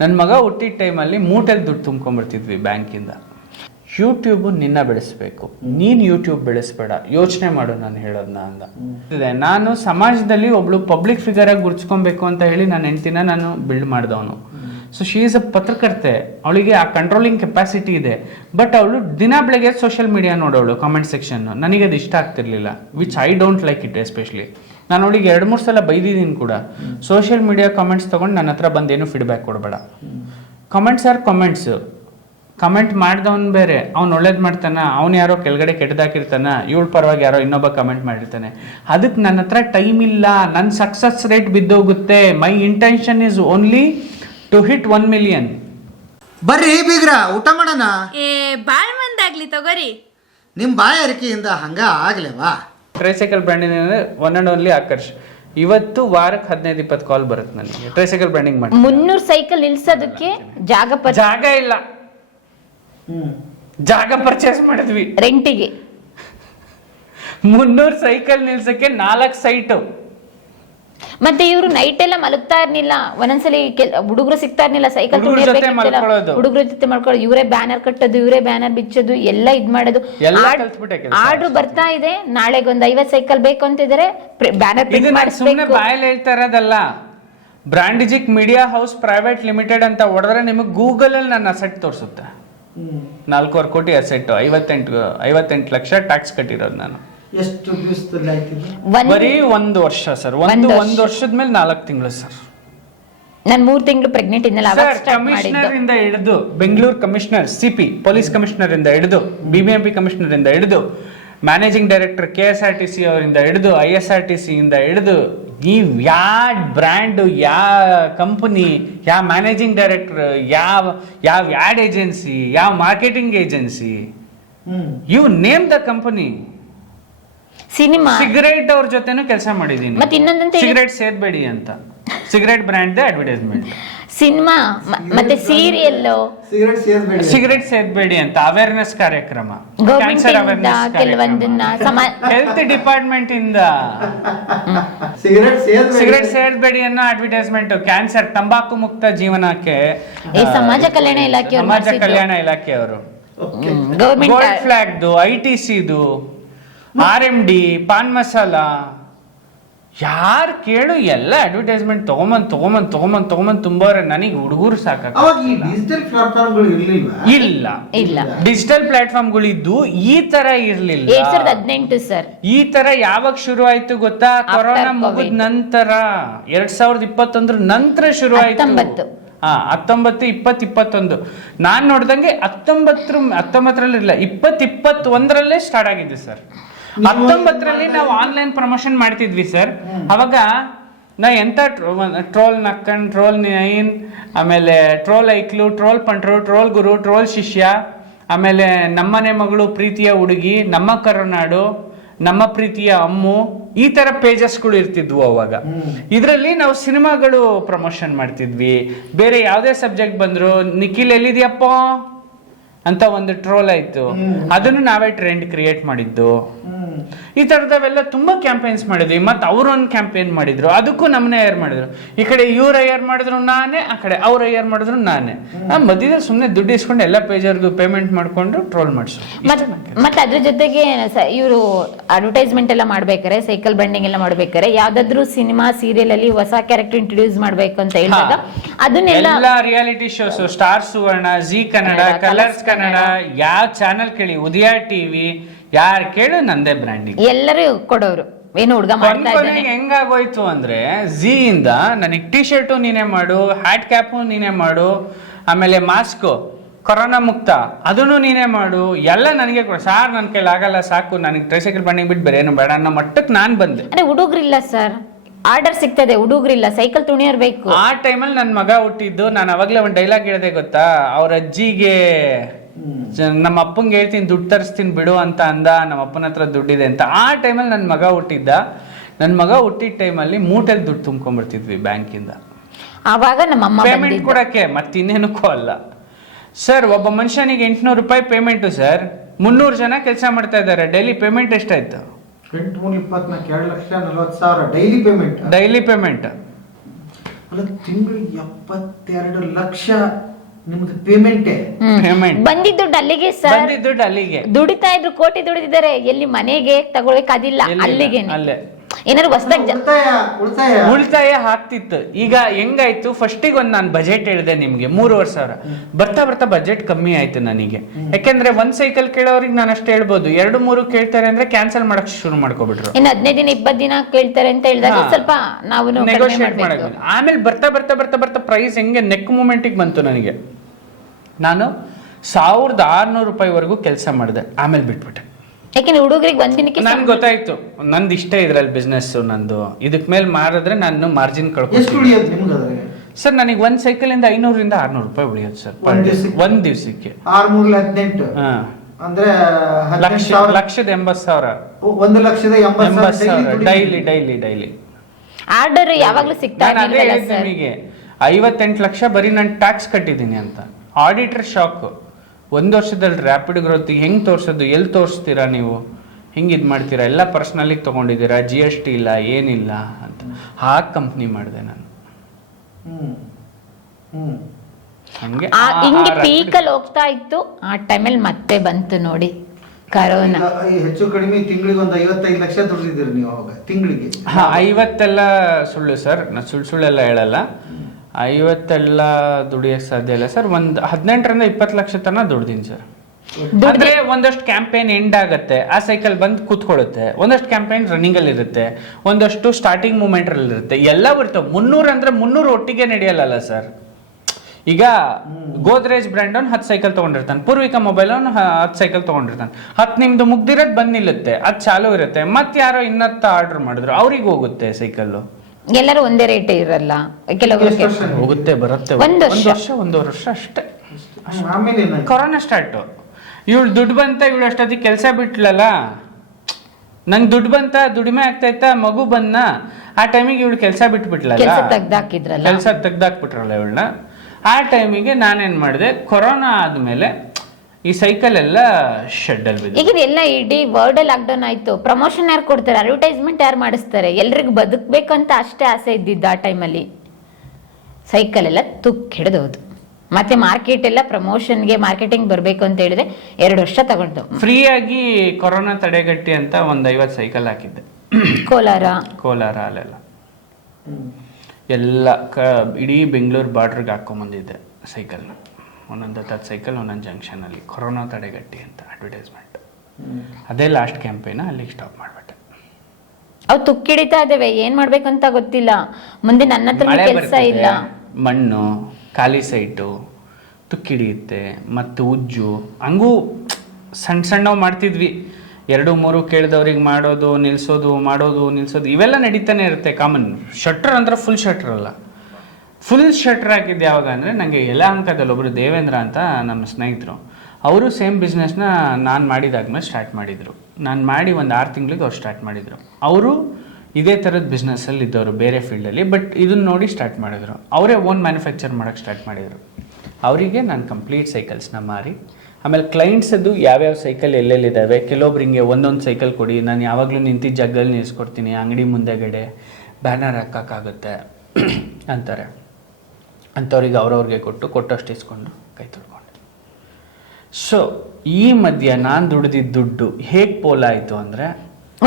ನನ್ನ ಮಗ ಹುಟ್ಟಿದ ಟೈಮಲ್ಲಿ ಮೂಟೆಲ್ ದುಡ್ಡು ತುಂಬ್ಕೊಂಡ್ಬರ್ತಿದ್ವಿ ಬ್ಯಾಂಕಿಂದ. ಯೂಟ್ಯೂಬ್ ನಿನ್ನ ಬೆಳೆಸ್ಬೇಕು, ನೀನ್ ಯೂಟ್ಯೂಬ್ ಬೆಳೆಸ್ಬೇಡ, ಯೋಚನೆ ಮಾಡು ನಾನು ಹೇಳೋದನ್ನ ಅಂದ. ನಾನು ಸಮಾಜದಲ್ಲಿ ಒಬ್ಳು ಪಬ್ಲಿಕ್ ಫಿಗರ್ ಆಗಿ ಗುರ್ಸ್ಕೊಬೇಕು ಅಂತ ಹೇಳಿ ನನ್ನ ಹೆಂಡ್ತಿನ ನಾನು ಬಿಲ್ಡ್ ಮಾಡಿದವನು. ಸೊ ಶಿ ಈಸ್ ಅ ಪತ್ರಕರ್ತೆ, ಅವಳಿಗೆ ಆ ಕಂಟ್ರೋಲಿಂಗ್ ಕೆಪಾಸಿಟಿ ಇದೆ. ಬಟ್ ಅವಳು ದಿನ ಬೆಳಗ್ಗೆ ಸೋಷಿಯಲ್ ಮೀಡಿಯಾ ನೋಡೋಳು, ಕಾಮೆಂಟ್ ಸೆಕ್ಷನ್. ನನಗೆ ಅದು ಇಷ್ಟ ಆಗ್ತಿರ್ಲಿಲ್ಲ, which I don't like it especially. ನಾನು ಅವಳಿಗೆ 2-3 ಸಲ ಬೈದಿದ್ದೀನಿ ಕೂಡ. ಸೋಷಿಯಲ್ ಮೀಡಿಯಾ ಕಾಮೆಂಟ್ಸ್ ತೊಗೊಂಡು ನನ್ನ ಹತ್ರ ಬಂದೇನು ಫೀಡ್ಬ್ಯಾಕ್ ಕೊಡಬೇಡ. Comments or comments. ಕಮೆಂಟ್ ಮಾಡಿದವನು ಬೇರೆ, ಅವ್ನು ಒಳ್ಳೇದು ಮಾಡ್ತಾನ, ಅವ್ನು ಯಾರೋ ಕೆಳಗಡೆ ಕೆಟ್ಟದಾಕಿರ್ತಾನ, ಇವಳ ಪರವಾಗಿ ಯಾರೋ ಇನ್ನೊಬ್ಬ ಕಮೆಂಟ್ ಮಾಡಿರ್ತಾನೆ. ಅದಕ್ಕೆ ನನ್ನ ಹತ್ರ ಟೈಮ್ ಇಲ್ಲ, ನನ್ನ ಸಕ್ಸಸ್ ರೇಟ್ ಬಿದ್ದೋಗುತ್ತೆ. My intention is only to hit 1 million. ಬರ್ರಿ ಬೀಗ್ರ, ಊಟ ಮಾಡೋಣ. ಬಾಳ್ ಮಂದಾಗ್ಲಿ ತಗೋರಿ. ನಿಮ್ಮ ಬಾಯ ಅರಿಕೆಯಿಂದ ಹಂಗ ಆಗ್ಲೇವಾ? ಟ್ರೈಸೈಕಲ್ ಬ್ರ್ಯಾಂಡಿಂಗ್ ಅಂದರೆ ಒನ್ ಆ್ಯಂಡ್ ಓನ್ಲಿ ಆಕರ್ಷ್. ಇವತ್ತು ವಾರಕ್ಕೆ 15-20 ಕಾಲ್ ಬರುತ್ತೆ ನನಗೆ ಟ್ರೈಸೈಕಲ್ ಬ್ರ್ಯಾಂಡಿಂಗ್ ಮಾಡಿ. 300 ಸೈಕಲ್ ನಿಲ್ಸೋದಕ್ಕೆ ಜಾಗ ಇಲ್ಲ, ಜಾಗ ಪರ್ಚೇಸ್ ಮಾಡಿದ್ವಿ ರೆಂಟಿಗೆ. 300 ಸೈಕಲ್ ನಿಲ್ಸಕ್ಕೆ 4 ಸೈಟು. ಮತ್ತೆ ಇವರು ನೈಟ್ ಎಲ್ಲ ಮಲಗ್ತಾ ಇರ್ಲಿಲ್ಲ. ಒಂದೊಂದ್ಸಲಿ ಹುಡುಗರು ಸಿಗ್ತಾ ಇರ್ಲಿಲ್ಲ, ಸೈಕಲ್ ಹುಡುಗರ ಜೊತೆ ಮಾಡ್ಕೊಳ್ಳೋದು, ಇವರೇ ಬ್ಯಾನರ್ ಕಟ್ಟೋದು, ಇವರೇ ಬ್ಯಾನರ್ ಬಿಚ್ಚೋದು, ಎಲ್ಲ ಇದ್ ಮಾಡೋದು. ಆರ್ಡರ್ ಬರ್ತಾ ಇದೆ, ನಾಳೆಗೆ ಒಂದು 50 ಸೈಕಲ್ ಬೇಕು ಅಂತಿದ್ದಾರೆ, ಬ್ಯಾನರ್ ಪ್ರಿಂಟ್ ಮಾಡಿಸ್ಬೇಕು. ಬಾಯಲ್ಲಿ ಹೇಳ್ತಾ ಇರೋದಲ್ಲ, ಬ್ರಾಂಡಿಜಿಕ್ ಮೀಡಿಯಾ ಹೌಸ್ ಪ್ರೈವೇಟ್ ಲಿಮಿಟೆಡ್ ಅಂತ ಹೊಡೆದ್ರೆ ನಿಮಗೆ ಗೂಗಲ್ ಅಲ್ಲಿ ನನ್ನ ಅಸೆಟ್ ತೋರಿಸುತ್ತೆ. 4.25 ಕೋಟಿ ಅಸೆಟ್, 58 ಲಕ್ಷ ಟ್ಯಾಕ್ಸ್ ಕಟ್ಟಿರೋದು ನಾನು. ಎಷ್ಟು ದಿವಸದಲ್ಲಿ ಆಯ್ತಿಲ್ಲ? ಬರೀ 1 ವರ್ಷ ಸರ್. ಒಂದು ವರ್ಷದ ಮೇಲೆ 4 ತಿಂಗಳು ಸರ್. ನಾನು 3 ತಿಂಗಳು ಪ್ರೆಗ್ನೆಂಟ್ ಇದ್ದಲ್ಲ. ಕಮಿಷನರ್ ಇಂದ ಹಿಡಿದು Bengaluru commissioner, CP police commissioner ಇಂದ ಹಿಡಿದು, BBMP ಕಮಿಷನರ್ ಇಂದ ಹಿಡಿದು, ಮ್ಯಾನೇಜಿಂಗ್ ಡೈರೆಕ್ಟರ್ KSRTC ಅವರಿಂದ ಹಿಡಿದು, ISRTC ಇಂದ ಹಿಡಿದು, ನೀವು ಯಾವ ಬ್ರ್ಯಾಂಡ್, ಯಾವ ಕಂಪನಿ, ಯಾವ ಮ್ಯಾನೇಜಿಂಗ್ ಡೈರೆಕ್ಟರ್, ಯಾವ ಆ್ಯಡ್ ಏಜೆನ್ಸಿ, ಯಾವ marketing agency, you name the company. Cinema cigarette ಅವ್ರ ಜೊತೆನೂ ಕೆಲಸ ಮಾಡಿದೀನಿ. ಮತ್ತೆ ಇನ್ನೊಂದಂತ ಸಿಗರೇಟ್ ಸೇರ್ಬೇಡಿ ಅಂತ, ಸಿಗರೇಟ್ ಬ್ರ್ಯಾಂಡ್ ಅಡ್ವರ್ಟೈಸ್ಮೆಂಟ್. ಸಿನಿಮಾ ಮತ್ತೆ ಸೀರಿಯಲ್, ಸಿಗರೇಟ್ ಸೇರ್ಬೇಡಿ ಅಂತ ಅವೇರ್ನೆಸ್ ಕಾರ್ಯಕ್ರಮ, ಕೆಲವೊಂದನ್ನ ಹೆಲ್ತ್ ಡಿಪಾರ್ಟ್ಮೆಂಟ್ ಇಂದ ಸಿಗರೇಟ್ ಸೇರ್ಬೇಡಿ ಅನ್ನೋ ಅಡ್ವರ್ಟೈಸ್ಮೆಂಟ್. ಕ್ಯಾನ್ಸರ್, ತಂಬಾಕು ಮುಕ್ತ ಜೀವನಕ್ಕೆ ಸಮಾಜ ಕಲ್ಯಾಣ ಇಲಾಖೆಯವರು, ಗೋಲ್ಡ್ ಫ್ಲಾಗ್ದು, ITCದು, RMD, ಪಾನ್ ಮಸಾಲ, ಯಾರು ಕೇಳು ಎಲ್ಲ ಅಡ್ವರ್ಟೈಸ್ಮೆಂಟ್ ತಗೊಂಬಂದ್ ತುಂಬವ್ರೆ. ನನಗೆ ಹುಡುಗರು ಇಲ್ಲ. ಡಿಜಿಟಲ್ ಪ್ಲಾಟ್ಫಾರ್ಮ್ಗಳಿದ್ದು ಈ ತರ ಇರ್ಲಿಲ್ಲ. 2018 ಸರ್. ಈ ತರ ಯಾವಾಗ ಶುರು ಆಯ್ತು ಗೊತ್ತಾ? ಕೊರೋನಾ ಮುಗಿದ ನಂತರ, 2021 ನಂತರ ಶುರು ಆಯ್ತು. 19, 20, 21 ನಾನ್ ನೋಡ್ದಂಗೆ 19ರಲ್ಲಿ ಇಲ್ಲ, 2021ರಲ್ಲೇ ಸ್ಟಾರ್ಟ್ ಆಗಿದೆ ಸರ್. 19ರಲ್ಲಿ ನಾವು ಆನ್ಲೈನ್ ಪ್ರಮೋಷನ್ ಮಾಡ್ತಿದ್ವಿ ಸರ್. ಅವಾಗ ನಾ ಎಂತ ಟ್ರೋಲ್ ನಕ್ಕನ್, ಟ್ರೋಲ್ 9, ಆಮೇಲೆ ಟ್ರೋಲ್ ಐಕ್ಲು, ಟ್ರೋಲ್ ಪಂಟ್ರು, ಟ್ರೋಲ್ ಗುರು, ಟ್ರೋಲ್ ಶಿಷ್ಯ, ಆಮೇಲೆ ನಮ್ಮನೆ ಮಗಳು ಪ್ರೀತಿಯ ಹುಡುಗಿ, ನಮ್ಮ ಕರುನಾಡು, ನಮ್ಮ ಪ್ರೀತಿಯ ಅಮ್ಮು, ಈ ತರ ಪೇಜಸ್ಗಳು ಇರ್ತಿದ್ವು ಅವಾಗ. ಇದರಲ್ಲಿ ನಾವು ಸಿನಿಮಾಗಳು ಪ್ರಮೋಷನ್ ಮಾಡ್ತಿದ್ವಿ. ಬೇರೆ ಯಾವುದೇ ಸಬ್ಜೆಕ್ಟ್ ಬಂದ್ರು, ನಿಖಿಲ್ ಎಲ್ಲಿದ್ಯಪ್ಪ ಅಂತ ಒಂದು ಟ್ರೋಲ್ ಆಯ್ತು, ಅದನ್ನು ನಾವೇ ಟ್ರೆಂಡ್ ಕ್ರಿಯೇಟ್ ಮಾಡಿದ್ದು. ಈ ತರದವೆಲ್ಲ ತುಂಬಾ ಕ್ಯಾಂಪೇನ್ಸ್ ಮಾಡಿದ್ವಿ. ಮತ್ತೆ ಅವ್ರೊಂದು ಕ್ಯಾಂಪೇನ್ ಮಾಡಿದ್ರು, ಅದಕ್ಕೂ ನಮ್ಮನೆ ಏರ್ ಮಾಡಿದ್ರು. ಈ ಕಡೆ ಇವ್ರ ಏರ್ ಮಾಡಿದ್ರು ನಾನೇ, ಆ ಕಡೆ ಅವ್ರ ಏರ್ ಮಾಡಿದ್ರು ನಾನೇ. ಮಧ್ಯದಲ್ಲಿ ಸುಮ್ಮನೆ ದುಡ್ಡು ಇಸ್ಕೊಂಡು ಎಲ್ಲ ಪೇಜರ್ಗೂ ಪೇಮೆಂಟ್ ಮಾಡ್ಕೊಂಡು ಟ್ರೋಲ್ ಮಾಡಿಸು. ಮತ್ತೆ ಅದ್ರ ಜೊತೆಗೆ ಇವರು ಅಡ್ವರ್ಟೈಸ್ಮೆಂಟ್ ಎಲ್ಲ ಮಾಡ್ಬೇಕಾರೆ, ಸೈಕಲ್ ಬ್ರ್ಯಾಂಡಿಂಗ್ ಎಲ್ಲ ಮಾಡ್ಬೇಕಾರೆ, ಯಾವ್ದಾದ್ರು ಸಿನಿಮಾ ಸೀರಿಯಲ್ ಅಲ್ಲಿ ಹೊಸ ಕ್ಯಾರೆಕ್ಟರ್ ಇಂಟ್ರೊಡ್ಯೂಸ್ ಮಾಡ್ಬೇಕು ಅಂತ ಹೇಳಿದಾಗ ಅದನ್ನೆಲ್ಲ ರಿಯಾಲಿಟಿ ಶೋಸ್, ಸ್ಟಾರ್ ಸುವರ್ಣ, ಜಿ ಕನ್ನಡ, ಕಲರ್ಸ್ ಕನ್ನಡ, ಯಾವ ಚಾನಲ್ ಕೇಳಿ, ಉದಯ ಟಿವಿ, ಯಾರು ಕೇಳು ನಂದೇ ಬ್ರ್ಯಾಂಡಿಂಗ್ ಎಲ್ಲರೂ ಕೊಡೋರು. ಏನು ಹುಡುಗ ಮಾಡ್ತಾ ಇದ್ದಾನೆ. ಹೆಂಗಾಗೋಯ್ತು ಅಂದ್ರೆ, ಜಿ ಇಂದ ನನಗೆ ಟಿ ಶರ್ಟು ನೀನೇ ಮಾಡು, ಹ್ಯಾಟ್ ಕ್ಯಾಪು ನೀನೇ ಮಾಡು, ಆಮೇಲೆ ಮಾಸ್ಕ್ ಕೊರೋನಾ ಮುಕ್ತ ಅದನ್ನು ನೀನೇ ಮಾಡು, ಎಲ್ಲ ನನಗೆ ಕೊಡು ಸಾರ್. ನನ್ನ ಕೈಲಿ ಆಗಲ್ಲ, ಸಾಕು, ನನಗೆ ಟ್ರೈಸೈಕಲ್ ಬ್ರ್ಯಾಂಡಿಂಗ್ ಬಿಟ್ಟು ಬೇರೆ ಏನು ಬೇಡ ಅನ್ನೋ ಮಟ್ಟಕ್ಕೆ ನಾನು ಬಂದೆ. ಅಂದ್ರೆ ಹುಡುಗ್ರಿಲ್ಲ ಸರ್, ಆರ್ಡರ್ ಸಿಗ್ತದೆ, ಹುಡುಗ್ರಿಲ್ಲ, ಸೈಕಲ್ ತುಣಿಯೋರ್ ಬೇಕು. ಆ ಟೈಮಲ್ಲಿ ನನ್ನ ಮಗ ಹುಟ್ಟಿದ್ದು, ನಾನು ಅವಾಗಲೇ ಒಂದು ಡೈಲಾಗ್ ಹೇಳಿದೆ ಗೊತ್ತಾ? ಅವ್ರ ಅಜ್ಜಿಗೆ ನಮ್ಮ ಅಪ್ಪಂಗೆ ಹೇಳ್ತೀನಿ ದುಡ್ಡು ತರಿಸ್ತೀನಿ ಬಿಡು ಅಂತ ಅಂದ, ನಮ್ಮ ಅಪ್ಪನ ಹತ್ರ ದುಡ್ಡಿದೆ ಅಂತ. ಆ ಟೈಮಲ್ಲಿ ನನ್ನ ಮಗ ಹುಟ್ಟಿದ್ದ. ನನ್ನ ಮಗ ಹುಟ್ಟಿದ ಟೈಮಲ್ಲಿ ಮೂಟೆಲ್ ದುಡ್ಡು ತುಂಬ್ಕೊಂಡ್ಬರ್ತಿದ್ವಿ ಬ್ಯಾಂಕಿಂದ. ಆವಾಗ ನಮ್ಮ ಅಮ್ಮ ಪೇಮೆಂಟ್ ಕೊಡಕ್ಕೆ, ಮತ್ತಿನ್ನೇನಕ್ಕೂ ಅಲ್ಲ ಸರ್. ಒಬ್ಬ ಮನುಷ್ಯನಿಗೆ 800 ರೂಪಾಯಿ ಪೇಮೆಂಟು ಸರ್. 300 ಜನ ಕೆಲಸ ಮಾಡ್ತಾ ಇದ್ದಾರೆ. ಡೈಲಿ ಪೇಮೆಂಟ್ ಎಷ್ಟಾಯ್ತು? 2,24,2,40,000 ಡೈಲಿ ಪೇಮೆಂಟ್. ಡೈಲಿ ಪೇಮೆಂಟ್ ಅಲ್ಲ ತಿಂಗಳಿಗೆ 72 ಲಕ್ಷ ನಿಮ್ದು ಪೇಮೆಂಟೇ. ಪೇಮೆಂಟ್ ಬಂದಿದ್ದ ದುಡ್ಡು ಅಲ್ಲಿಗೆ ಸರ್, ಬಂದಿದ್ದು ದುಡ್ಡು ಅಲ್ಲಿಗೆ. ದುಡಿತಾ ಇದ್ರು, ಕೋಟಿ ದುಡಿದಿದ್ದಾರೆ. ಎಲ್ಲಿ ಮನೆಗೆ ತಗೊಳ್ಬೇಕಾದಿಲ್ಲ, ಅಲ್ಲಿಗೆ. ಅಲ್ಲೇ ಏನಾದ್ರು ಹೊಸದಾಗಿ ಉಳಿತಾಯ ಆಗ್ತಿತ್ತು. ಈಗ ಹೆಂಗಾಯ್ತು, ಫಸ್ಟಿಗೆ ಒಂದು ನಾನು ಬಜೆಟ್ ಹೇಳಿದೆ ನಿಮ್ಗೆ 3,500,000. ಬರ್ತಾ ಬರ್ತಾ ಬಜೆಟ್ ಕಮ್ಮಿ ಆಯ್ತು ನನಗೆ. ಯಾಕೆಂದ್ರೆ ಒಂದ್ ಸೈಕಲ್ ಕೇಳೋರಿಗೆ ನಾನು ಅಷ್ಟು ಹೇಳ್ಬೋದು, 2-3 ಕೇಳ್ತಾರೆ ಅಂದ್ರೆ ಕ್ಯಾನ್ಸಲ್ ಮಾಡಕ್ ಶುರು ಮಾಡ್ಕೊಬಿಟ್ರು. ಇನ್ನು 15 ದಿನ 20 ದಿನ ಕೇಳ್ತಾರೆ ಅಂತ ಹೇಳಿದಾಗ ಸ್ವಲ್ಪ ನಾವು ನೆಗೋಷಿಯೇಟ್ ಮಾಡಬೇಕು. ಆಮೇಲೆ ಬರ್ತಾ ಬರ್ತಾ ಬರ್ತಾ ಬರ್ತಾ ಪ್ರೈಸ್ ಹೆಂಗೆ ನೆಕ್ ಮೂಮೆಂಟಿಗೆ ಬಂತು ನನಗೆ. ನಾನು 1,600 ರೂಪಾಯಿವರೆಗೂ ಕೆಲಸ ಮಾಡಿದೆ, ಆಮೇಲೆ ಬಿಟ್ಬಿಟ್ಟೆ. ಯಾಕೆಂದ್ರೆ ಹುಡುಗರಿಗೆ ಒಂದಿನಕ್ಕೆ ನನ್ಗೆ ಗೊತ್ತಾಯ್ತು, ನಂದು ಇಷ್ಟ ಇದ್ರಲ್ಲಿ ಬಿಸ್ನೆಸ್ ನಂದು, ಇದಕ್ ಮೇಲೆ ಮಾರಿದ್ರೆ ನಾನು ಮಾರ್ಜಿನ್ ಎಷ್ಟು ಕಳ್ಕೊಳ್ತೀನಿ ಉಳಿಯೋದು ನಿಮ್ಗೆ ಅದ್ರಾಗೆ? ಸರ್. ನನಗೆ ಒಂದ್ ಸೈಕಲ್ ಇಂದ 500 600 ರೂಪಾಯಿ ಉಳಿಯೋದು ಸರ್ ಒಂದ್ ದಿವ್ಸಕ್ಕೆ. 6×3 18 ಅಂದ್ರೆ 1,80,000 1,80,000 ಡೈಲಿ. ಆರ್ಡರ್ ಯಾವಾಗ್ಲೂ ಸಿಗ್ತಾ ನಾನು ಅದೇ ಇರ್ಲಿಲ್ವಲ್ಲ ಹೇಳಿದ್ದೆ ಸರ್? ನಿಮಗೆ, 58 ಲಕ್ಷ ಬರೀ ನಾನು ಟ್ಯಾಕ್ಸ್ ಕಟ್ಟಿದ್ದೀನಿ ಅಂತ. Auditor shock. 1 ವರ್ಷದಲ್ಲಿ ರ್ಯಾಪಿಡ್ ಗ್ರೋತ್ ಹೆಂಗ್ ತೋರ್ಸೋದು, ಎಲ್ಲಿ ತೋರಿಸ್ತೀರಾ ನೀವು, ಹಿಂಗೆ ಇದು ಮಾಡ್ತೀರಾ, ಎಲ್ಲ ಪರ್ಸ್ನಲಿಗೆ ತೊಗೊಂಡಿದ್ದೀರಾ, GST ಇಲ್ಲ ಏನಿಲ್ಲ ಅಂತ. ಆ ಕಂಪ್ನಿ ಮಾಡಿದೆ ನಾನು. ಹಂಗೆ ಹಿಂಗೆ ಪೀಕಲ್ಲಿ ಹೋಗ್ತಾ ಇತ್ತು. ಆ ಟೈಮಲ್ಲಿ ಮತ್ತೆ ಬಂತು ನೋಡಿ ಕರೋನಾ. ಹೆಚ್ಚು ಕಡಿಮೆ ತಿಂಗಳಿಗೆ ಒಂದು 55 ಲಕ್ಷ ದುಡ್ದಿದ್ದೀರಿ ನೀವು ಅವಾಗ ತಿಂಗಳಿಗೆ? 50 ಸುಳ್ಳು ಸರ್, ನಾನು ಸುಳ್ಳೆಲ್ಲ ಹೇಳಲ್ಲ. 50 ದುಡಿಯಕ್ಕೆ ಸಾಧ್ಯ ಇಲ್ಲ ಸರ್. ಒಂದು 18 20 ಲಕ್ಷ ತನಕ ದುಡ್ದೀನಿ ಸರ್. ಅಂದ್ರೆ ಒಂದಷ್ಟು ಕ್ಯಾಂಪೇನ್ ಎಂಡ್ ಆಗತ್ತೆ, ಆ ಸೈಕಲ್ ಬಂದು ಕೂತ್ಕೊಳ್ಳುತ್ತೆ. ಒಂದಷ್ಟು ಕ್ಯಾಂಪೇನ್ ರನ್ನಿಂಗ್ ಅಲ್ಲಿ ಇರುತ್ತೆ, ಒಂದಷ್ಟು ಸ್ಟಾರ್ಟಿಂಗ್ ಮೂಮೆಂಟ್ ಅಲ್ಲಿ ಇರುತ್ತೆ, ಎಲ್ಲ ಇರ್ತವೆ. 300 ಅಂದ್ರೆ 300 ಒಟ್ಟಿಗೆ ನಡೆಯಲ್ಲ ಸರ್. ಈಗ ಗೋದ್ರೇಜ್ ಬ್ರ್ಯಾಂಡ್ ಅವ್ನು 10 ಸೈಕಲ್ ತಗೊಂಡಿರ್ತಾನೆ, ಪೂರ್ವಿಕಾ ಮೊಬೈಲ್ ಅವ್ನು 10 ಸೈಕಲ್ ತಗೊಂಡಿರ್ತಾನೆ. 10 ನಿಮ್ದು ಮುಗ್ದಿರೋದ್ ಬಂದ್ ನಿಲ್ಲುತ್ತೆ, ಅದು ಚಾಲು ಇರುತ್ತೆ. ಮತ್ತೆ ಯಾರೋ 10 ಆರ್ಡರ್ ಮಾಡಿದ್ರು, ಅವ್ರಿಗೆ ಹೋಗುತ್ತೆ ಸೈಕಲ್. ಎಲ್ಲರೂ ಒಂದೇ ರೇಟ್ ಇರಲ್ಲ, ಕೆಲವರಿಗೆ ಹೋಗುತ್ತೆ ಬರುತ್ತೆ. ಒಂದ್ ಒಂದೂವರೆ ವರ್ಷ ಅಷ್ಟೇ. ಆಮೇಲೆ ಏನಾಯ್ತು? Corona start. ಇವಳು ದುಡ್ಡು ಬಂತ, ಇವಳು ಅಷ್ಟೊತ್ತಿಗೆ ಕೆಲಸ ಬಿಟ್ಲಲ್ಲ, ನಂಗೆ ದುಡ್ಡು ಬಂತ, ದುಡಿಮೆ ಆಗ್ತಾಯ್ತಾ, ಮಗು ಬಂದ. ಆ ಟೈಮಿಗೆ ಇವಳು ಕೆಲಸ ಬಿಟ್ಬಿಟ್ಲಲ್ಲ, ಕೆಲಸ ತೆಗ್ದಾಕಿದ್ರಲ್ಲ, ಕೆಲಸ ತೆಗ್ದಾಕ್ಬಿಟ್ರಲ್ಲ ಇವಳನ್ನ. ಆ ಟೈಮಿಗೆ ನಾನೇನ್ ಮಾಡಿದೆ, ಕೊರೋನಾ ಆದ್ಮೇಲೆ ಈ ಸೈಕಲ್ ಎಲ್ಲ ಶೆಡ್ ಅಲ್ಲಿ ಬಿದ್ದಿದೆ. ಈಗ ಎಲ್ಲ ಇಡೀ ವರ್ಲ್ಡ್ ಲಾಕ್ ಡೌನ್ ಆಯ್ತು. ಪ್ರಮೋಷನ್ ಯಾರು ಕೊಡ್ತಾರೆ, ಅಡ್ವರ್ಟೈಸ್ಮೆಂಟ್ ಯಾರು ಮಾಡಿಸ್ತಾರೆ? ಎಲ್ರಿಗೂ ಬದುಕಬೇಕಂತ ಅಷ್ಟೇ ಆಸೆ ಇದ್ದಿದ್ದು ಆ ಟೈಮಲ್ಲಿ. ಸೈಕಲ್ ಎಲ್ಲ ಹಿಡಿದೋದು. ಮತ್ತೆ ಮಾರ್ಕೆಟ್ ಎಲ್ಲ ಪ್ರಮೋಷನ್ಗೆ ಮಾರ್ಕೆಟಿಂಗ್ ಬರಬೇಕು ಅಂತ ಹೇಳಿದ್ರೆ 2 ವರ್ಷ ತಗೊಂಡು ಫ್ರೀ ಆಗಿ ಕೊರೋನಾ ತಡೆಗಟ್ಟಿ ಅಂತ ಒಂದು 50 ಸೈಕಲ್ ಹಾಕಿದ್ದೆ ಕೋಲಾರ ಅಲ್ಲೆಲ್ಲ. ಎಲ್ಲ ಇಡೀ ಬೆಂಗಳೂರು ಬಾರ್ಡ್ರಿಗೆ ಹಾಕೊಂಬಂದಿದ್ದೆ ಸೈಕಲ್ನ. ಒಂದೊಂದು 10 ಸೈಕಲ್ ಒಂದೊಂದು ಜಂಕ್ಷನಲ್ಲಿ ಕೊರೋನಾ ತಡೆಗಟ್ಟಿ ಅಂತ ಅಡ್ವರ್ಟೈಸ್ಮೆಂಟ್. ಅದೇ ಲಾಸ್ಟ್ ಕ್ಯಾಂಪೇನ, ಅಲ್ಲಿಗೆ ಸ್ಟಾಪ್ ಮಾಡಿಬಿಟ್ಟೆ. ಅವು ತುಕ್ಕಿಡಿತಾ ಇದಾವೆ, ಏನ್ ಮಾಡ್ಬೇಕಂತ ಗೊತ್ತಿಲ್ಲ. ಮುಂದೆ ನನ್ನ ಹತ್ರ ಕೆಲಸ ಇಲ್ಲ, ಮಣ್ಣು, ಖಾಲಿ ಸೈಟು, ತುಕ್ಕಿಡಿಯುತ್ತೆ, ಮತ್ತು ಉಜ್ಜು, ಹಂಗೂ ಸಣ್ಣವು ಮಾಡ್ತಿದ್ವಿ. 2-3 ಕೇಳಿದವ್ರಿಗೆ ಮಾಡೋದು ನಿಲ್ಸೋದು ಇವೆಲ್ಲ ನಡೀತಾನೆ ಇರುತ್ತೆ ಕಾಮನ್. ಶಟ್ರ್ ಅಂದ್ರೆ ಫುಲ್ ಶಟ್ರ್ ಅಲ್ಲ, ಫುಲ್ ಶಟ್ರ್ ಹಾಕಿದ್ದು ಯಾವಾಗ ಅಂದರೆ, ನನಗೆ ಯಲಹಂಕದಲ್ಲಿ ಒಬ್ಬರು ದೇವೇಂದ್ರ ಅಂತ ನಮ್ಮ ಸ್ನೇಹಿತರು, ಅವರು ಸೇಮ್ ಬಿಸ್ನೆಸ್ನ ನಾನು ಮಾಡಿದಾದ್ಮೇಲೆ ಸ್ಟಾರ್ಟ್ ಮಾಡಿದರು. ನಾನು ಮಾಡಿ ಒಂದು 6 ತಿಂಗಳಿಗೆ ಅವ್ರು ಸ್ಟಾರ್ಟ್ ಮಾಡಿದರು. ಅವರು ಇದೇ ಥರದ ಬಿಸ್ನೆಸ್ಸಲ್ಲಿ ಇದ್ದವರು, ಬೇರೆ ಫೀಲ್ಡಲ್ಲಿ, ಬಟ್ ಇದನ್ನು ನೋಡಿ ಸ್ಟಾರ್ಟ್ ಮಾಡಿದರು. ಅವರೇ ಓನ್ ಮ್ಯಾನುಫ್ಯಾಕ್ಚರ್ ಮಾಡೋಕ್ಕೆ ಸ್ಟಾರ್ಟ್ ಮಾಡಿದರು. ಅವರಿಗೆ ನಾನು ಕಂಪ್ಲೀಟ್ ಸೈಕಲ್ಸ್ನ ಮಾರಿ, ಆಮೇಲೆ ಕ್ಲೈಂಟ್ಸದ್ದು ಯಾವ್ಯಾವ ಸೈಕಲ್ ಎಲ್ಲೆಲ್ಲಿದ್ದಾವೆ, ಕೆಲವೊಬ್ರಿಗೆ ಒಂದೊಂದು ಸೈಕಲ್ ಕೊಡಿ, ನಾನು ಯಾವಾಗಲೂ ನಿಂತಿದ್ದ ಜಾಗದಲ್ಲಿ ನಿಲ್ಲಿಸ್ಕೊಡ್ತೀನಿ, ಅಂಗಡಿ ಮುಂದೆಗಡೆ ಬ್ಯಾನರ್ ಹಾಕೋಕ್ಕಾಗುತ್ತೆ ಅಂತಾರೆ. ಅಂಥವ್ರಿಗೆ ಅವ್ರವ್ರಿಗೆ ಕೊಟ್ಟಷ್ಟು ಇಸ್ಕೊಂಡು ಕೈ ತೊಳ್ಕೊಂಡು. ಸೊ ಈ ಮಧ್ಯ ನಾನು ದುಡ್ದಿದ್ದ ದುಡ್ಡು ಹೇಗೆ ಪೋಲಾಯಿತು ಅಂದರೆ,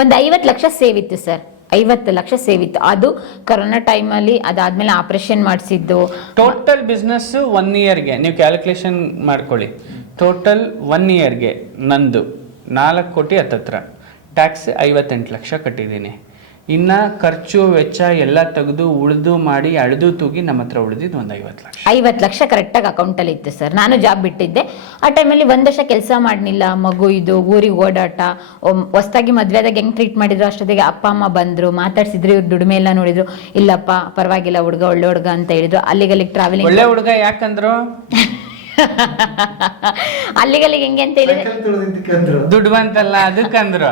ಒಂದು 50 ಲಕ್ಷ ಸೇವ್ ಇತ್ತು ಸರ್. 50 ಲಕ್ಷ ಸೇವ್ ಇತ್ತು. ಅದು ಕೊರೋನಾ ಟೈಮಲ್ಲಿ, ಅದಾದ್ಮೇಲೆ ಆಪರೇಷನ್ ಮಾಡಿಸಿದ್ದು. ಟೋಟಲ್ ಬಿಸ್ನೆಸ್ 1 ಇಯರ್ಗೆ ನೀವು ಕ್ಯಾಲ್ಕುಲೇಷನ್ ಮಾಡ್ಕೊಳ್ಳಿ. ಟೋಟಲ್ 1 ಇಯರ್ಗೆ ನಂದು 4 ಕೋಟಿ ಹತ್ತತ್ರ, ಟ್ಯಾಕ್ಸ್ 58 ಲಕ್ಷ ಕಟ್ಟಿದ್ದೀನಿ. ಇನ್ನು ಖರ್ಚು ವೆಚ್ಚ ಎಲ್ಲ ತೆಗೆದು ಉಳಿದು ಮಾಡಿ ಅಳೆದು ತೂಗಿ ನಮ್ಮ ಹತ್ರ ಉಳಿದಿದ್ದು ಒಂದು 50 ಲಕ್ಷ ಕರೆಕ್ಟಾಗಿ ಅಕೌಂಟಲ್ಲಿ ಇತ್ತು ಸರ್. ನಾನು ಜಾಬ್ ಬಿಟ್ಟಿದ್ದೆ ಆ ಟೈಮಲ್ಲಿ. 1 ವರ್ಷ ಕೆಲಸ ಮಾಡಲಿಲ್ಲ, ಮಗು ಇದು, ಊರಿಗೆ ಓಡಾಟ. ಹೊಸ್ದಾಗಿ ಮದುವೆದಾಗ ಹೆಂಗೆ ಟ್ರೀಟ್ ಮಾಡಿದ್ರು, ಅಷ್ಟೊತ್ತಿಗೆ ಅಪ್ಪ ಅಮ್ಮ ಬಂದರು, ಮಾತಾಡ್ಸಿದ್ರು, ಇವ್ರು ದುಡಿಮೆ ಎಲ್ಲ ನೋಡಿದ್ರು. ಇಲ್ಲಪ್ಪ ಪರವಾಗಿಲ್ಲ, ಹುಡುಗ ಒಳ್ಳೆ ಹುಡುಗ ಅಂತ ಹೇಳಿದ್ರು. ಅಲ್ಲಿಗಲ್ಲಿಗೆ ಟ್ರಾವೆಲಿಂಗ್, ಒಳ್ಳೆ ಹುಡುಗ ಯಾಕಂದ್ರು, ಅಲ್ಲಿಗಲ್ಲಿಗೆ ಹೆಂಗೆ ಅಂತ ಹೇಳಿದ್ರೆ ದುಡ್ಡು ಬಂತಲ್ಲ ಅದಕ್ಕಂದ್ರು.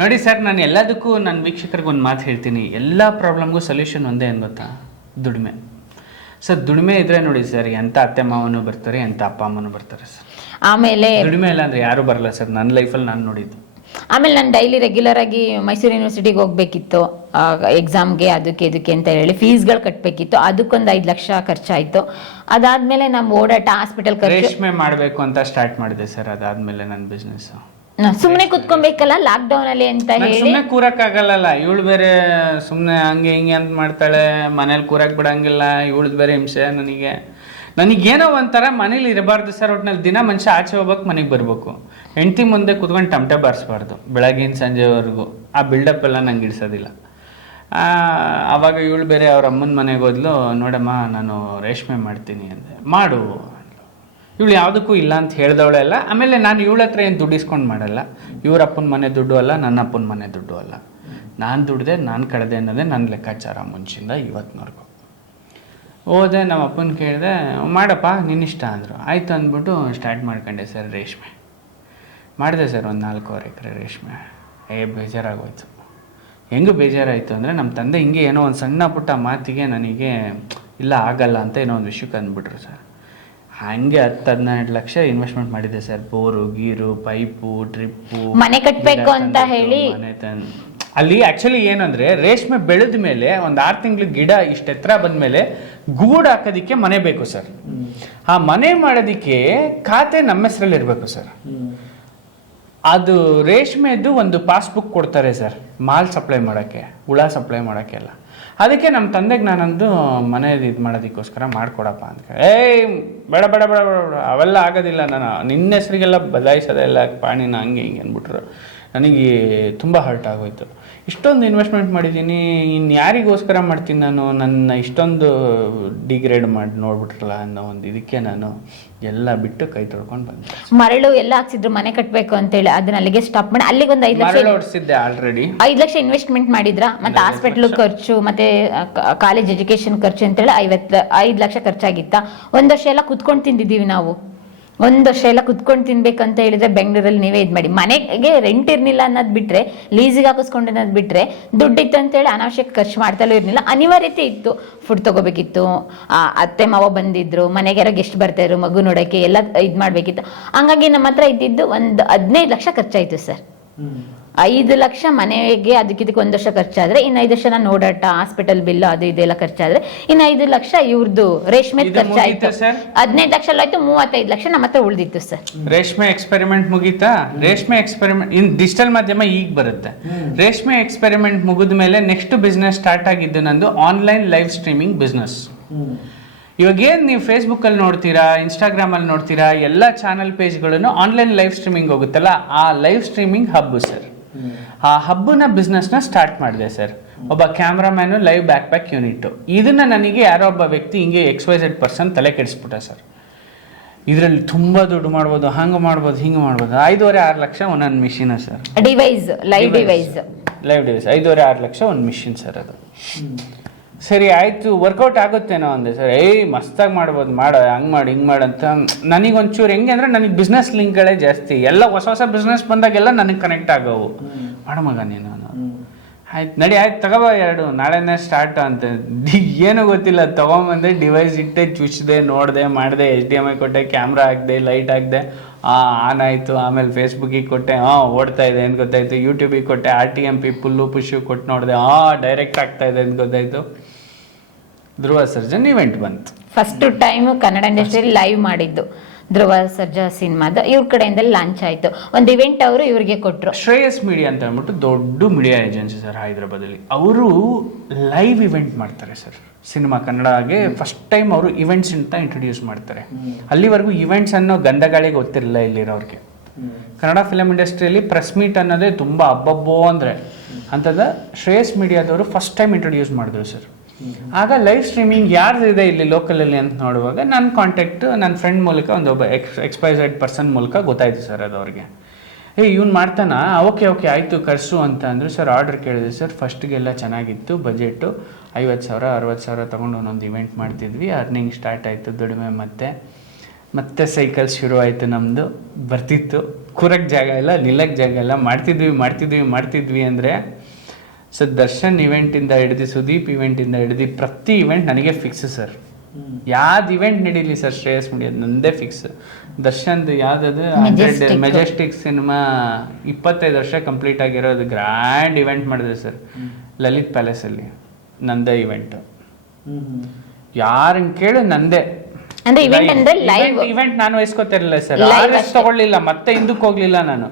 ನೋಡಿ ಸರ್, ನಾನು ಎಲ್ಲದಕ್ಕೂ ನನ್ನ ವೀಕ್ಷಕರಿಗೆ ಒಂದು ಮಾತು ಹೇಳ್ತೀನಿ, ಎಲ್ಲ ಪ್ರಾಬ್ಲಮ್ಗೂ ಸೊಲ್ಯೂಷನ್ ಒಂದೇ ಏನು ಗೊತ್ತಾ? ದುಡಿಮೆ. ಸರ್ ದುಡಿಮೆ ಇದ್ರೆ ನೋಡಿ ಸರ್, ಎಂಥ ಅತ್ತೆ ಮಾವನು ಬರ್ತಾರೆ, ಎಂಥ ಅಪ್ಪ ಅಮ್ಮನೂ ಬರ್ತಾರೆ ಸರ್. ಆಮೇಲೆ ದುಡಿಮೆ ಇಲ್ಲ ಅಂದ್ರೆ ಯಾರು ಬರಲ್ಲ ಸರ್. ನನ್ನ ಲೈಫಲ್ಲಿ ನಾನು ನೋಡಿದ್ದು ಆಮೇಲೆ ನಾನು ಡೈಲಿ ರೆಗ್ಯುಲರ್ ಆಗಿ ಮೈಸೂರು ಯೂನಿವರ್ಸಿಟಿಗೆ ಹೋಗ್ಬೇಕಿತ್ತು ಎಕ್ಸಾಮ್ಗೆ ಅದಕ್ಕೆ ಇದಕ್ಕೆ ಅಂತ ಹೇಳಿ ಫೀಸ್ಗಳು ಕಟ್ಟಬೇಕಿತ್ತು, ಅದಕ್ಕೊಂದು 5 ಲಕ್ಷ ಖರ್ಚಾಯಿತು. ಅದಾದ್ಮೇಲೆ ನಮ್ಮ ಓಡಾಟ ಹಾಸ್ಪಿಟಲ್ ಖರ್ಚು. ರೇಷ್ಮೆ ಮಾಡಬೇಕು ಅಂತ ಸ್ಟಾರ್ಟ್ ಮಾಡಿದೆ ಸರ್, ಅದಾದ್ಮೇಲೆ ನನ್ನ ಬಿಸ್ನೆಸ್. ಸುಮ್ಮನೆ ಕುತ್ಕೊಬೇಕಲ್ಲ ಲಾಕ್ಡೌನ್ ಅಲ್ಲಿ ಅಂತ ಹೇಳಿ. ಸುಮ್ಮನೆ ಕೂರಕ್ ಆಗಲ್ಲ, ಇವಳು ಬೇರೆ ಸುಮ್ಮನೆ ಹಂಗೆ ಹಿಂಗೆ ಅಂತ ಮಾಡ್ತಾಳೆ, ಮನೇಲಿ ಕೂರಕ್ ಬಿಡಂಗಿಲ್ಲ, ಇವಳದ್ ಬೇರೆ ಹಿಂಸೆ. ನನಗೇನೋ ಒಂಥರ ಮನೇಲಿ ಇರಬಾರ್ದು ಸರ್. ಒಟ್ಟಿನಲ್ಲಿ ದಿನ ಮನುಷ್ಯ ಆಚೆ ಹೋಗ್ಬೇಕು, ಮನೆಗೆ ಬರ್ಬೇಕು, ಹೆಂಡತಿ ಮುಂದೆ ಕುತ್ಕೊಂಡು ಟಮಟೆ ಬಾರಿಸ್ಬಾರ್ದು ಬೆಳಗಿನ ಸಂಜೆವರೆಗೂ. ಆ ಬಿಲ್ಡಪ್ ಎಲ್ಲ ನಂಗೆ ಇಡ್ಸೋದಿಲ್ಲ. ಆವಾಗ ಇವಳು ಬೇರೆ ಅವ್ರ ಅಮ್ಮನ ಮನೆಗೆ ಹೋದ್ಲು, ನೋಡಮ್ಮ ನಾನು ರೇಷ್ಮೆ ಮಾಡ್ತೀನಿ ಅಂದೆ. ಮಾಡು. ಇವಳು ಯಾವುದಕ್ಕೂ ಇಲ್ಲ ಅಂತ ಹೇಳ್ದವಳೆಲ್ಲ. ಆಮೇಲೆ ನಾನು ಇವಳ ಹತ್ರ ಏನು ದುಡ್ಡು ಇಸ್ಕೊಂಡು ಮಾಡಲ್ಲ. ಇವ್ರ ಅಪ್ಪನ ಮನೆ ದುಡ್ಡು ಅಲ್ಲ, ನನ್ನ ಅಪ್ಪನ ಮನೆ ದುಡ್ಡು ಅಲ್ಲ. ನಾನು ದುಡ್ದೆ, ನಾನು ಕಳೆದೆ ಅನ್ನೋದೇ ನನ್ನ ಲೆಕ್ಕಾಚಾರ ಮುಂಚಿಂದ ಇವತ್ತಿನವರೆಗೂ. ಹೋದೆ, ನಮ್ಮ ಅಪ್ಪನ ಕೇಳಿದೆ, ಮಾಡಪ್ಪ ನಿನ್ನಿಷ್ಟ ಅಂದರು. ಆಯಿತು ಅಂದ್ಬಿಟ್ಟು ಸ್ಟಾರ್ಟ್ ಮಾಡ್ಕೊಂಡೆ ಸರ್ ರೇಷ್ಮೆ. ಮಾಡಿದೆ ಸರ್ ಒಂದು 4.5 ಎಕರೆ ರೇಷ್ಮೆ. ಬೇಜಾರಾಗೋಯ್ತು. ಹೆಂಗೆ ಬೇಜಾರಾಯಿತು ಅಂದರೆ, ನಮ್ಮ ತಂದೆ ಹಿಂಗೆ ಏನೋ ಒಂದು ಸಣ್ಣ ಪುಟ್ಟ ಮಾತಿಗೆ ನನಗೆ ಇಲ್ಲ ಆಗಲ್ಲ ಅಂತ ಏನೋ ಒಂದು ವಿಷಯಕ್ಕೆ ಅಂದ್ಬಿಟ್ರು ಸರ್. ಹಂಗೆ 10-12 ಲಕ್ಷ ಇನ್ವೆಸ್ಟ್ಮೆಂಟ್ ಮಾಡಿದೆ ಸರ್. ಬೋರು, ಗೀರು, ಪೈಪು, ಡ್ರಿಪ್ಪು, ಮನೆ ಕಟ್ಟಬೇಕು ಅಂತ ಹೇಳಿ. ಅಲ್ಲಿ ಆ್ಯಕ್ಚುಲಿ ಏನಂದರೆ, ರೇಷ್ಮೆ ಬೆಳೆದ ಮೇಲೆ ಒಂದು 6 ತಿಂಗಳು ಗಿಡ ಇಷ್ಟು ಎತ್ತರ ಬಂದಮೇಲೆ ಗೂಡು ಹಾಕೋದಕ್ಕೆ ಮನೆ ಬೇಕು ಸರ್. ಆ ಮನೆ ಮಾಡೋದಕ್ಕೆ ಖಾತೆ ನಮ್ಮ ಹೆಸರಲ್ಲಿ ಇರಬೇಕು ಸರ್. ಅದು ರೇಷ್ಮೆದು ಒಂದು ಪಾಸ್ಬುಕ್ ಕೊಡ್ತಾರೆ ಸರ್, ಮಾಲ್ ಸಪ್ಲೈ ಮಾಡೋಕ್ಕೆ, ಹುಳ ಸಪ್ಲೈ ಮಾಡೋಕ್ಕೆ ಎಲ್ಲ. ಅದಕ್ಕೆ ನಮ್ಮ ತಂದೆಗೆ ನಾನಂದು ಮನೆ ಇದು ಮಾಡೋದಕ್ಕೋಸ್ಕರ ಮಾಡಿಕೊಡಪ್ಪ ಅಂತ. ಬೇಡ ಬೇಡ ಬೇಡ ಬೇಡ ಅವೆಲ್ಲ ಆಗೋದಿಲ್ಲ, ನಾನು ನಿನ್ನ ಹೆಸರಿಗೆಲ್ಲ ಬದಲಾಯಿಸೋದೆಲ್ಲ ಪಾಣಿನ ಹಂಗೆ ಹಿಂಗೆ ಅಂದ್ಬಿಟ್ರು. ನನಗೆ ತುಂಬ ಹರ್ಟ್ ಆಗೋಯ್ತು. ಇಷ್ಟೊಂದು ಇನ್ವೆಸ್ಟ್ಮೆಂಟ್ ಮಾಡಿದ್ದೀನಿ, ಇನ್ನು ಯಾರಿಗೋಸ್ಕರ ಮಾಡ್ತೀನಿ ನಾನು? ನನ್ನ ಇಷ್ಟೊಂದು ಡಿಗ್ರೇಡ್ ಮಾಡಿ ನೋಡ್ಬಿಟ್ರಲ್ಲ ಅನ್ನೋ ಒಂದು ಇದಕ್ಕೆ ನಾನು ಎಲ್ಲ ಬಿಟ್ಟು ಕೈ ತೊಳ್ಕೊಂಡು ಬಂದೆ. ಮರಳು ಎಲ್ಲ ಹಾಕ್ಸಿದ್ರು ಮನೆ ಕಟ್ಟಬೇಕು ಅಂತೇಳಿ, ಅದನ್ನ ಅಲ್ಲಿಗೆ ಸ್ಟಾಪ್ ಮಾಡಿ ಅಲ್ಲಿಗೆ ಒಂದು 5 ಲಕ್ಷ ಓಡಿಸಿದ್ದೆ ಆಲ್ರೆಡಿ. 5 ಲಕ್ಷ ಇನ್ವೆಸ್ಟ್ಮೆಂಟ್ ಮಾಡಿದ್ರ, ಮತ್ತೆ ಹಾಸ್ಪಿಟ್ಲ್ ಖರ್ಚು, ಮತ್ತೆ ಕಾಲೇಜ್ ಎಜುಕೇಶನ್ ಖರ್ಚು ಅಂತೇಳಿ 5 ಲಕ್ಷ ಖರ್ಚಾಗಿತ್ತ. 1 ವರ್ಷ ಎಲ್ಲ ಕುತ್ಕೊಂಡು ತಿಂದಿದ್ದೀವಿ ನಾವು. 1 ವರ್ಷ ಎಲ್ಲ ಕುತ್ಕೊಂಡು ತಿನ್ಬೇಕಂತ ಹೇಳಿದ್ರೆ ಬೆಂಗಳೂರಲ್ಲಿ ನೀವೇ ಇದು ಮಾಡಿ. ಮನೆಗೆ ರೆಂಟ್ ಇರ್ಲಿಲ್ಲ ಅನ್ನೋದು ಬಿಟ್ರೆ, ಲೀಸಿಗೆ ಹಾಕಿಸ್ಕೊಂಡು ಅನ್ನೋದು ಬಿಟ್ರೆ, ದುಡ್ಡಿತ್ತು ಅಂತೇಳಿ ಅನಾವಶ್ಯಕ ಖರ್ಚು ಮಾಡ್ತಲೂ ಇರ್ಲಿಲ್ಲ. ಅನಿವಾರ್ಯತೆ ಇತ್ತು, ಫುಡ್ ತಗೋಬೇಕಿತ್ತು, ಅತ್ತೆ ಮಾವ ಬಂದಿದ್ರು, ಮನೆಗೆ ಯಾರೋ ಗೆಸ್ಟ್ ಬರ್ತಾಯಿದ್ರು, ಮಗು ನೋಡೋಕ್ಕೆ ಎಲ್ಲ ಇದು ಮಾಡಬೇಕಿತ್ತು. ಹಂಗಾಗಿ ನಮ್ಮ ಹತ್ರ ಇದ್ದಿದ್ದು ಒಂದು 15 ಲಕ್ಷ ಖರ್ಚಾಯಿತು ಸರ್. 5 ಲಕ್ಷ ಮನೆಗೆ ಅದಕ್ಕಿದಕ್ಕೆ 1 ವರ್ಷ ಖರ್ಚಾದ್ರೆ, ಇನ್ನು 5 ವರ್ಷ ನಾನು ಓಡಾಟ, ಹಾಸ್ಪಿಟಲ್ ಬಿಲ್ ಅದು ಇದೆಲ್ಲ ಖರ್ಚಾದ್ರೆ, ಇನ್ನು 5 ಲಕ್ಷ ಇವ್ರದ್ದು ರೇಷ್ಮೆ ಖರ್ಚಾಯ್ತು. 15 ಲಕ್ಷ ಆಯ್ತು, 35 ಲಕ್ಷ ನಮ್ಮ ಹತ್ರ ಉಳಿದಿತ್ತು ಸರ್. ರೇಷ್ಮೆ ಎಕ್ಸ್ಪೆರಿಮೆಂಟ್ ಮುಗೀತಾ? ರೇಷ್ಮೆ ಎಕ್ಸ್ಪೆರಿಮೆಂಟ್ ಇನ್ ಡಿಜಿಟಲ್ ಮಾಧ್ಯಮ ಈಗ ಬರುತ್ತೆ. ರೇಷ್ಮೆ ಎಕ್ಸ್ಪೆರಿಮೆಂಟ್ ಮುಗಿದ ಮೇಲೆ ನೆಕ್ಸ್ಟ್ ಬಿಸ್ನೆಸ್ ಸ್ಟಾರ್ಟ್ ಆಗಿದ್ದು ನಂದು ಆನ್ಲೈನ್ ಲೈವ್ ಸ್ಟ್ರೀಮಿಂಗ್ ಬಿಸ್ನೆಸ್. ಇವಾಗ ಏನು ನೀವು ಫೇಸ್ಬುಕ್ಕಲ್ಲಿ ನೋಡ್ತೀರಾ, ಇನ್ಸ್ಟಾಗ್ರಾಮಲ್ಲಿ ನೋಡ್ತೀರಾ, ಎಲ್ಲ ಚಾನಲ್ ಪೇಜ್ಗಳನ್ನು ಆನ್ಲೈನ್ ಲೈವ್ ಸ್ಟ್ರೀಮಿಂಗ್ ಹೋಗುತ್ತಲ್ಲ, ಆ ಲೈವ್ ಸ್ಟ್ರೀಮಿಂಗ್ ಹಬ್ಬು ಸರ್. ಆ ಹಬ್ಬನ ಬಿಸ್ನೆಸ್ನ ಸ್ಟಾರ್ಟ್ ಮಾಡಿದೆ ಸರ್. ಒಬ್ಬ cameraman, live back pack unit. ಇದನ್ನ ನನಗೆ ಯಾರೋ ಒಬ್ಬ ವ್ಯಕ್ತಿ ಹಿಂಗೆ XYZ ಪರ್ಸನ್ ತಲೆ ಕೆಡಿಸ್ಬಿಟ್ಟ ಸರ್. ಇದರಲ್ಲಿ ತುಂಬ ದುಡ್ಡು ಮಾಡ್ಬೋದು, ಹಂಗೆ ಮಾಡ್ಬೋದು, ಹಿಂಗೆ ಮಾಡ್ಬೋದು. 5.5-6 ಲಕ್ಷ ಒಂದೊಂದು machine sir. Device, live device 5.5-6 lakh ಒಂದು ಮಿಷಿನ್ ಸರ್ ಅದು. ಸರಿ ಆಯಿತು, ವರ್ಕೌಟ್ ಆಗುತ್ತೇನೋ ಅಂದೆ ಸರ್. ಮಸ್ತಾಗಿ ಮಾಡ್ಬೋದು, ಹಂಗೆ ಮಾಡಿ ಹಿಂಗೆ ಮಾಡಂತ. ನನಗೊಂಚೂರು ಹೆಂಗೆ ಅಂದರೆ, ನನಗೆ ಬಿಸ್ನೆಸ್ ಲಿಂಕ್ಗಳೇ ಜಾಸ್ತಿ. ಎಲ್ಲ ಹೊಸ ಬಿಸ್ನೆಸ್ ಬಂದಾಗೆಲ್ಲ ನನಗೆ ಕನೆಕ್ಟ್ ಆಗೋವು. ಮಾಡ ಮಗ ನೀನು. ಆಯ್ತು ನಡಿ, ಆಯ್ತು ತಗೋಬ 2, ನಾಳೆನೇ ಸ್ಟಾರ್ಟ್ ಅಂತ. ಏನೂ ಗೊತ್ತಿಲ್ಲ, ತೊಗೊಂಬಂದೆ, ಡಿವೈಸ್ ಇಟ್ಟೆ, ಚುಚ್ಚಿದೆ, ನೋಡಿದೆ, ಮಾಡಿದೆ, HDMI ಕೊಟ್ಟೆ, ಕ್ಯಾಮ್ರಾ ಹಾಕಿದೆ, ಲೈಟ್ ಹಾಕಿದೆ, ಆನ್ ಆಯಿತು. ಆಮೇಲೆ ಫೇಸ್ಬುಕ್ಕಿಗೆ ಕೊಟ್ಟೆ, ಓಡ್ತಾ ಇದೆ ಅಂತ ಗೊತ್ತಾಯ್ತು. ಯೂಟ್ಯೂಬಿಗೆ ಕೊಟ್ಟೆ, RTMP ಪುಲ್ಲು ಪುಷು ಕೊಟ್ಟು ನೋಡಿದೆ, ಡೈರೆಕ್ಟ್ ಆಗ್ತಾ ಇದೆ ಅಂತ ಗೊತ್ತಾಯ್ತು. ಧ್ರುವ ಸರ್ಜನ್ ಇವೆಂಟ್ ಬಂತು. ಫಸ್ಟ್ ಟೈಮ್ ಕನ್ನಡ ಇಂಡಸ್ಟ್ರಿಯಲ್ಲಿ ಲೈವ್ ಮಾಡಿದ್ದು ಧ್ರುವ ಸರ್ಜಾ ಸಿನಿಮಾದ ಇವ್ರ ಕಡೆಯಿಂದ ಲಾಂಚ್ ಆಯ್ತು. ಒಂದು ಇವೆಂಟ್ ಅವರು ಇವ್ರಿಗೆ ಕೊಟ್ಟರು. ಶ್ರೇಯಸ್ ಮೀಡಿಯಾ ಅಂತ ಅಂದ್ಬಿಟ್ಟು ದೊಡ್ಡ ಮೀಡಿಯಾ ಏಜೆನ್ಸಿ ಸರ್ ಹೈದರಾಬಾದಲ್ಲಿ. ಅವರು ಲೈವ್ ಇವೆಂಟ್ ಮಾಡ್ತಾರೆ ಸರ್. ಸಿನಿಮಾ ಕನ್ನಡಗೆ ಫಸ್ಟ್ ಟೈಮ್ ಅವರು ಇವೆಂಟ್ಸ್ ಅಂತ ಇಂಟ್ರೊಡ್ಯೂಸ್ ಮಾಡ್ತಾರೆ. ಅಲ್ಲಿವರೆಗೂ ಇವೆಂಟ್ಸ್ ಅನ್ನೋ ಗಂಧಗಾಳಿಗೆ ಗೊತ್ತಿರಲಿಲ್ಲ ಇಲ್ಲಿರೋರಿಗೆ. ಕನ್ನಡ ಫಿಲಮ್ ಇಂಡಸ್ಟ್ರಿಯಲ್ಲಿ ಪ್ರೆಸ್ ಮೀಟ್ ಅನ್ನೋದೇ ತುಂಬ ಹಬ್ಬಬ್ಬೋ ಅಂದರೆ ಅಂತದ ಶ್ರೇಯಸ್ ಮೀಡಿಯಾದವರು ಫಸ್ಟ್ ಟೈಮ್ ಇಂಟ್ರೊಡ್ಯೂಸ್ ಮಾಡಿದ್ರು ಸರ್. ಆಗ ಲೈವ್ ಸ್ಟ್ರೀಮಿಂಗ್ ಯಾರ್ದು ಇದೆ ಇಲ್ಲಿ ಲೋಕಲಲ್ಲಿ ಅಂತ ನೋಡುವಾಗ ನನ್ನ ಕಾಂಟ್ಯಾಕ್ಟ್ ನನ್ನ ಫ್ರೆಂಡ್ ಮೂಲಕ ಒಂದೊಬ್ಬ XYZ ಪರ್ಸನ್ ಮೂಲಕ ಗೊತ್ತಾಯ್ತು ಸರ್ ಅದು ಅವ್ರಿಗೆ. ಇವ್ನು ಮಾಡ್ತಾನ, ಓಕೆ ಆಯಿತು ಕರ್ಸು ಅಂತ ಅಂದರು ಸರ್. ಆರ್ಡರ್ ಕೇಳಿದೆ ಸರ್. ಫಸ್ಟಿಗೆಲ್ಲ ಚೆನ್ನಾಗಿತ್ತು, ಬಜೆಟು 50,000-60,000 ತೊಗೊಂಡು ಒಂದೊಂದು ಇವೆಂಟ್ ಮಾಡ್ತಿದ್ವಿ. ಅರ್ನಿಂಗ್ ಸ್ಟಾರ್ಟ್ ಆಯಿತು, ದುಡಿಮೆ ಮತ್ತೆ ಸೈಕಲ್ ಶುರು ಆಯಿತು. ನಮ್ಮದು ಬರ್ತಿತ್ತು, ಕೂರಕ್ಕೆ ಜಾಗ ಇಲ್ಲ, ನಿಲ್ಲಕ್ಕೆ ಜಾಗ ಇಲ್ಲ. ಮಾಡ್ತಿದ್ವಿ ಅಂದರೆ ಸರ್ ದರ್ಶನ್ ಇವೆಂಟಿಂದ ಹಿಡಿದು ಸುದೀಪ್ ಇವೆಂಟಿಂದ ಹಿಡಿದು ಪ್ರತಿ ಇವೆಂಟ್ ನನಗೆ ಫಿಕ್ಸ್ ಸರ್. ಯಾವ್ದು ಇವೆಂಟ್ ನಡೀಲಿ ಸರ್ ಶ್ರೇಯಸ್ ಮೀಡಿಯಾ ನಂದೇ ಫಿಕ್ಸ್. ದರ್ಶನ್ದು ಯಾವ್ದದು ಮೆಜೆಸ್ಟಿಕ್ ಸಿನಿಮಾ 25 ವರ್ಷ ಕಂಪ್ಲೀಟ್ ಆಗಿರೋದು ಗ್ರ್ಯಾಂಡ್ ಇವೆಂಟ್ ಮಾಡಿದೆ ಸರ್ ಲಲಿತ್ ಪ್ಯಾಲೇಸ್ ಅಲ್ಲಿ. ನಂದೇ ಇವೆಂಟ್, ಯಾರನ್ನ ಕೇಳು ನಂದೇ ಅಂದ್ರೆ ಇವೆಂಟ್ ಅಂದ್ರೆ ಲೈವ್ ಇವೆಂಟ್. ನಾನು ವಹಿಸ್ಕೊತಿರ್ಲಿಲ್ಲ ಸರ್, RS ತಗೊಳ್ಳಿಲ್ಲ, ಮತ್ತೆ ಹಿಂದಕ್ಕೆ ಹೋಗ್ಲಿಲ್ಲ ನಾನು.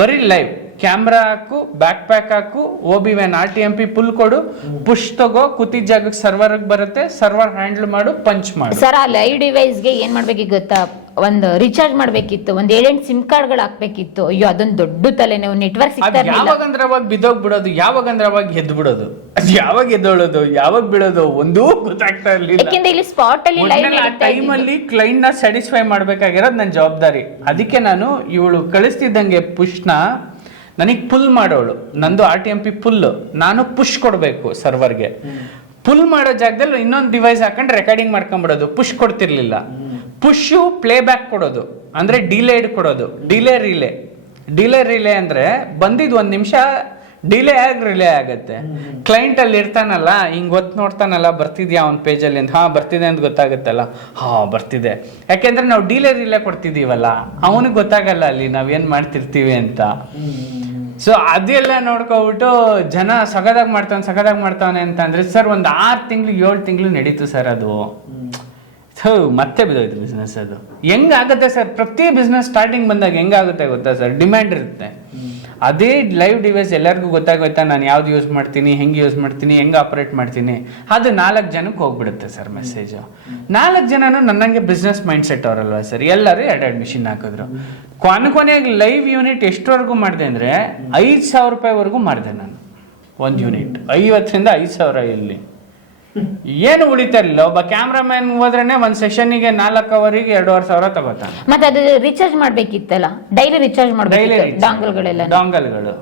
ಬರೀ ಲೈವ್ ಕ್ಯಾಮ್ರಾ ಹಾಕು, ಬ್ಯಾಕ್ ಪ್ಯಾಕ್ ಹಾಕು, OB1 RTMP ಪುಲ್ ಕೊಡು, ಪುಷ್ ತಗೋ, ಕೂತಿದ್ದ ಜಾಗಕ್ಕೆ ಸರ್ವರ್ ಬರುತ್ತೆ, ಸರ್ವರ್ ಹ್ಯಾಂಡಲ್ ಮಾಡು, ಪಂಚ್ ಮಾಡು. ಸರ್ ಆ ಲೈವ್ ಡಿವೈಸ್ಗೆ ಏನ್ ಮಾಡ್ಬೇಕಿತ್ತು ಗೊತ್ತಾ, ಒಂದು ರೀಚಾರ್ಜ್ ಮಾಡ್ಬೇಕಿತ್ತು, ಒಂದ್ 7-8 ಸಿಮ್ ಕಾರ್ಡ್ಗಳು ಹಾಕ್ಬೇಕಿತ್ತು. ಅಯ್ಯೋ ಅದೊಂದು ದೊಡ್ಡ ತಲೆನೋವು. ನೆಟ್ವರ್ಕ್ ಸಿಗ್ತಾ ಇರ್ಲಿಲ್ಲ. ಯಾವಾಗಂದ್ರೆ ಅವಾಗ ಬಿದ್ದೋಗ್ಬಿಡೋದು, ಯಾವಾಗಂದ್ರೆ ಅವಾಗ ಎದ್ದು ಬಿಡೋದು, ಅದು ಯಾವಾಗ ಎದ್ದೋಳೋದು ಯಾವಾಗ ಬಿಡೋದು ಒಂದೂ ಗೊತ್ತಾಗ್ತಾ ಇರ್ಲಿಲ್ಲ. ಯಾಕೆಂದ್ರೆ ಇಲ್ಲಿ ಸ್ಪಾಟ್ ಅಲ್ಲಿ ಟೈಮ್ ಅಲ್ಲಿ ಕ್ಲೈಂಟ್ ನ ಸ್ಯಾಟಿಸ್ಫೈ ಮಾಡ್ಬೇಕಾಗಿರೋದು ನನ್ನ ಜವಾಬ್ದಾರಿ. ಅದಕ್ಕೆ ನಾನು ಇವಳು ಕಳಿಸ್ತಿದ್ದಂಗೆ ಪುಷ್ನ ನನಗೆ ಪುಲ್ ಮಾಡೋಳು, ನಂದು RTMP ಪುಲ್, ನಾನು ಪುಷ್ ಕೊಡಬೇಕು ಸರ್ವರ್ಗೆ. ಪುಲ್ ಮಾಡೋ ಜಾಗದಲ್ಲಿ ಇನ್ನೊಂದು ಡಿವೈಸ್ ಹಾಕೊಂಡು ರೆಕಾರ್ಡಿಂಗ್ ಮಾಡ್ಕೊಂಡ್ಬಿಡೋದು, ಪುಷ್ ಕೊಡ್ತಿರ್ಲಿಲ್ಲ. ಪುಷ್ ಪ್ಲೇ ಬ್ಯಾಕ್ ಕೊಡೋದು ಅಂದ್ರೆ ಡಿಲೇಡ್ ಕೊಡೋದು, ಡಿಲೇ ರಿಲೇ ಅಂದ್ರೆ ಬಂದಿದ್ 1 ನಿಮಿಷ ಡಿಲೇ ಆಗಿ ರಿಲೇ ಆಗತ್ತೆ. ಕ್ಲೈಂಟ್ ಅಲ್ಲಿ ಇರ್ತಾನಲ್ಲ, ಹಿಂಗ್ ಒತ್ತು ನೋಡ್ತಾನಲ್ಲ, ಬರ್ತಿದ್ಯಾ ಅವ್ನ ಪೇಜಲ್ಲಿ ಅಂತ, ಹಾ ಬರ್ತಿದೆ ಅಂತ ಗೊತ್ತಾಗುತ್ತಲ್ಲ, ಹಾ ಬರ್ತಿದೆ. ಯಾಕೆಂದ್ರೆ ನಾವು ರಿಲೇ ಕೊಡ್ತಿದೀವಲ್ಲ, ಅವನಿಗೆ ಗೊತ್ತಾಗಲ್ಲ ಅಲ್ಲಿ ನಾವೇನ್ ಮಾಡ್ತಿರ್ತೀವಿ ಅಂತ. ಸೊ ಅದೆಲ್ಲ ನೋಡ್ಕೊಬಿಟ್ಟು ಜನ ಸಗದಾಗ ಮಾಡ್ತಾವನೆ ಅಂತ ಅಂದ್ರೆ, ಸರ್ ಒಂದು 6 ತಿಂಗಳು 7 ತಿಂಗಳು ನಡೀತು ಸರ್ ಅದು. ಮತ್ತೆ ಬಿದ್ದೋಯ್ತು ಬಿಸ್ನೆಸ್. ಅದು ಹೆಂಗಾಗುತ್ತೆ ಸರ್, ಪ್ರತಿ ಬಿಸ್ನೆಸ್ ಸ್ಟಾರ್ಟಿಂಗ್ ಬಂದಾಗ ಹೆಂಗಾಗುತ್ತೆ ಗೊತ್ತಾ ಸರ್, ಡಿಮ್ಯಾಂಡ್ ಇರುತ್ತೆ. ಅದೇ ಲೈವ್ ಡಿವೈಸ್ ಎಲ್ಲರಿಗೂ ಗೊತ್ತಾಗೋಯ್ತಾ, ನಾನು ಯಾವ್ದು ಯೂಸ್ ಮಾಡ್ತೀನಿ, ಹೆಂಗೆ ಯೂಸ್ ಮಾಡ್ತೀನಿ, ಹೆಂಗೆ ಆಪರೇಟ್ ಮಾಡ್ತೀನಿ, ಅದು 4 ಜನಕ್ಕೆ ಹೋಗ್ಬಿಡುತ್ತೆ ಸರ್ ಮೆಸೇಜು. 4 ಜನನು ನನ್ನಂಗೆ ಬಿಸ್ನೆಸ್ ಮೈಂಡ್ ಸೆಟ್ ಅವರಲ್ವಾ ಸರ್, ಎಲ್ಲರೂ 2 ಮಿಷಿನ್ ಹಾಕಿದ್ರು. ಕೊನೆಗೆ ಲೈವ್ ಯೂನಿಟ್ ಎಷ್ಟವರೆಗೂ ಮಾಡಿದೆ ಅಂದರೆ 5,000 ರೂಪಾಯಿವರೆಗೂ ಮಾಡಿದೆ ನಾನು. ಒಂದು ಯೂನಿಟ್ 50ರಿಂದ 5,000. ಇಲ್ಲಿ ಏನು ಉಳಿತಾ ಇರಲಿಲ್ಲ. ಒಬ್ಬ ಕ್ಯಾಮ್ರಾಮನ್ ಹೋದ್ರೇನೆ ಒಂದ್ ಸೆಷನ್ಗೆ 4 ಅವರಿಗೆ 2,500 ತಗೋತಾನೆ. ಮತ್ತೆ ಅದು ರೀಚಾರ್ಜ್ ಮಾಡ್ಬೇಕಿತ್ತಲ್ಲ, ಡೈಲಿ ರೀಚಾರ್ಜ್ ಮಾಡಬೇಕು. ಡಾಂಗಲ್ಗಳು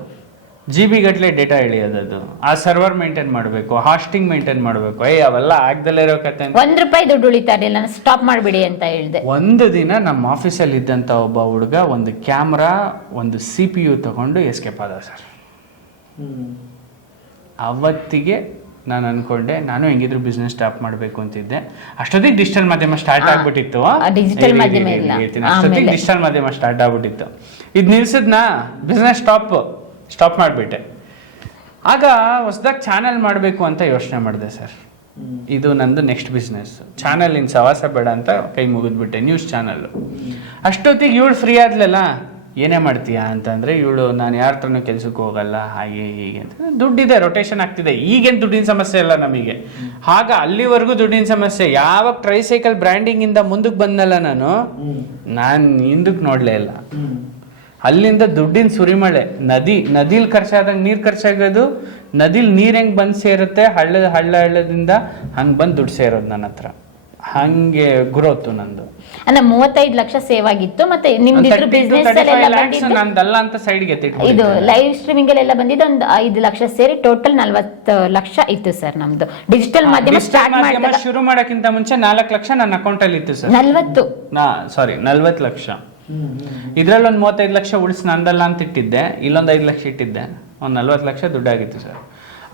GB ಗಟ್ಲೆ ಡೇಟಾ ಎಳಿಯೋದು, ಆ ಸರ್ವರ್ ಮೇಂಟೈನ್ ಮಾಡಬೇಕು, ಹಾಸ್ಟಿಂಗ್ ಮೇಂಟೈನ್ ಮಾಡಬೇಕು. ಅವೆಲ್ಲ ಆಗ್ದಲ್ಲೇ ಇರೋ ಕತೆ. ₹1 ದುಡ್ಡು ಉಳಿತಾ ಇರಲಿಲ್ಲ, ಸ್ಟಾಪ್ ಮಾಡ್ಬಿಡಿ ಅಂತ ಹೇಳಿದೆ. ಒಂದು ದಿನ ನಮ್ಮ ಆಫೀಸಲ್ಲಿ ಇದ್ದಂತ ಒಬ್ಬ ಹುಡುಗ ಒಂದು ಕ್ಯಾಮ್ರಾ, ಒಂದು CPU ತಗೊಂಡು ಎಸ್ಕೇಪ್ ಆದ ಸರ್. ಅವತ್ತಿಗೆ ನಾನು ಅನ್ಕೊಂಡೆ, ನಾನು ಹೆಂಗಿದ್ರು ಬಿಸ್ನೆಸ್ ಸ್ಟಾರ್ಟ್ ಮಾಡಬೇಕು ಅಂತಿದ್ದೆ. ಅಷ್ಟೊತ್ತಿಗೆ ಡಿಜಿಟಲ್ ಮಾಧ್ಯಮ ಸ್ಟಾರ್ಟ್ ಆಗ್ಬಿಟ್ಟಿತ್ತು. ಡಿಜಿಟಲ್ ಮಾಧ್ಯಮ ಸ್ಟಾರ್ಟ್ ಆಗ್ಬಿಟ್ಟಿತ್ತು. ಇದು ನಿಲ್ಸಿದ್ನಾ, ಬಿಸ್ನೆಸ್ ಸ್ಟಾಪ್ ಮಾಡಿಬಿಟ್ಟೆ. ಆಗ ಹೊಸದಾಗಿ ಚಾನೆಲ್ ಮಾಡಬೇಕು ಅಂತ ಯೋಚನೆ ಮಾಡಿದೆ ಸರ್. ಇದು ನಂದು ನೆಕ್ಸ್ಟ್ ಬಿಸ್ನೆಸ್. ಚಾನಲ್ ಇನ್ ಸವಾಸ ಬೇಡ ಅಂತ ಕೈ ಮುಗಿದ್ಬಿಟ್ಟೆ, ನ್ಯೂಸ್ ಚಾನಲ್. ಅಷ್ಟೊತ್ತಿಗೆ ಇವಳು ಫ್ರೀ ಆದ್ಲಲ್ಲ, ಏನೇ ಮಾಡ್ತೀಯಾ ಅಂತಂದ್ರೆ ಇವಳು, ನಾನು ಯಾರ ಹತ್ರನೂ ಕೆಲ್ಸಕ್ಕೆ ಹೋಗಲ್ಲ, ಹಾಗೆ ಹೀಗೆ ಅಂತ. ದುಡ್ಡಿದೆ, ರೊಟೇಷನ್ ಆಗ್ತಿದೆ, ಈಗೇನು ದುಡ್ಡಿನ ಸಮಸ್ಯೆ ಇಲ್ಲ ನಮಗೆ. ಆಗ ಅಲ್ಲಿವರೆಗೂ ದುಡ್ಡಿನ ಸಮಸ್ಯೆ. ಯಾವಾಗ ಟ್ರೈಸೈಕಲ್ ಬ್ರ್ಯಾಂಡಿಂಗ್ ಇಂದ ಮುಂದಕ್ಕೆ ಬಂದಲ್ಲ ನಾನು ಹಿಂದಕ್ಕೆ ನೋಡ್ಲೇ ಇಲ್ಲ. ಅಲ್ಲಿಂದ ದುಡ್ಡಿನ ಸುರಿಮಳೆ. ನದಿಲ್ ಖರ್ಚಾದಂಗೆ ನೀರು ಖರ್ಚಾಗೋದು, ನದಿಲ್ ನೀರ್ ಹೆಂಗ್ ಬಂದ್ ಸೇರುತ್ತೆ, ಹಳ್ಳದಿಂದ ಹಂಗ್ ಬಂದ್ ದುಡ್ಡು ಸೇರೋದು ನನ್ನ ಹತ್ರ. ಹಂಗೆ ಗ್ರೋತ್ ನಂದು. ಅಂದ್ರೆ 35 ಲಕ್ಷ ಸೇವ್ ಆಗಿತ್ತು. ಮತ್ತೆ ನಿಮ್ದು ಬಿಸ್ನೆಸ್ ನಂದಲ್ಲ ಅಂತ ಸೈಡ್ಗೆ ಇದು ಲೈವ್ ಸ್ಟ್ರೀಮಿಂಗ್ ಎಲ್ಲ ಬಂದಿದ್ದು ಒಂದು 5 ಲಕ್ಷ ಸೇರಿ ಟೋಟಲ್ 40 ಲಕ್ಷ ಇತ್ತು ಸರ್ ನಮ್ದು. ಡಿಜಿಟಲ್ ಮಾಧ್ಯಮ ಸ್ಟಾರ್ಟ್ ಮಾಡಿದಾಗ ಶುರು ಮಾಡಕ್ಕಿಂತ ಮುಂಚೆ 4 ಲಕ್ಷ ನನ್ನ ಅಕೌಂಟ್ ಅಲ್ಲಿ ಇತ್ತು ಸರ್. 40 ಲಕ್ಷ. ಇದ್ರಲ್ಲಿ ಒಂದು 35 ಲಕ್ಷ ಉಳಿಸಿ ನಂದಲ್ಲ ಅಂತ ಇಟ್ಟಿದ್ದೆ, ಇಲ್ಲೊಂದು 5 ಲಕ್ಷ ಇಟ್ಟಿದ್ದೆ, ಒಂದು 40 ಲಕ್ಷ ದುಡ್ಡಾಗಿತ್ತು ಸರ್.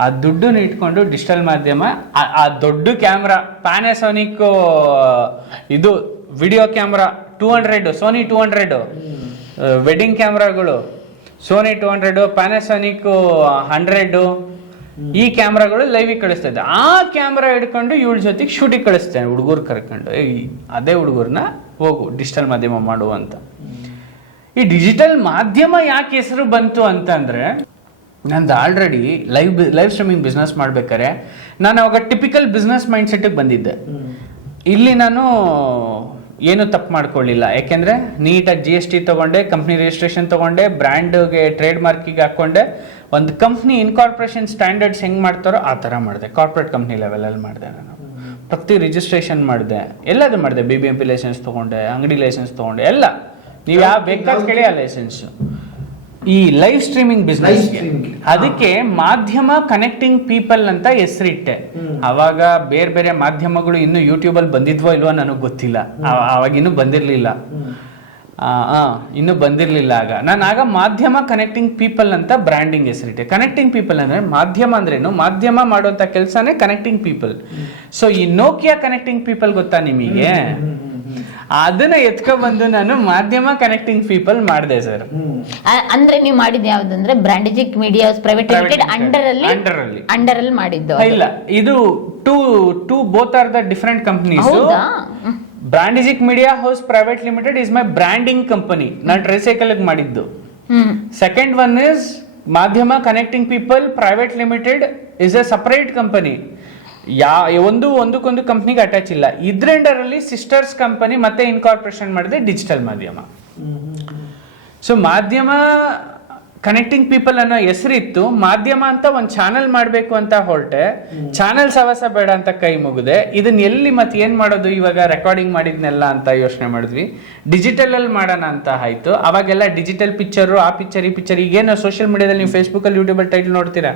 ಆ ದುಡ್ಡನ್ನ ಇಟ್ಕೊಂಡು ಡಿಜಿಟಲ್ ಮಾಧ್ಯಮ, ಆ ದೊಡ್ಡ ಕ್ಯಾಮ್ರಾ, ಪ್ಯಾನಾಸೋನಿಕ್ ಇದು ವಿಡಿಯೋ ಕ್ಯಾಮ್ರಾ 200, ಸೋನಿ 200 ವೆಡ್ಡಿಂಗ್ ಕ್ಯಾಮ್ರಾಗಳು, ಸೋನಿ 200, ಪ್ಯಾನಾಸೋನಿಕ್ 100, ಈ ಕ್ಯಾಮ್ರಾಗಳು ಲೈವಿಗೆ ಕಳಿಸ್ತಾ ಇದ್ದೆ. ಆ ಕ್ಯಾಮ್ರಾ ಹಿಡ್ಕೊಂಡು ಇವಳ ಜೊತೆಗೆ ಶೂಟಿಗೆ ಕಳಿಸ್ತೇನೆ, ಹುಡುಗರು ಕರ್ಕೊಂಡು. ಅದೇ ಹುಡುಗರನ್ನ ಹೋಗು ಡಿಜಿಟಲ್ ಮಾಧ್ಯಮ ಮಾಡು ಅಂತ. ಈ ಡಿಜಿಟಲ್ ಮಾಧ್ಯಮ ಯಾಕೆ ಹೆಸರು ಬಂತು ಅಂತಂದ್ರೆ, ನಂದು ಆಲ್ರೆಡಿ ಲೈವ್ ಸ್ಟ್ರೀಮಿಂಗ್ ಬಿಸ್ನೆಸ್ ಮಾಡ್ಬೇಕಾರೆ ನಾನು ಅವಾಗ ಟಿಪಿಕಲ್ ಬಿಸ್ನೆಸ್ ಮೈಂಡ್ ಸೆಟ್ಗೆ ಬಂದಿದ್ದೆ. ಇಲ್ಲಿ ನಾನು ಏನು ತಪ್ಪು ಮಾಡ್ಕೊಳ್ಳಿಲ್ಲ, ಯಾಕೆಂದ್ರೆ ನೀಟಾಗಿ GST ತಗೊಂಡೆ, ಕಂಪ್ನಿ ರಿಜಿಸ್ಟ್ರೇಷನ್ ತಗೊಂಡೆ, ಬ್ರ್ಯಾಂಡ್ಗೆ ಟ್ರೇಡ್ ಮಾರ್ಕಿಗೆ ಹಾಕೊಂಡೆ, ಒಂದು ಕಂಪ್ನಿ ಇನ್ಕಾರ್ಪೊರೇಷನ್ ಸ್ಟ್ಯಾಂಡರ್ಡ್ಸ್ ಹೆಂಗೆ ಮಾಡ್ತಾರೋ ಆ ಥರ ಮಾಡಿದೆ. ಕಾರ್ಪೊರೇಟ್ ಕಂಪ್ನಿ ಲೆವೆಲಲ್ಲಿ ಮಾಡಿದೆ ನಾನು. ಪ್ರತಿ ರಿಜಿಸ್ಟ್ರೇಷನ್ ಮಾಡಿದೆ, ಎಲ್ಲದು ಮಾಡಿದೆ. BBMP ಲೈಸೆನ್ಸ್ ತೊಗೊಂಡೆ, ಅಂಗಡಿ ಲೈಸೆನ್ಸ್ ತೊಗೊಂಡೆ, ಎಲ್ಲ ನೀವು ಯಾವ ಬೇಕಾದ ಕೇಳಿ ಆ ಲೈಸೆನ್ಸು. ಈ ಲೈವ್ ಸ್ಟ್ರೀಮಿಂಗ್ ಬಿಸ್ನೆಸ್ ಅದಕ್ಕೆ ಮಾಧ್ಯಮ ಕನೆಕ್ಟಿಂಗ್ ಪೀಪಲ್ ಅಂತ ಹೆಸರಿಟ್ಟೆ. ಅವಾಗ ಬೇರೆ ಬೇರೆ ಮಾಧ್ಯಮಗಳು ಇನ್ನು ಯೂಟ್ಯೂಬ್ ಅಲ್ಲಿ ಬಂದಿದ್ವೋ ಇಲ್ವೋ ನನಗೆ ಗೊತ್ತಿಲ್ಲ, ಅವಾಗ ಇನ್ನೂ ಬಂದಿರ್ಲಿಲ್ಲ. ಆಗ ಮಾಧ್ಯಮ ಕನೆಕ್ಟಿಂಗ್ ಪೀಪಲ್ ಅಂತ ಬ್ರ್ಯಾಂಡಿಂಗ್ ಹೆಸರಿಟ್ಟೆ. ಕನೆಕ್ಟಿಂಗ್ ಪೀಪಲ್ ಅಂದ್ರೆ ಮಾಧ್ಯಮ ಅಂದ್ರೇನು, ಮಾಧ್ಯಮ ಮಾಡುವಂತ ಕೆಲಸನೇ ಕನೆಕ್ಟಿಂಗ್ ಪೀಪಲ್. ಸೊ ಈ ನೋಕಿಯಾ ಕನೆಕ್ಟಿಂಗ್ ಪೀಪಲ್ ಗೊತ್ತಾ ನಿಮಗೆ? ಅದನ್ನ ಎತ್ಕೊಂಡ್ಬಂದು ನಾನು ಮಾಧ್ಯಮ ಕನೆಕ್ಟಿಂಗ್ ಪೀಪಲ್ ಮಾಡಿದೆ ಸರ್. ಅಂದ್ರೆ ನೀವು ಮಾಡಿದ್ ಯಾವ್ದಂದ್ರೆ ಬ್ರಾಂಡಿಜಿಕ್ ಮೀಡಿಯಾ ಪ್ರೈವೇಟ್ ಲಿಮಿಟೆಡ್ ಅಂಡರ್ ಅಲ್ಲಿ ಮಾಡಿದ್ದು? ಇಲ್ಲ, ಇದು two both are the different companies. ಬ್ರಾಂಡಿಜಿಕ್ media house private limited is my branding company, ನಾನು ಟ್ರೈಸೈಕಲ್ ಮಾಡಿದ್ದು. Second one is Madhyama connecting people private limited is a separate company. ಒಂದಕ್ಕೊಂದು ಕಂಪ್ನಿಗೆ ಅಟ್ಯಾಚ್ ಇಲ್ಲ. ಇದ್ರೆಂಡರಲ್ಲಿ ಸಿಸ್ಟರ್ಸ್ ಕಂಪನಿ ಮತ್ತೆ ಇನ್ಕಾರ್ಪೊರೇಷನ್ ಮಾಡಿದೆ digital Madhyama. So Madhyama connecting people ಅನ್ನೋ ಹೆಸರಿತ್ತು, ಮಾಧ್ಯಮ ಅಂತ ಒಂದು ಚಾನಲ್ ಮಾಡಬೇಕು ಅಂತ ಹೊರಟೆ. ಚಾನಲ್ ಸವಸ ಬೇಡ ಅಂತ ಕೈ ಮುಗಿದೆ. ಇದನ್ನ ಎಲ್ಲಿ ಮತ್ತೆ ಏನ್ ಮಾಡೋದು, ಇವಾಗ ರೆಕಾರ್ಡಿಂಗ್ ಮಾಡಿದ್ನೆಲ್ಲ ಅಂತ ಯೋಚನೆ ಮಾಡಿದ್ವಿ. ಡಿಜಿಟಲ್ ಅಲ್ಲಿ ಮಾಡೋಣ ಅಂತ ಆಯ್ತು. ಅವಾಗೆಲ್ಲ ಡಿಜಿಟಲ್ ಪಿಕ್ಚರು, ಆ ಪಿಕ್ಚರ್ ಈ ಪಿಕ್ಚರ್, ಈಗೇನು ಸೋಷಿಯಲ್ ಮೀಡಿಯಾದಲ್ಲಿ ನೀವು ಫೇಸ್ಬುಕ್ ಅಲ್ಲಿ ಯೂಟ್ಯೂಬ್ ಅಲ್ಲಿ ಟೈಟಲ್ ನೋಡ್ತೀರಾ,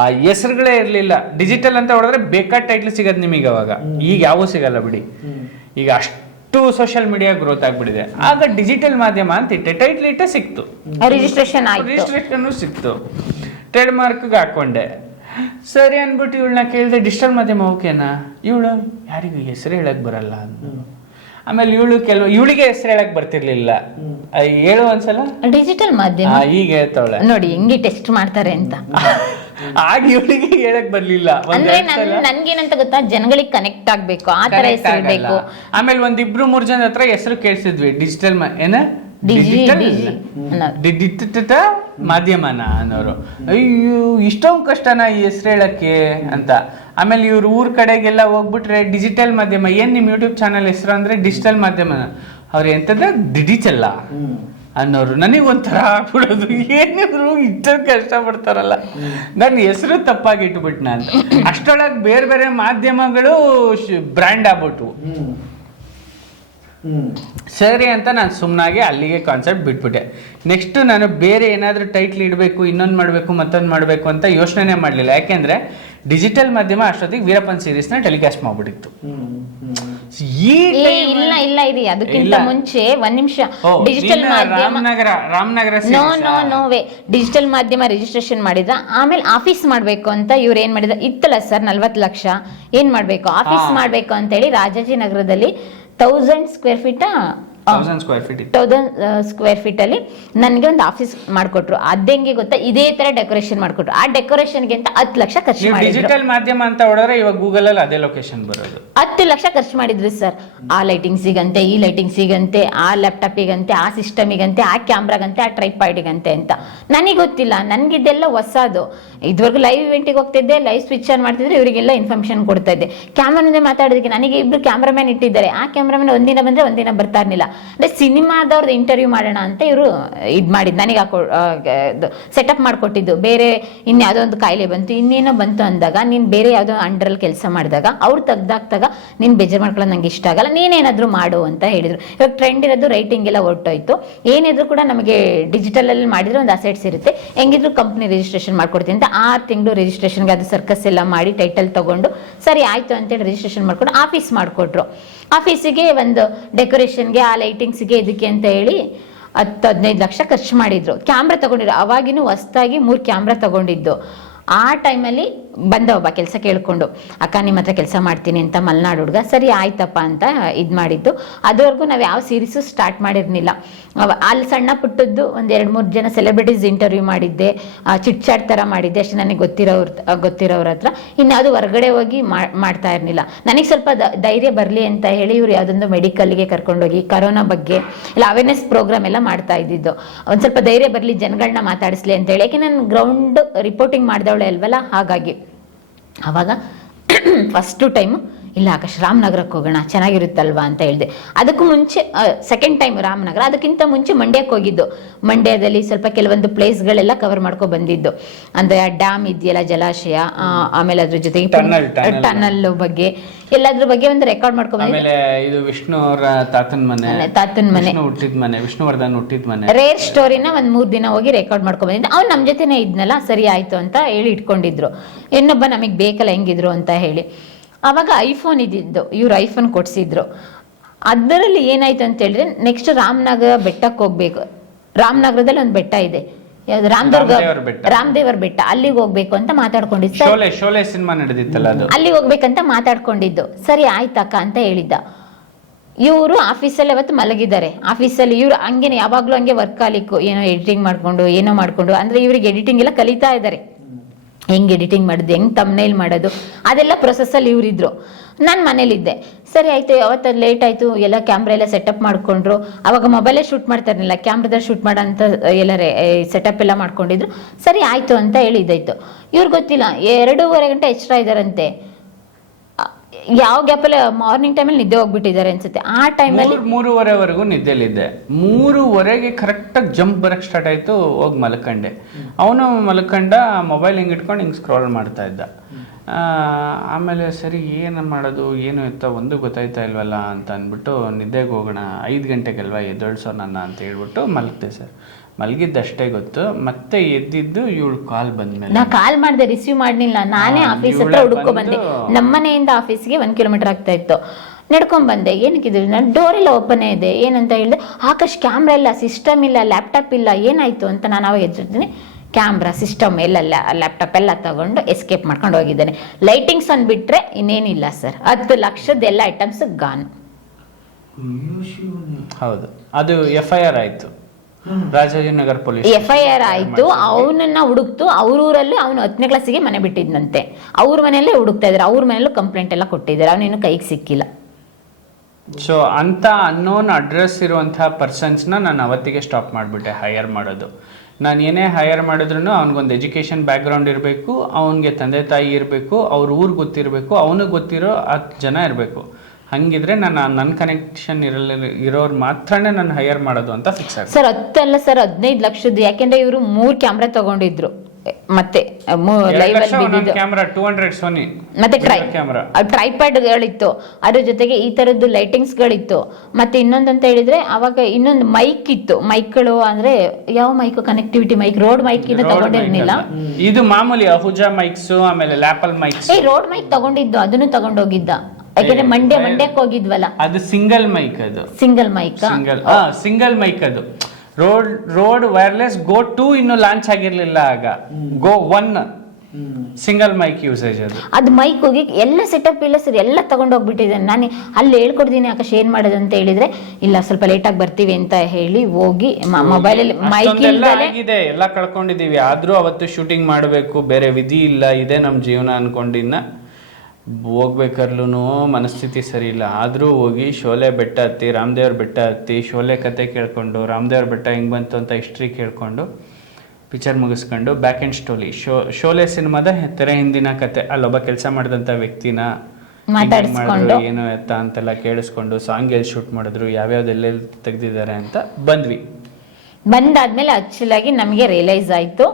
ಆ ಹೆಸರುಗಳೇ ಇರಲಿಲ್ಲ. ಡಿಜಿಟಲ್ ಅಂತ ಹೊಡೆದ್ರೆ ಬೇಕಾದ ಟೈಟ್ಲ್ ಸಿಗೋದು ನಿಮಗೆ. ಅವಾಗ ಈಗ ಯಾವೂ ಸಿಗಲ್ಲ ಬಿಡಿ. ಈಗ ಅಷ್ಟು ಸೋಷಿಯಲ್ ಮೀಡಿಯಾ ಗ್ರೋತ್ ಆಗ್ಬಿಟ್ಟಿದೆ. ಆಗ ಡಿಜಿಟಲ್ ಮಾಧ್ಯಮ ಅಂತ ಇಟ್ಟೆ, ಟೈಟ್ಲ್ ಇಟ್ಟೆ, ಸಿಕ್ತು, ರಿಜಿಸ್ಟ್ರೇಷನ್ ಸಿಕ್ತು, ಟ್ರೇಡ್ ಮಾರ್ಕ್ ಹಾಕೊಂಡೆ. ಸರಿ ಅನ್ಬಿಟ್ಟು ಇವಳನ್ನ ಕೇಳಿದೆ, ಡಿಜಿಟಲ್ ಮಾಧ್ಯಮ ಓಕೆನಾ? ಇವಳು ಯಾರಿಗೂ ಹೆಸರು ಹೇಳಕ್ ಬರಲ್ಲ ಅಂದ್ರು. ಆಮೇಲೆ ಇವಳಿಗೆ ಹೆಸರು ಹೇಳಕ್ ಬರ್ತಿರ್ಲಿಲ್ಲ. ಹೇಳು ಒಂದ್ಸಲ ಡಿಜಿಟಲ್ ಮಾಧ್ಯಮ ಈಗ ಹೇಳ್ತಾವಳೆ ನೋಡಿ ಹೆಂಗೆ ಟೆಸ್ಟ್ ಮಾಡ್ತಾರೆ ಅಂತ. ಆಗ ಇವಳಿಗೆ ಹೇಳಕ್ ಬರ್ಲಿಲ್ಲ. ಅಂದ್ರೆ ನನ್ಗೇನಂತ ಗೊತ್ತಾ, ಜನಗಳಿಗೆ ಕನೆಕ್ಟ್ ಆಗ್ಬೇಕು, ಆ ತರ ಹೆಸರು ಇರ್ಬೇಕು. ಆಮೇಲೆ ಒಂದಿಬ್ರು 3 ಜನ ಹತ್ರ ಹೆಸರು ಕೇಳಿಸಿದ್ವಿ, ಡಿಜಿಟಲ್ ಮಾಧ್ಯಮನ ಅನ್ನೋರು. ಅಯ್ಯೋ ಇಷ್ಟೊಂದು ಕಷ್ಟನಾ ಈ ಹೆಸರು ಹೇಳಕ್ಕೆ ಅಂತ. ಆಮೇಲೆ ಇವ್ರು ಊರ್ ಕಡೆಗೆಲ್ಲ ಹೋಗ್ಬಿಟ್ರೆ ಡಿಜಿಟಲ್ ಮಾಧ್ಯಮ, ಏನ್ ನಿಮ್ ಯೂಟ್ಯೂಬ್ ಚಾನಲ್ ಹೆಸರು ಅಂದ್ರೆ ಡಿಜಿಟಲ್ ಮಾಧ್ಯಮನ. ಅವ್ರು ಎಂತಂದ್ರೆ ಡಿಜಿಟಲ್ ಅನ್ನೋರು. ನನಗೆ ಒಂಥರ ಆಗ್ಬಿಡೋದು, ಏನಿದ್ರು ಇಷ್ಟೊಂದು ಕಷ್ಟ ಪಡ್ತಾರಲ್ಲ, ನನ್ನ ಹೆಸರು ತಪ್ಪಾಗಿ ಇಟ್ಬಿಟ್ನ ಅಂತ. ಅಷ್ಟೊಳಗೆ ಬೇರೆ ಬೇರೆ ಮಾಧ್ಯಮಗಳು ಬ್ರ್ಯಾಂಡ್ ಆಗ್ಬಿಟ್ವು. ಸರಿ ಅಂತ ನಾನು ಸುಮ್ಮನಾಗಿ ಅಲ್ಲಿಗೆ ಕಾನ್ಸೆಪ್ಟ್ ಬಿಟ್ಬಿಟ್ಟೆ. ನೆಕ್ಸ್ಟ್ ನಾನು ಬೇರೆ ಏನಾದರೂ ಟೈಟ್ಲ್ ಇಡಬೇಕು, ಇನ್ನೊಂದು ಮಾಡಬೇಕು, ಮತ್ತೊಂದು ಮಾಡಬೇಕು ಅಂತ ಯೋಚನೆ ಮಾಡಲಿಲ್ಲ. ಯಾಕೆಂದ್ರೆ ಡಿಜಿಟಲ್ ಮಾಧ್ಯಮ ಅಷ್ಟೊತ್ತಿಗೆ ವೀರಪ್ಪನ್ ಸೀರೀಸ್ನ ಟೆಲಿಕಾಸ್ಟ್ ಮಾಡ್ಬಿಟ್ಟಿತ್ತು. ಇಲ್ಲ ಇದೆ ಅದಕ್ಕಿಂತ ಮುಂಚೆ ಒಂದ್ ನಿಮಿಷ. Digital Ramanagara no way. Digital ಮಾಧ್ಯಮ ರಿಜಿಸ್ಟ್ರೇಷನ್ ಮಾಡಿದ್ರ, ಆಮೇಲೆ ಆಫೀಸ್ ಮಾಡ್ಬೇಕು ಅಂತ ಇವ್ರು ಏನ್ ಮಾಡಿದ್ರ, ಇತ್ತಲ್ಲ ಸರ್ 40 ಲಕ್ಷ ಏನ್ ಮಾಡ್ಬೇಕು, ಆಫೀಸ್ ಮಾಡ್ಬೇಕು ಅಂತ ಹೇಳಿ ರಾಜಾಜಿನಗರದಲ್ಲಿ 1000 ಸ್ಕ್ವೇರ್ ಫೀಟ್ 1000 ಸ್ಕ್ವೇರ್ ಫೀಟ್ ಅಲ್ಲಿ ನನಗೆ ಒಂದು ಆಫೀಸ್ ಮಾಡ್ಕೊಟ್ರು. ಅದೇಂಗೆ ಗೊತ್ತಾ, ಇದೇ ತರ ಡೆಕೋರೇಷನ್ ಮಾಡ್ಕೊಟ್ರು. ಆ ಡೆಕೋರೇಷನ್ಗೆ ಅಂತ 10 ಲಕ್ಷ ಖರ್ಚು ಮಾಡಿದ್ರು. ಡಿಜಿಟಲ್ ಮಾಧ್ಯಮ ಅಂತ ಹೊಡೆದ್ರೆ ಇವಾಗ ಗೂಗಲ್ ಅಲ್ಲಿ ಅದೇ ಲೊಕೇಶನ್ ಬರೋದು. 10 ಲಕ್ಷ ಖರ್ಚು ಮಾಡಿದ್ರು ಸರ್. ಆ ಲೈಟಿಂಗ್ಸಿಗಂತೆ, ಈ ಲೈಟಿಂಗ್ಸಿಗಂತೆ, ಆ ಲ್ಯಾಪ್ಟಾಪಿಗಂತೆ, ಆ ಸಿಸ್ಟಮಿಗಂತೆ, ಆ ಕ್ಯಾಮ್ರಾಗಂತೆ, ಆ ಟ್ರೈಪಾಯ್ಡಿಗಂತೆ ಅಂತ. ನನಗೆ ಗೊತ್ತಿಲ್ಲ, ನನ್ಗಿದೆಲ್ಲ ಹೊಸದು. ಇದುವರೆಗೂ ಲೈವ್ ಇವೆಂಟಿಗೆ ಹೋಗ್ತಿದ್ದೆ, ಲೈವ್ ಸ್ವಿಚ್ ಆನ್ ಮಾಡ್ತಿದ್ರೆ ಇವರಿಗೆಲ್ಲ ಇನ್ಫಾರ್ಮೇಶನ್ ಕೊಡ್ತಾ ಇದ್ದೆ. ಕ್ಯಾಮ್ರಾನೇ ಮಾತಾಡೋದಕ್ಕೆ ನನಗೆ 2 ಕ್ಯಾಮ್ರಾಮನ್ ಇಟ್ಟಿದ್ದಾರೆ. ಆ ಕ್ಯಾಮ್ರಾಮನ್ ಒಂದಿನ ಬಂದ್ರೆ ಒಂದಿನ ಬರ್ತಾ ಇರ್ಲಿಲ್ಲ. ಅಂದ್ರೆ ಸಿನಿಮಾದವ್ರದ್ದು ಇಂಟರ್ವ್ಯೂ ಮಾಡೋಣ ಅಂತ ಇವರು ಇದ್ ಮಾಡಿದ್, ನನಗೆ ಸೆಟಪ್ ಮಾಡ್ಕೊಟ್ಟಿದ್ದು. ಬೇರೆ ಇನ್ಯಾವುದೋ ಒಂದು ಕಾಯಿಲೆ ಬಂತು, ಇನ್ನೇನೋ ಬಂತು ಅಂದಾಗ, ನೀನ್ ಬೇರೆ ಯಾವ್ದೋ ಅಂಡರಲ್ಲಿ ಕೆಲಸ ಮಾಡಿದಾಗ ಅವ್ರು ತೆಗ್ದಾಕ್ದಾಗ ನೀನ್ ಬೇಜಾರು ಮಾಡ್ಕೊಳ್ಳೋದು ನಂಗೆ ಇಷ್ಟ ಆಗಲ್ಲ, ನೀನೇನಾದ್ರೂ ಮಾಡು ಅಂತ ಹೇಳಿದ್ರು. ಇವಾಗ ಟ್ರೆಂಡ್ ಇರೋದು ರೈಟಿಂಗ್ ಎಲ್ಲ ಹೊರಟೋಯ್ತು. ಏನಿದ್ರು ಕೂಡ ನಮಗೆ ಡಿಜಿಟಲ್ ಅಲ್ಲಿ ಮಾಡಿದ್ರೆ ಒಂದು ಅಸೆಟ್ಸ್ ಇರುತ್ತೆ. ಹೆಂಗಿದ್ರು ಕಂಪ್ನಿ ರಿಜಿಸ್ಟ್ರೇಷನ್ ಮಾಡ್ಕೊಡ್ತೀನಿ ಅಂತ 6 ತಿಂಗಳು ರಿಜಿಸ್ಟ್ರೇಷನ್ಗೆ ಅದು ಸರ್ಕಸ್ ಎಲ್ಲ ಮಾಡಿ ಟೈಟಲ್ ತಗೊಂಡು ಸರಿ ಆಯ್ತು ಅಂತೇಳಿ ರಿಜಿಸ್ಟ್ರೇಷನ್ ಮಾಡ್ಕೊಂಡು ಆಫೀಸ್ ಮಾಡಿಕೊಟ್ರು. ಆಫೀಸಿಗೆ ಒಂದು ಡೆಕೋರೇಷನ್ಗೆ, ಆ ಲೈಟಿಂಗ್ಸ್ಗೆ, ಇದಕ್ಕೆ ಅಂತ ಹೇಳಿ 10-15 ಲಕ್ಷ ಖರ್ಚು ಮಾಡಿದ್ರು. ಕ್ಯಾಮ್ರಾ ತಗೊಂಡಿದ್ರು, ಅವಾಗಿನೂ ಹೊಸದಾಗಿ 3 ಕ್ಯಾಮ್ರಾ ತಗೊಂಡಿದ್ದು. ಆ ಟೈಮಲ್ಲಿ ಬಂದ ಒಬ್ಬ ಕೆಲಸ ಕೇಳ್ಕೊಂಡು, ಅಕ್ಕ ನಿಮ್ಮ ಹತ್ರ ಕೆಲಸ ಮಾಡ್ತೀನಿ ಅಂತ, ಮಲ್ನಾಡು ಹುಡುಗ. ಸರಿ ಆಯ್ತಪ್ಪ ಅಂತ ಇದು ಮಾಡಿದ್ದು. ಅದುವರೆಗೂ ನಾವು ಯಾವ ಸೀರೀಸು ಸ್ಟಾರ್ಟ್ ಮಾಡಿರ್ಲಿಲ್ಲ. ಅಲ್ಲಿ ಸಣ್ಣ ಪುಟ್ಟದ್ದು ಒಂದು 2-3 ಜನ ಸೆಲೆಬ್ರಿಟೀಸ್ ಇಂಟರ್ವ್ಯೂ ಮಾಡಿದ್ದೆ, ಚಿಟ್ಚಾಟ್ ಥರ ಮಾಡಿದ್ದೆ ಅಷ್ಟೇ, ನನಗೆ ಗೊತ್ತಿರೋರ ಹತ್ರ. ಇನ್ಯಾವುದು ಹೊರಗಡೆ ಹೋಗಿ ಮಾಡ್ತಾ ಇರಲಿಲ್ಲ. ನನಗೆ ಸ್ವಲ್ಪ ಧೈರ್ಯ ಬರಲಿ ಅಂತ ಹೇಳಿ ಇವ್ರು ಯಾವುದೊಂದು ಮೆಡಿಕಲ್ಗೆ ಕರ್ಕೊಂಡೋಗಿ ಕರೋನಾ ಬಗ್ಗೆ ಇಲ್ಲ ಅವೇರ್ನೆಸ್ ಪ್ರೋಗ್ರಾಮ್ ಎಲ್ಲ ಮಾಡ್ತಾ ಇದ್ದಿದ್ದು. ಒಂದು ಸ್ವಲ್ಪ ಧೈರ್ಯ ಬರಲಿ, ಜನಗಳನ್ನ ಮಾತಾಡಿಸ್ಲಿ ಅಂತ ಹೇಳಿ. ಯಾಕೆ ನಾನು ಗ್ರೌಂಡ್ ರಿಪೋರ್ಟಿಂಗ್ ಮಾಡಿದವಳೆ ಅಲ್ವಲ್ಲ, ಹಾಗಾಗಿ ಆವಾಗ ಫಸ್ಟು ಟೈಮು ಇಲ್ಲ ಆಕಾಶ್ ರಾಮನಗರಕ್ಕೆ ಹೋಗೋಣ ಚೆನ್ನಾಗಿರುತ್ತಲ್ವಾ ಅಂತ ಹೇಳಿದೆ. ಅದಕ್ಕೂ ಮುಂಚೆ ಸೆಕೆಂಡ್ ಟೈಮ್ ರಾಮನಗರ, ಅದಕ್ಕಿಂತ ಮುಂಚೆ ಮಂಡ್ಯಕ್ಕೆ ಹೋಗಿದ್ದು. ಮಂಡ್ಯದಲ್ಲಿ ಸ್ವಲ್ಪ ಕೆಲವೊಂದು ಪ್ಲೇಸ್ಗಳೆಲ್ಲ ಕವರ್ ಮಾಡ್ಕೊ ಬಂದಿದ್ದು. ಅಂದ್ರೆ ಡ್ಯಾಮ್ ಇದೆಯಲ್ಲ, ಜಲಾಶಯ, ಆಮೇಲೆ ಅದ್ರ ಜೊತೆಗೆ ಟನಲ್ ಬಗ್ಗೆ ಎಲ್ಲದ್ರ ಬಗ್ಗೆ ಒಂದು ರೆಕಾರ್ಡ್ ಮಾಡ್ಕೊ ಬಂದಿದ್ದೆ. ಇದು ವಿಷ್ಣು ಅವರ ತಾತನ ಮನೆ, ವಿಷ್ಣುವರ್ಧನ್ ಹುಟ್ಟಿದ ಮನೆ. ರೇರ್ ಸ್ಟೋರಿನ ಒಂದ್ 3 ದಿನ ಹೋಗಿ ರೆಕಾರ್ಡ್ ಮಾಡ್ಕೊ ಬಂದಿದ್ದೆ. ಅವ್ನು ನಮ್ಮ ಜೊತೆನೇ ಇದ್ನಲ್ಲ, ಸರಿ ಆಯ್ತು ಅಂತ ಹೇಳಿ ಇಟ್ಕೊಂಡಿದ್ರು. ಇನ್ನೊಬ್ಬ ನಮಗ್ ಬೇಕಲ್ಲ ಹೆಂಗಿದ್ರು ಅಂತ ಹೇಳಿ. ಆವಾಗ ಐಫೋನ್ ಇದ್ದಿದ್ದು, ಇವ್ರು ಐಫೋನ್ ಕೊಡ್ಸಿದ್ರು. ಅದರಲ್ಲಿ ಏನಾಯ್ತು ಅಂತ ಹೇಳಿದ್ರೆ, ನೆಕ್ಸ್ಟ್ ರಾಮನಗರ ಬೆಟ್ಟಕ್ಕೆ ಹೋಗ್ಬೇಕು. ರಾಮನಗರದಲ್ಲಿ ಒಂದು ಬೆಟ್ಟ ಇದೆ, ಯಾವ್ದು ರಾಮದೇವರ ಬೆಟ್ಟ, ಅಲ್ಲಿಗೆ ಹೋಗ್ಬೇಕು ಅಂತ ಮಾತಾಡ್ಕೊಂಡಿದ್ದು. ಶೋಲೆ ಸಿನಿಮಾ ನಡೆದಿತ್ತಲ್ಲ ಅದು, ಅಲ್ಲಿ ಹೋಗ್ಬೇಕಂತ ಮಾತಾಡ್ಕೊಂಡಿದ್ದು. ಸರಿ ಆಯ್ತಕ್ಕ ಅಂತ ಹೇಳಿದ್ದ. ಇವರು ಆಫೀಸಲ್ಲಿ ಅವತ್ತು ಮಲಗಿದ್ದಾರೆ. ಆಫೀಸಲ್ಲಿ ಇವ್ರು ಹಂಗೇನೆ ಯಾವಾಗ್ಲೂ ಹಂಗೆ ವರ್ಕಾಲಿಕ್ಕು, ಏನೋ ಎಡಿಟಿಂಗ್ ಮಾಡ್ಕೊಂಡು ಏನೋ ಮಾಡ್ಕೊಂಡು, ಅಂದ್ರೆ ಇವ್ರಿಗೆ ಎಡಿಟಿಂಗ್ ಎಲ್ಲ ಕಲಿತಾ ಇದ್ದಾರೆ. ಹೆಂಗ್ ಎಡಿಟಿಂಗ್ ಮಾಡೋದು, ಹೆಂಗ್ ತಮ್ನೇಲ್ ಮಾಡೋದು, ಅದೆಲ್ಲ ಪ್ರೊಸೆಸ್ಸಲ್ಲಿ ಇವರಿದ್ರು. ನಾನು ಮನೇಲಿದ್ದೆ. ಸರಿ ಆಯ್ತು, ಅವತ್ತು ಲೇಟ್ ಆಯ್ತು, ಎಲ್ಲ ಕ್ಯಾಮ್ರಾ ಎಲ್ಲ ಸೆಟಪ್ ಮಾಡ್ಕೊಂಡ್ರು. ಅವಾಗ ಮೊಬೈಲೇ ಶೂಟ್ ಮಾಡ್ತಾ ಇರಲಿಲ್ಲ, ಕ್ಯಾಮ್ರಾದಲ್ಲಿ ಶೂಟ್ ಮಾಡೋ ಅಂತ ಎಲ್ಲರೇ ಸೆಟಪ್ ಎಲ್ಲ ಮಾಡ್ಕೊಂಡಿದ್ರು. ಸರಿ ಆಯ್ತು ಅಂತ ಹೇಳಿದ್ದಾಯ್ತು. ಇವ್ರು ಗೊತ್ತಿಲ್ಲ 2:30 ಗಂಟೆ ಎಕ್ಸ್ಟ್ರಾ ಇದಾರಂತೆ. ಯಾವ ಗ್ಯಾಪಲ್ಲಿ ಮಾರ್ನಿಂಗ್ ಟೈಮಲ್ಲಿ ನಿದ್ದೆ ಹೋಗ್ಬಿಟ್ಟಿದ್ದಾರೆ ಅನ್ಸುತ್ತೆ. ಆ ಟೈಮಲ್ಲಿ 3:30ವರೆಗೂ ನಿದ್ದೆಲಿದ್ದೆ. 3:30ಗೆ ಕರೆಕ್ಟಾಗಿ ಜಂಪ್ ಬರಕ್ಕೆ ಸ್ಟಾರ್ಟ್ ಆಯ್ತು. ಹೋಗಿ ಮಲ್ಕೊಂಡೆ. ಅವನು ಮಲ್ಕೊಂಡ, ಮೊಬೈಲ್ ಹಿಂಗೆ ಇಟ್ಕೊಂಡು ಹಿಂಗೆ ಸ್ಕ್ರಾಲ್ ಮಾಡ್ತಾ ಇದ್ದ. ಆಮೇಲೆ ಸರಿ ಏನು ಮಾಡೋದು ಏನು ಎತ್ತ ಒಂದು ಗೊತ್ತಾಯ್ತಾ ಇಲ್ವಲ್ಲ ಅಂತ ಅಂದ್ಬಿಟ್ಟು ನಿದ್ದೆಗೆ ಹೋಗೋಣ, 5 ಗಂಟೆಗಲ್ವಾ ಎದ್ದೇಳ್ಸೋ ನನ್ನ ಅಂತ ಹೇಳ್ಬಿಟ್ಟು ಮಲಗಿದೆ ಸರ್. ಮಲಗಿದ್ದಷ್ಟೇ ಗೊತ್ತು. ಮತ್ತೆ ಎದ್ದಿದ್ದು ಇವಳು ಕಾಲ್ ಬಂದ್ಮೇಲೆ ನಾ ಕಾಲ್ ಮಾಡಿದೆ, ರಿಸೀವ್ ಮಾಡಲಿಲ್ಲ. ನಾನೇ ಆಫೀಸ್ ಹತ್ರ ಹುಡುಕೊ ಬಂದೆ. ನಮ್ಮನೆಯಿಂದ ಆಫೀಸ್ಗೆ 1 ಕಿಲೋಮೀಟರ್ ಆಗ್ತಾ ಇತ್ತು. ನಡ್ಕೊಂಡ್ ಬಂದೆ. ಏನಕ್ಕಿದ್ರು, ನಾನು ಡೋರ್ ಎಲ್ಲ ಓಪನ್ ಇದೆ. ಏನಂತ ಹೇಳಿದೆ, ಆಕಾಶ್ ಕ್ಯಾಮ್ರಾ ಇಲ್ಲ, ಸಿಸ್ಟಮ್ ಇಲ್ಲ, ಲ್ಯಾಪ್ಟಾಪ್ ಇಲ್ಲ, ಏನಾಯ್ತು ಅಂತ ನಾನು ಅವಾಗ ಎದ್ದಿರ್ತೀನಿ. ಕ್ಯಾಮ್ರಾ, ಸಿಸ್ಟಮ್ ಎಲ್ಲ ಲ್ಯಾಪ್ಟಾಪ್ ಎಲ್ಲ ತಗೊಂಡು ಎಸ್ಕೇಪ್ ಮಾಡ್ಕೊಂಡು ಹೋಗಿದ್ದಾನೆ. ಲೈಟಿಂಗ್ಸ್ ಅಂದ್ಬಿಟ್ರೆ ಇನ್ನೇನಿಲ್ಲ ಸರ್. 10 ಲಕ್ಷದ ಎಲ್ಲ ಐಟಮ್ಸ್ ಗಾನ್. ಹೌದು, ಅದು FIR ಆಯ್ತು. ರಾಜಾಜಿನಗರ್ ಪೊಲೀಸ್ FIR ಆಯ್ತು. ಅವನನ್ನ ಹುಡುಕ್ತು. ಅವ್ರೂರಲ್ಲಿ ಅವನು 10ನೇ ಕ್ಲಾಸಿಗೆ ಮನೆ ಬಿಟ್ಟಿದ್ನಂತೆ. ಅವ್ರ ಮನೆಯಲ್ಲೇ ಹುಡುಕ್ತಾ ಇದಾರೆ. ಅವ್ರ ಮನೆಯಲ್ಲೂ ಕಂಪ್ಲೇಂಟ್ ಎಲ್ಲ ಕೊಟ್ಟಿದ್ದಾರೆ. ಅವನೇನು ಕೈಗೆ ಸಿಕ್ಕಿಲ್ಲ. ಸೊ ಅಂತ ಅನ್ನೋನ್ ಅಡ್ರೆಸ್ ಇರುವಂತಹ ಪರ್ಸನ್ಸ್ನ ನಾನು ಅವತ್ತಿಗೆ ಸ್ಟಾಪ್ ಮಾಡಿಬಿಟ್ಟೆ ಹೈಯರ್ ಮಾಡೋದು. ನಾನು ಏನೇ ಹೈಯರ್ ಮಾಡಿದ್ರು ಅವ್ನಿಗೊಂದು ಎಜುಕೇಷನ್ ಬ್ಯಾಕ್ಗ್ರೌಂಡ್ ಇರಬೇಕು, ಅವನಿಗೆ ತಂದೆ ತಾಯಿ ಇರಬೇಕು, ಅವ್ರ ಊರು ಗೊತ್ತಿರಬೇಕು, ಅವನಿಗೆ ಗೊತ್ತಿರೋ 10 ಜನ ಇರಬೇಕು. ಹಂಗಿದ್ರೆ ನನ್ನ ಕನೆಕ್ಷನ್ ಇರೋರು ಮಾತ್ರನೇ ನಾನು ಹೈಯರ್ ಮಾಡೋದು ಅಂತ ಫಿಕ್ಸ್ ಆಗಿ ಸರ್. 10 ಅಲ್ಲ ಸರ್, 15 ಲಕ್ಷದ್ದು. ಯಾಕೆಂದ್ರೆ ಇವರು 3 ಕ್ಯಾಮ್ರಾ ತಗೊಂಡಿದ್ರು. ಮತ್ತೆ ಲೈವ್ ಅಲ್ಲಿ ಬಿದ್ದಿದ್ದು ಕ್ಯಾಮೆರಾ 200 ಸೋನಿ, ಮತ್ತೆ ಟ್ರೈಪ್ಯಾಡ್ ಗಳಿತ್ತು. ಅದ್ರ ಜೊತೆಗೆ ಈ ತರದ್ದು ಲೈಟಿಂಗ್ಸ್ ಗಳಿತ್ತು. ಮತ್ತೆ ಇನ್ನೊಂದಂತ ಹೇಳಿದ್ರೆ ಅವಾಗ ಇನ್ನೊಂದು ಮೈಕ್ ಇತ್ತು. ಮೈಕ್ಗಳು ಅಂದ್ರೆ ಯಾವ mic, connectivity mic, road mic ಇನ್ನು ತಗೊಂಡಿರ್ಲಿಲ್ಲ. ಇದು ಮಾಮೂಲಿ ಅಹುಜಾ ಮೈಕ್ಸ್, ಆಮೇಲೆ ಲ್ಯಾಪಲ್ ಮೈಕ್ಸ್. ರೋಡ್ ಮೈಕ್ ತಗೊಂಡಿದ್ದು, ಅದನ್ನು ತಗೊಂಡೋಗಿದ್ದ. ಯಾಕಂದ್ರೆ ಮಂಡ್ಯಕ್ಕೆ ಹೋಗಿದ್ವಲ್ಲ, ಅದು ಸಿಂಗಲ್ ಮೈಕ್. ಅದು ಸಿಂಗಲ್ ಮೈಕ್, ಸಿಂಗಲ್ ಮೈಕ್. ಅದು ರೋಡ್ ವೈರ್ಲೆಸ್ ಗೋ 2 ಇನ್ನು ಲಾಂಚ್ ಆಗಿರ್ಲಿಲ್ಲ ಆಗ. ಗೋ 1 ಸಿಂಗಲ್ ಮೈಕ್ ಯೂಸೇಜ್. ಅದು ಮೈಕ್ ಹೋಗಿ ಎಲ್ಲ ಸೆಟಪ್ ಇಲ್ಲ ಸರ್, ಎಲ್ಲ ತಗೊಂಡು ಹೋಗ್ಬಿಟ್ಟಿದ್ದೇನೆ. ನಾನು ಅಲ್ಲಿ ಹೇಳ್ಕೊಡ್ತೀನಿ ಆಕಾಶ್ ಏನ್ ಮಾಡೋದು ಅಂತ ಹೇಳಿದ್ರೆ, ಇಲ್ಲ ಸ್ವಲ್ಪ ಲೇಟ್ ಆಗಿ ಬರ್ತೀವಿ ಅಂತ ಹೇಳಿ ಹೋಗಿ ಮೊಬೈಲ್ ಅಲ್ಲಿ ಮೈಕ್ ಆಗಿದೆ, ಎಲ್ಲ ಕಳ್ಕೊಂಡಿದೀವಿ. ಆದ್ರೂ ಅವತ್ತು ಶೂಟಿಂಗ್ ಮಾಡಬೇಕು, ಬೇರೆ ವಿಧಿ ಇಲ್ಲ, ಇದೇ ನಮ್ ಜೀವನ ಅನ್ಕೊಂಡಿನ್ನ ಹೋಗ್ಬೇಕಾರ್ಲೂ ಮನಸ್ಥಿತಿ ಸರಿ ಇಲ್ಲ. ಆದರೂ ಹೋಗಿ ಶೋಲೆ ಬೆಟ್ಟ ಹತ್ತಿ, ರಾಮದೇವ್ರ ಬೆಟ್ಟ ಹತ್ತಿ, ಶೋಲೆ ಕತೆ ಕೇಳ್ಕೊಂಡು, ರಾಮದೇವ್ರ ಬೆಟ್ಟ ಹೆಂಗೆ ಬಂತು ಅಂತ ಹಿಸ್ಟ್ರಿ ಕೇಳ್ಕೊಂಡು ಪಿಕ್ಚರ್ ಮುಗಿಸ್ಕೊಂಡು ಬ್ಯಾಕ್ ಆ್ಯಂಡ್ ಸ್ಟೋರಿ ಶೋಲೆ ಸಿನಿಮಾದ ತೆರೆ ಹಿಂದಿನ ಕತೆ, ಅಲ್ಲೊಬ್ಬ ಕೆಲಸ ಮಾಡಿದಂಥ ವ್ಯಕ್ತಿನ ಮಾಡಿದ್ರು ಏನು ಎತ್ತ ಅಂತೆಲ್ಲ ಕೇಳಿಸ್ಕೊಂಡು, ಸಾಂಗ್ ಎಲ್ಲಿ ಶೂಟ್ ಮಾಡಿದ್ರು, ಯಾವ್ಯಾವ್ದು ಎಲ್ಲೆಲ್ಲಿ ತೆಗ್ದಿದ್ದಾರೆ ಅಂತ ಬಂದಾದ್ಮೇಲೆ ಆಕ್ಚುಲಾಗಿ ನಮಗೆ ರಿಯಲೈಸ್ ಆಯಿತು,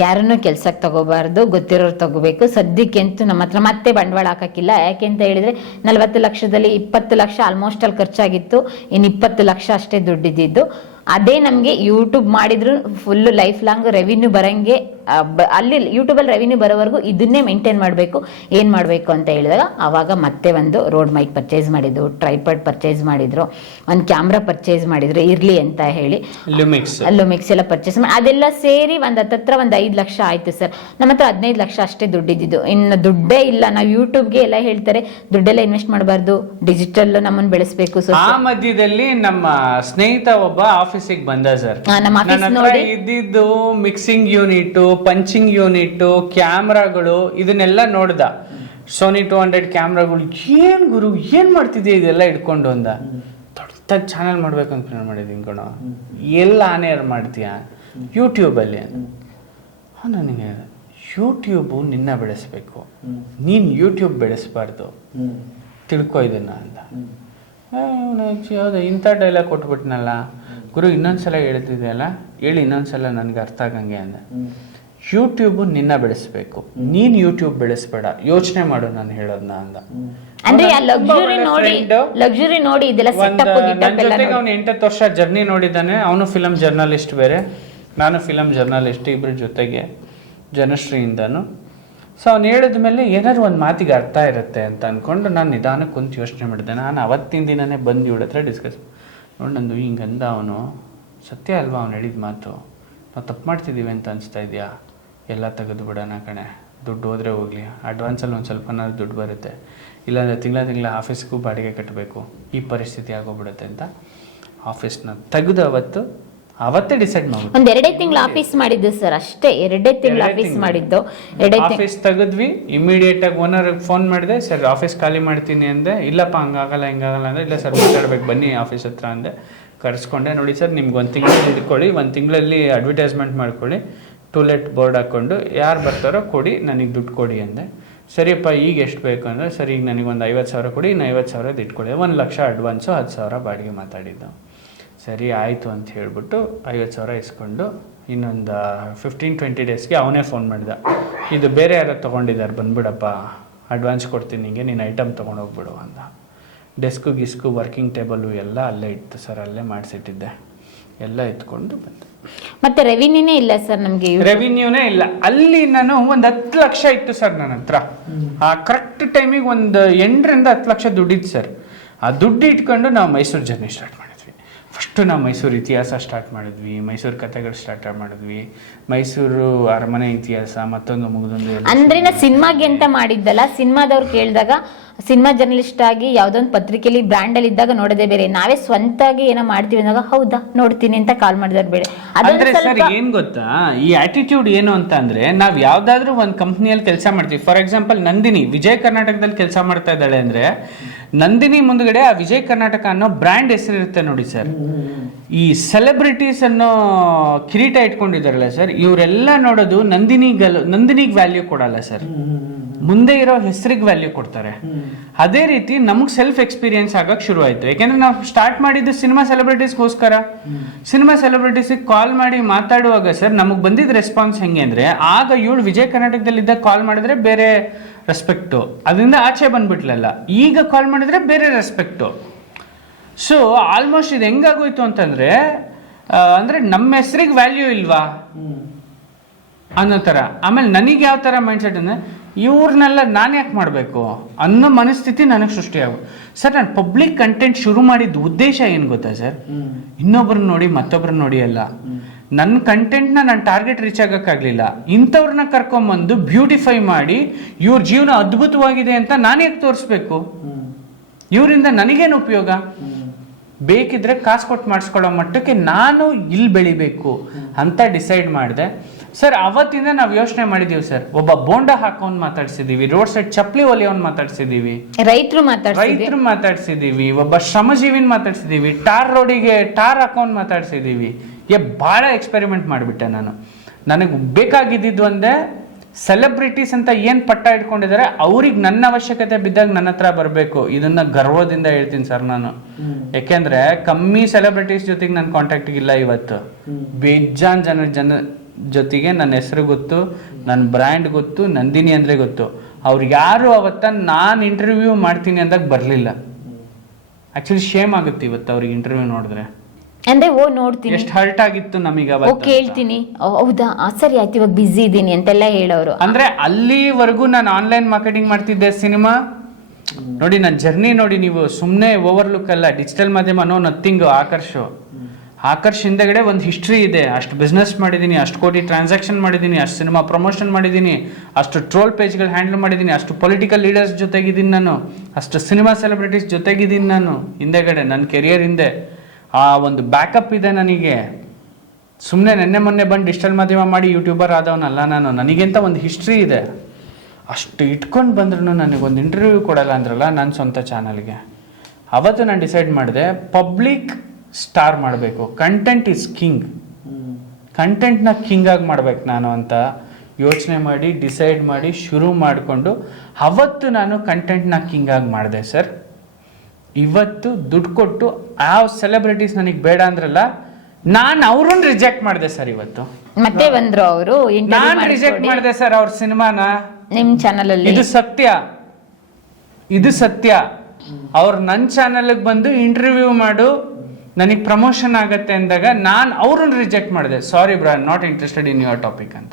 ಯಾರನ್ನು ಕೆಲ್ಸಕ್ಕೆ ತಗೋಬಾರ್ದು, ಗೊತ್ತಿರೋರು ತಗೋಬೇಕು. ಸದ್ಯಕ್ಕಂತೂ ನಮ್ಮ ಹತ್ರ ಮತ್ತೆ ಬಂಡವಾಳ ಹಾಕಕ್ಕಿಲ್ಲ. ಯಾಕೆಂತ ಹೇಳಿದ್ರೆ 40 ಲಕ್ಷದಲ್ಲಿ 20 ಲಕ್ಷ ಆಲ್ಮೋಸ್ಟ್ ಅಲ್ಲಿ ಖರ್ಚಾಗಿತ್ತು. ಇನ್ನು 20 ಲಕ್ಷ ಅಷ್ಟೇ ದುಡ್ಡಿದ್ದು. ಅದೇ ನಮಗೆ ಯೂಟ್ಯೂಬ್ ಮಾಡಿದ್ರು ಫುಲ್ ಲೈಫ್ ಲಾಂಗ್ ರೆವಿನ್ಯೂ ಬರಂಗೆ, ಅಲ್ಲಿ ಯೂಟ್ಯೂಬಲ್ಲಿ ರೆವಿನ್ಯೂ ಬರೋವರೆಗೂ ಇದನ್ನೇ ಮೇಂಟೈನ್ ಮಾಡಬೇಕು. ಏನು ಮಾಡಬೇಕು ಅಂತ ಹೇಳಿದಾಗ ಆವಾಗ ಮತ್ತೆ ಒಂದು ರೋಡ್ ಮೈಕ್ ಪರ್ಚೇಸ್ ಮಾಡಿದ್ರು, ಟ್ರೈಪಾಡ್ ಪರ್ಚೇಸ್ ಮಾಡಿದ್ರು, ಒಂದು ಕ್ಯಾಮ್ರಾ ಪರ್ಚೇಸ್ ಮಾಡಿದ್ರು ಇರಲಿ ಅಂತ ಹೇಳಿ. ಲುಮಿಕ್ಸ್ ಎಲ್ಲ ಪರ್ಚೇಸ್ ಮಾಡಿ ಅದೆಲ್ಲ ಸೇರಿ ಒಂದು 5 ಲಕ್ಷ ಆಯಿತು ಸರ್. ನಮ್ಮ ಹತ್ರ 15 ಲಕ್ಷ ಅಷ್ಟೇ ದುಡ್ಡಿದ್ದು. ಇನ್ನು ದುಡ್ಡೇ ಇಲ್ಲ. ನಾವು ಯೂಟ್ಯೂಬ್ಗೆ ಎಲ್ಲ ಹೇಳ್ತಾರೆ ದುಡ್ಡೆಲ್ಲ ಇನ್ವೆಸ್ಟ್ ಮಾಡಬಾರ್ದು, ಡಿಜಿಟಲ್ ನಮ್ಮನ್ನು ಬೆಳೆಸಬೇಕು. ಆ ಮಧ್ಯದಲ್ಲಿ ನಮ್ಮ ಸ್ನೇಹಿತ ಒಬ್ಬ ಆಫೀಸಿಗೆ ಬಂದ ಸರ್. ಇದ್ದಿದ್ದು ಮಿಕ್ಸಿಂಗ್ ಯೂನಿಟ್, ಪಂಚಿಂಗ್ ಯೂನಿಟ್, ಕ್ಯಾಮ್ರಾಗಳು ಇದನ್ನೆಲ್ಲ ನೋಡ್ದ. ಸೋನಿ 200 ಕ್ಯಾಮ್ರಾಗಳು. ಏನ್ ಗುರು ಏನ್ ಮಾಡ್ತಿದ್ಯಾ ಇದೆಲ್ಲ ಇಟ್ಕೊಂಡು ಅಂದ. ದೊಡ್ಡ ಚಾನಲ್ ಮಾಡ್ಬೇಕು ಅಂತ ಪ್ಲಾನ್ ಮಾಡಿದೀನಿ ಕಣೋ. ಎಲ್ಲ ಆನೇರ್ ಮಾಡ್ತೀಯಾ ಯೂಟ್ಯೂಬಲ್ಲಿ? ನನಗೆ ಯೂಟ್ಯೂಬು ನಿನ್ನ ಬೆಳೆಸ್ಬೇಕು, ನೀನ್ ಯೂಟ್ಯೂಬ್ ಬೆಳೆಸ್ಬಾರ್ದು, ತಿಳ್ಕೊ ಇದನ್ನ ಅಂತ. ಯಾವ್ದು ಇಂಥ ಡೈಲಾಗ್ ಕೊಟ್ಬಿಟ್ನಲ್ಲ ಗುರು, ಇನ್ನೊಂದ್ಸಲ ಹೇಳ್ತಿದೆಯಲ್ಲ ಹೇಳಿ, ಇನ್ನೊಂದ್ಸಲ ನನ್ಗೆ ಅರ್ಥ ಆಗಂಗೆ ಅಂದ. ಯೂಟ್ಯೂಬ್ ನಿನ್ನ ಬೆಳೆಸ್ಬೇಕು, ನೀನ್ ಯೂಟ್ಯೂಬ್ ಬೆಳೆಸ್ಬೇಡ, ಯೋಚನೆ ಮಾಡು ನಾನು ಹೇಳೋದ್ನ ಅಂದ. ನನ್ನ ಜೊತೆಗೆ ಅವ್ನು 8 ವರ್ಷ ಜರ್ನಿ ನೋಡಿದ್ದಾನೆ. ಅವನು ಫಿಲಂ ಜರ್ನಲಿಸ್ಟ್, ಬೇರೆ ನಾನು ಫಿಲಂ ಜರ್ನಲಿಸ್ಟ್, ಇಬ್ರ ಜೊತೆಗೆ ಜನಶ್ರೀಯಿಂದನು. ಸೊ ಅವ್ನು ಹೇಳಿದ್ಮೇಲೆ ಏನಾದ್ರು ಒಂದು ಮಾತಿಗೆ ಅರ್ಥ ಇರುತ್ತೆ ಅಂತ ಅಂದ್ಕೊಂಡು ನಾನು ನಿಧಾನಕ್ಕೆ ಕುಂತು ಯೋಚನೆ ಮಾಡಿದೆ. ನಾನು ಅವತ್ತಿನ ದಿನನೇ ಬಂದು ಇವಳ ಹತ್ರ ಡಿಸ್ಕಸ್ ನೋಡಿ, ನಂದು ಹಿಂಗಂದ ಅವನು, ಸತ್ಯ ಅಲ್ವಾ ಅವ್ನು ಹೇಳಿದ ಮಾತು, ನಾವು ತಪ್ಪು ಮಾಡ್ತಿದ್ದೀವಿ ಅಂತ ಅನಿಸ್ತಾ ಇದೆಯಾ? ಎಲ್ಲ ತೆಗೆದು ಬಿಡೋಣ ಕಣೆ, ದುಡ್ಡು ಹೋದರೆ ಹೋಗಲಿ, ಅಡ್ವಾನ್ಸಲ್ಲಿ ಒಂದು ಸ್ವಲ್ಪನಾದ್ರು ದುಡ್ಡು ಬರುತ್ತೆ, ಇಲ್ಲಾಂದರೆ ತಿಂಗಳ ಆಫೀಸ್ಗೂ ಬಾಡಿಗೆ ಕಟ್ಟಬೇಕು, ಈ ಪರಿಸ್ಥಿತಿ ಆಗೋಗ್ಬಿಡುತ್ತೆ ಅಂತ ಆಫೀಸ್ನ ತೆಗೆದು ಅವತ್ತೇ ಡಿಸೈಡ್ ಮಾಡ್ಬಿಟ್ಟು ಒಂದ್ 2 ತಿಂಗಳು ಆಫೀಸ್ ಮಾಡಿದ್ದು ಸರ್, ಅಷ್ಟೇ 2 ತಿಂಗಳು ಆಫೀಸ್ ಮಾಡಿದ್ದು. ಆಫೀಸ್ ತೆಗೆದ್ವಿ. ಇಮಿಡಿಯೇಟ್ ಆಗಿ ಓನರ್ಗೆ ಫೋನ್ ಮಾಡಿದೆ, ಸರ್ ಆಫೀಸ್ ಖಾಲಿ ಮಾಡ್ತೀನಿ ಅಂದೆ. ಇಲ್ಲಪ್ಪ ಹಂಗಾಗಲ್ಲ ಹಿಂಗಾಗಲ್ಲ ಅಂದರೆ, ಇಲ್ಲ ಸರ್ ಮಾತಾಡ್ಬೇಕು ಬನ್ನಿ ಆಫೀಸ್ ಹತ್ರ ಅಂದೆ. ಕರೆಸ್ಕೊಂಡೆ. ನೋಡಿ ಸರ್ ನಿಮ್ಗೆ 1 ತಿಂಗಳಲ್ಲಿ ಇಟ್ಕೊಳ್ಳಿ, 1 ತಿಂಗಳಲ್ಲಿ ಅಡ್ವರ್ಟೈಸ್ಮೆಂಟ್ ಮಾಡ್ಕೊಳ್ಳಿ, ಟೂಲೆಟ್ ಬೋರ್ಡ್ ಹಾಕ್ಕೊಂಡು ಯಾರು ಬರ್ತಾರೋ ಕೊಡಿ, ನನಗೆ ದುಡ್ಡು ಕೊಡಿ ಅಂದೆ. ಸರಿಯಪ್ಪ ಈಗ ಎಷ್ಟು ಬೇಕು ಅಂದರೆ, ಸರಿ ಈಗ ನನಗೆ ಒಂದು 50,000 ಕೊಡಿ, ಇನ್ನು 50,000 ಇಟ್ಕೊಳ್ಳಿ. 1 ಲಕ್ಷ ಅಡ್ವಾನ್ಸು, 10,000 ಬಾಡಿಗೆ ಮಾತಾಡಿದ್ದು. ಸರಿ ಆಯಿತು ಅಂತ ಹೇಳ್ಬಿಟ್ಟು 50,000 ಇಸ್ಕೊಂಡು ಇನ್ನೊಂದು 15-20 ಡೇಸ್ಗೆ ಅವನೇ ಫೋನ್ ಮಾಡಿದ, ಇದು ಬೇರೆ ಯಾರೋ ತೊಗೊಂಡಿದ್ದಾರೆ ಬಂದ್ಬಿಡಪ್ಪ, ಅಡ್ವಾನ್ಸ್ ಕೊಡ್ತೀನಿ ನಿಮಗೆ, ನೀನು ಐಟಮ್ ತೊಗೊಂಡೋಗ್ಬಿಡು ಅಂದ. ಡೆಸ್ಕು ಗಿಸ್ಕು ವರ್ಕಿಂಗ್ ಟೇಬಲು ಎಲ್ಲ ಅಲ್ಲೇ ಇತ್ತು ಸರ್, ಅಲ್ಲೇ ಮಾಡಿಸಿಟ್ಟಿದ್ದೆ, ಎಲ್ಲ ಎತ್ಕೊಂಡು ಬಂದೆ. ಮತ್ತೆ ರೆವಿನ್ಯೂನೇ ಇಲ್ಲ ಸರ್ ನಮಗೆ, ರೆವಿನ್ಯೂನೇ ಇಲ್ಲ. ಅಲ್ಲಿ ನಾನು ಒಂದು 10 ಲಕ್ಷ ಇತ್ತು ಸರ್ ನನ್ನ ಹತ್ರ. ಆ ಕರೆಕ್ಟ್ ಟೈಮಿಗೆ ಒಂದು 8ರಿಂದ 10 ಲಕ್ಷ ದುಡ್ಡಿತ್ತು ಸರ್. ಆ ದುಡ್ಡು ಇಟ್ಕೊಂಡು ನಾವು ಮೈಸೂರು ಜರ್ನಿ ಸ್ಟಾರ್ಟ್ ಮಾಡಿದ್ವಿ. ಫಸ್ಟು ನಾವು ಮೈಸೂರು ಇತಿಹಾಸ ಸ್ಟಾರ್ಟ್ ಮಾಡಿದ್ವಿ, ಮೈಸೂರು ಕಥೆಗಳು ಸ್ಟಾರ್ಟ್ ಮಾಡಿದ್ವಿ, ಮೈಸೂರು ಅರಮನೆ ಇತಿಹಾಸ, ಮತ್ತೊಂದು ಮುಗಿದೊಂದು. ಅಂದ್ರೆ ನಾ ಸಿನಿಮಾಗೆ ಅಂತ ಮಾಡಿದ್ದಲ್ಲ, ಸಿನಿಮಾದವ್ರು ಕೇಳಿದಾಗ ಸಿನಿಮಾ ಜರ್ನಲಿಸ್ಟ್ ಆಗಿ ಯಾವ್ದೊಂದು ಪತ್ರಿಕೆಯಲ್ಲಿ ಬ್ರ್ಯಾಂಡ್ ಅಲ್ಲಿ ಇದ್ದಾಗ ನೋಡೋದೇ ಬೇರೆ, ನಾವೇ ಸ್ವಂತಾಗಿ ಏನೋ ಮಾಡ್ತೀವಿ ಅಂದಾಗ ಹೌದಾ ನೋಡ್ತೀನಿ ಅಂತ ಕಾಲ್ ಮಾಡಿದ್ರೆ ಬೇರೆ. ಅಂದ್ರೆ ಸರ್ ಏನ್ ಗೊತ್ತಾ, ಈ ಆಟಿಟ್ಯೂಡ್ ಏನು ಅಂತ ಅಂದ್ರೆ, ನಾವ್ ಯಾವ್ದಾದ್ರು ಒಂದು ಕಂಪ್ನಿಯಲ್ಲಿ ಕೆಲಸ ಮಾಡ್ತೀವಿ. ಫಾರ್ ಎಕ್ಸಾಂಪಲ್ ನಂದಿನಿ ವಿಜಯ ಕರ್ನಾಟಕದಲ್ಲಿ ಕೆಲಸ ಮಾಡ್ತಾ ಇದ್ದಾಳೆ ಅಂದ್ರೆ, ನಂದಿನಿ ಮುಂದ್ಗಡೆ ಆ ವಿಜಯ್ ಕರ್ನಾಟಕ ಅನ್ನೋ ಬ್ರ್ಯಾಂಡ್ ಹೆಸರಿರುತ್ತೆ ನೋಡಿ ಸರ್. ಈ ಸೆಲೆಬ್ರಿಟೀಸ್ ಅನ್ನೋ ಕಿರೀಟ ಇಟ್ಕೊಂಡಿದಾರಲ್ಲ ಸರ್, ಇವರೆಲ್ಲ ನೋಡೋದು ನಂದಿನಿಗೆ ವ್ಯಾಲ್ಯೂ ಕೊಡಲ್ಲ ಸರ್, ಮುಂದೆ ಇರೋ ಹೆಸರಿಗೆ ವ್ಯಾಲ್ಯೂ ಕೊಡ್ತಾರೆ. ಅದೇ ರೀತಿ ನಮ್ಗೆ ಸೆಲ್ಫ್ ಎಕ್ಸ್ಪೀರಿಯನ್ಸ್ ಆಗಕ್ಕೆ ಶುರು ಆಯ್ತು. ಯಾಕೆಂದ್ರೆ ನಾವು ಸ್ಟಾರ್ಟ್ ಮಾಡಿದ್ದು ಸಿನಿಮಾ ಸೆಲೆಬ್ರಿಟೀಸ್ಗೋಸ್ಕರ. ಸಿನಿಮಾ ಸೆಲೆಬ್ರಿಟೀಸಿಗೆ ಕಾಲ್ ಮಾಡಿ ಮಾತಾಡುವಾಗ ಸರ್ ನಮಗೆ ಬಂದಿದ್ದ ರೆಸ್ಪಾನ್ಸ್ ಹೆಂಗೆ ಅಂದ್ರೆ, ಆಗ ಇವಳು ವಿಜಯ ಕರ್ನಾಟಕದಲ್ಲಿದ್ದಾಗ ಕಾಲ್ ಮಾಡಿದ್ರೆ ಬೇರೆ ರೆಸ್ಪೆಕ್ಟು, ಅದರಿಂದ ಆಚೆ ಬಂದ್ಬಿಟ್ಲಲ್ಲ, ಈಗ ಕಾಲ್ ಮಾಡಿದ್ರೆ ಬೇರೆ ರೆಸ್ಪೆಕ್ಟು. ಸೊ ಆಲ್ಮೋಸ್ಟ್ ಇದು ಹೆಂಗಾಗೋಯ್ತು ಅಂತಂದ್ರೆ, ಅಂದ್ರೆ ನಮ್ಮ ಹೆಸರಿಗೆ ವ್ಯಾಲ್ಯೂ ಇಲ್ವಾ ಅನ್ನೋ ಥರ. ಆಮೇಲೆ ನನಗೆ ಯಾವ ಥರ ಮೈಂಡ್ಸೆಟ್ ಅಂದರೆ, ಇವ್ರನ್ನೆಲ್ಲ ನಾನು ಯಾಕೆ ಮಾಡಬೇಕು ಅನ್ನೋ ಮನಸ್ಥಿತಿ ನನಗೆ ಸೃಷ್ಟಿಯಾಗು. ಸರ್ ನಾನು ಪಬ್ಲಿಕ್ ಕಂಟೆಂಟ್ ಶುರು ಮಾಡಿದ ಉದ್ದೇಶ ಏನು ಗೊತ್ತಾ ಸರ್, ಇನ್ನೊಬ್ರನ್ನ ನೋಡಿ ಮತ್ತೊಬ್ರನ್ನ ನೋಡಿ ಅಲ್ಲ. ನನ್ನ ಕಂಟೆಂಟ್ನ ನಾನು ಟಾರ್ಗೆಟ್ ರೀಚ್ ಆಗೋಕ್ಕಾಗಲಿಲ್ಲ, ಇಂಥವ್ರನ್ನ ಕರ್ಕೊಂಬಂದು ಬ್ಯೂಟಿಫೈ ಮಾಡಿ ಇವ್ರ ಜೀವನ ಅದ್ಭುತವಾಗಿದೆ ಅಂತ ನಾನು ಯಾಕೆ ತೋರಿಸ್ಬೇಕು, ಇವರಿಂದ ನನಗೇನು ಉಪಯೋಗ. ಬೇಕಿದ್ರೆ ಕಾಸು ಕೊಟ್ಟು ಮಾಡಿಸ್ಕೊಳ್ಳೋ ಮಟ್ಟಕ್ಕೆ ನಾನು ಇಲ್ಲಿ ಬೆಳಿಬೇಕು ಅಂತ ಡಿಸೈಡ್ ಮಾಡಿದೆ ಸರ್. ಅವತ್ತಿಂದ ನಾವು ಯೋಚನೆ ಮಾಡಿದೀವಿ ಸರ್, ಒಬ್ಬ ಬೋಂಡ ಹಾಕೋನ್ ಮಾತಾಡ್ಸಿದೀವಿ, ರೋಡ್ ಸೈಡ್ ಚಪ್ಪಲಿ ಒಲಿಯೋನ್ ಮಾತಾಡ್ಸಿದೀವಿ, ರೈತರು ಮಾತಾಡ್ಸಿದೀವಿ, ಒಬ್ಬ ಶ್ರಮಜೀವಿನ ಮಾತಾಡ್ಸಿದೀವಿ, ಟಾರ್ ರೋಡಿಗೆ ಟಾರ್ ಹಾಕೋನ್ ಮಾತಾಡ್ಸಿದೀವಿ. ಭಾಳ ಎಕ್ಸ್ಪೆರಿಮೆಂಟ್ ಮಾಡಿಬಿಟ್ಟೆ ನಾನು. ನನಗೆ ಬೇಕಾಗಿದ್ದು ಒಂದೇ, ಸೆಲೆಬ್ರಿಟೀಸ್ ಅಂತ ಏನು ಪಟ್ಟ ಇಟ್ಕೊಂಡಿದ್ದಾರೆ ಅವ್ರಿಗೆ ನನ್ನ ಅವಶ್ಯಕತೆ ಬಿದ್ದಾಗ ನನ್ನ ಹತ್ರ ಬರಬೇಕು. ಇದನ್ನ ಗರ್ವದಿಂದ ಹೇಳ್ತೀನಿ ಸರ್ ನಾನು. ಯಾಕೆಂದ್ರೆ ಕಮ್ಮಿ ಸೆಲೆಬ್ರಿಟೀಸ್ ಜೊತೆಗೆ ನನ್ನ ಕಾಂಟ್ಯಾಕ್ಟ್ ಇಲ್ಲ ಇವತ್ತು. ಬೇಜಾನ್ ಜನ ಜೊತೆಗೆ ನನ್ನ ಹೆಸರು ಗೊತ್ತು, ನನ್ನ ಬ್ರ್ಯಾಂಡ್ ಗೊತ್ತು, ನಂದಿನಿ ಅಂದ್ರೆ ಗೊತ್ತು. ಅವ್ರು ಯಾರು ಅವತ್ತ ನಾನು ಇಂಟರ್ವ್ಯೂ ಮಾಡ್ತೀನಿ ಅಂದಾಗ ಬರಲಿಲ್ಲ. ಆಕ್ಚುಲಿ ಶೇಮ್ ಆಗುತ್ತೆ ಇವತ್ತು ಅವ್ರಿಗೆ ಇಂಟರ್ವ್ಯೂ ನೋಡಿದ್ರೆ. ಅಂದ್ರೆ ನೋಡ್ತೀನಿ ಎಷ್ಟು ಹರ್ಟ್ ಆಗಿತ್ತು ನಮಗೆ ಕೇಳ್ತೀನಿ, ಹೌದಾ ಸರಿ ಆಯ್ತು ಇವಾಗ ಬಿಸಿ ಇದ್ದೀನಿ ಅಂತೆಲ್ಲ ಹೇಳೋರು. ಅಂದ್ರೆ ಅಲ್ಲಿವರೆಗೂ ನಾನು ಆನ್ಲೈನ್ ಮಾರ್ಕೆಟಿಂಗ್ ಮಾಡ್ತಿದ್ದೆ ಸಿನಿಮಾ ನೋಡಿ. ನನ್ನ ಜರ್ನಿ ನೋಡಿ ನೀವು, ಸುಮ್ಮನೆ ಓವರ್ಲುಕ್ ಅಲ್ಲ. ಡಿಜಿಟಲ್ ಮಾಧ್ಯಮ ನೋ ನಥಿಂಗ್. ಆಕರ್ಷ್ ಹಿಂದೆಗಡೆ ಒಂದು ಹಿಸ್ಟ್ರಿ ಇದೆ. ಅಷ್ಟು ಬಿಸ್ನೆಸ್ ಮಾಡಿದ್ದೀನಿ, ಅಷ್ಟು ಕೋಟಿ ಟ್ರಾನ್ಸಾಕ್ಷನ್ ಮಾಡಿದ್ದೀನಿ, ಅಷ್ಟು ಸಿನಿಮಾ ಪ್ರಮೋಷನ್ ಮಾಡಿದ್ದೀನಿ, ಅಷ್ಟು ಟ್ರೋಲ್ ಪೇಜ್ಗಳು ಹ್ಯಾಂಡಲ್ ಮಾಡಿದ್ದೀನಿ, ಅಷ್ಟು ಪೊಲಿಟಿಕಲ್ ಲೀಡರ್ಸ್ ಜೊತೆಗಿದ್ದೀನಿ ನಾನು, ಅಷ್ಟು ಸಿನಿಮಾ ಸೆಲೆಬ್ರಿಟೀಸ್ ಜೊತೆಗಿದ್ದೀನಿ ನಾನು. ಹಿಂದೆಗಡೆ ನನ್ನ ಕೆರಿಯರ್ ಹಿಂದೆ ಆ ಒಂದು ಬ್ಯಾಕಪ್ ಇದೆ ನನಗೆ. ಸುಮ್ಮನೆ ನೆನ್ನೆ ಮೊನ್ನೆ ಬಂದು ಡಿಜಿಟಲ್ ಮಾಧ್ಯಮ ಮಾಡಿ ಯೂಟ್ಯೂಬರ್ ಆದವನಲ್ಲ ನಾನು. ನನಗೆಂತ ಒಂದು ಹಿಸ್ಟ್ರಿ ಇದೆ. ಅಷ್ಟು ಇಟ್ಕೊಂಡು ಬಂದ್ರೂ ನನಗೊಂದು ಇಂಟರ್ವ್ಯೂ ಕೊಡಲ್ಲ ಅಂದ್ರಲ್ಲ ನನ್ನ ಸ್ವಂತ ಚಾನಲ್ಗೆ. ಅವತ್ತು ನಾನು ಡಿಸೈಡ್ ಮಾಡಿದೆ, ಪಬ್ಲಿಕ್ ಸ್ಟಾರ್ ಮಾಡಬೇಕು, ಕಂಟೆಂಟ್ ಇಸ್ ಕಿಂಗ್, ಕಂಟೆಂಟ್ನ ಕಿಂಗ್ ಆಗಿ ಮಾಡ್ಬೇಕು ನಾನು ಅಂತ ಯೋಚನೆ ಮಾಡಿ ಡಿಸೈಡ್ ಮಾಡಿ ಶುರು ಮಾಡಿಕೊಂಡು ಅವತ್ತು ನಾನು ಕಂಟೆಂಟ್ನ ಕಿಂಗ್ ಆಗಿ ಮಾಡಿದೆ ಸರ್. ಇವತ್ತು ದುಡ್ಡು ಕೊಟ್ಟು ಯಾವ ಸೆಲೆಬ್ರಿಟೀಸ್ ನನಗೆ ಬೇಡ ಅಂದ್ರಲ್ಲ, ನಾನು ಅವ್ರನ್ನ ರಿಜೆಕ್ಟ್ ಮಾಡಿದೆ ಸರ್. ಇವತ್ತು ಮತ್ತೆ ಬಂದ್ರು ಅವರು, ನಾನು ರಿಜೆಕ್ಟ್ ಮಾಡಿದೆ ಸರ್ ಅವ್ರ ಸಿನಿಮಾನ ನಿಮ್ ಚಾನಲ್ ಅಲ್ಲಿ. ಇದು ಸತ್ಯ. ಅವ್ರು ನನ್ನ ಚಾನಲ್ಗೆ ಬಂದು ಇಂಟರ್ವ್ಯೂ ಮಾಡು, ನನಗೆ ಪ್ರಮೋಷನ್ ಆಗತ್ತೆ ಅಂದಾಗ ನಾನು ಅವ್ರನ್ನ ರಿಜೆಕ್ಟ್ ಮಾಡಿದೆ. ಸಾರಿ bro, I am not interested in your topic ಅಂತ.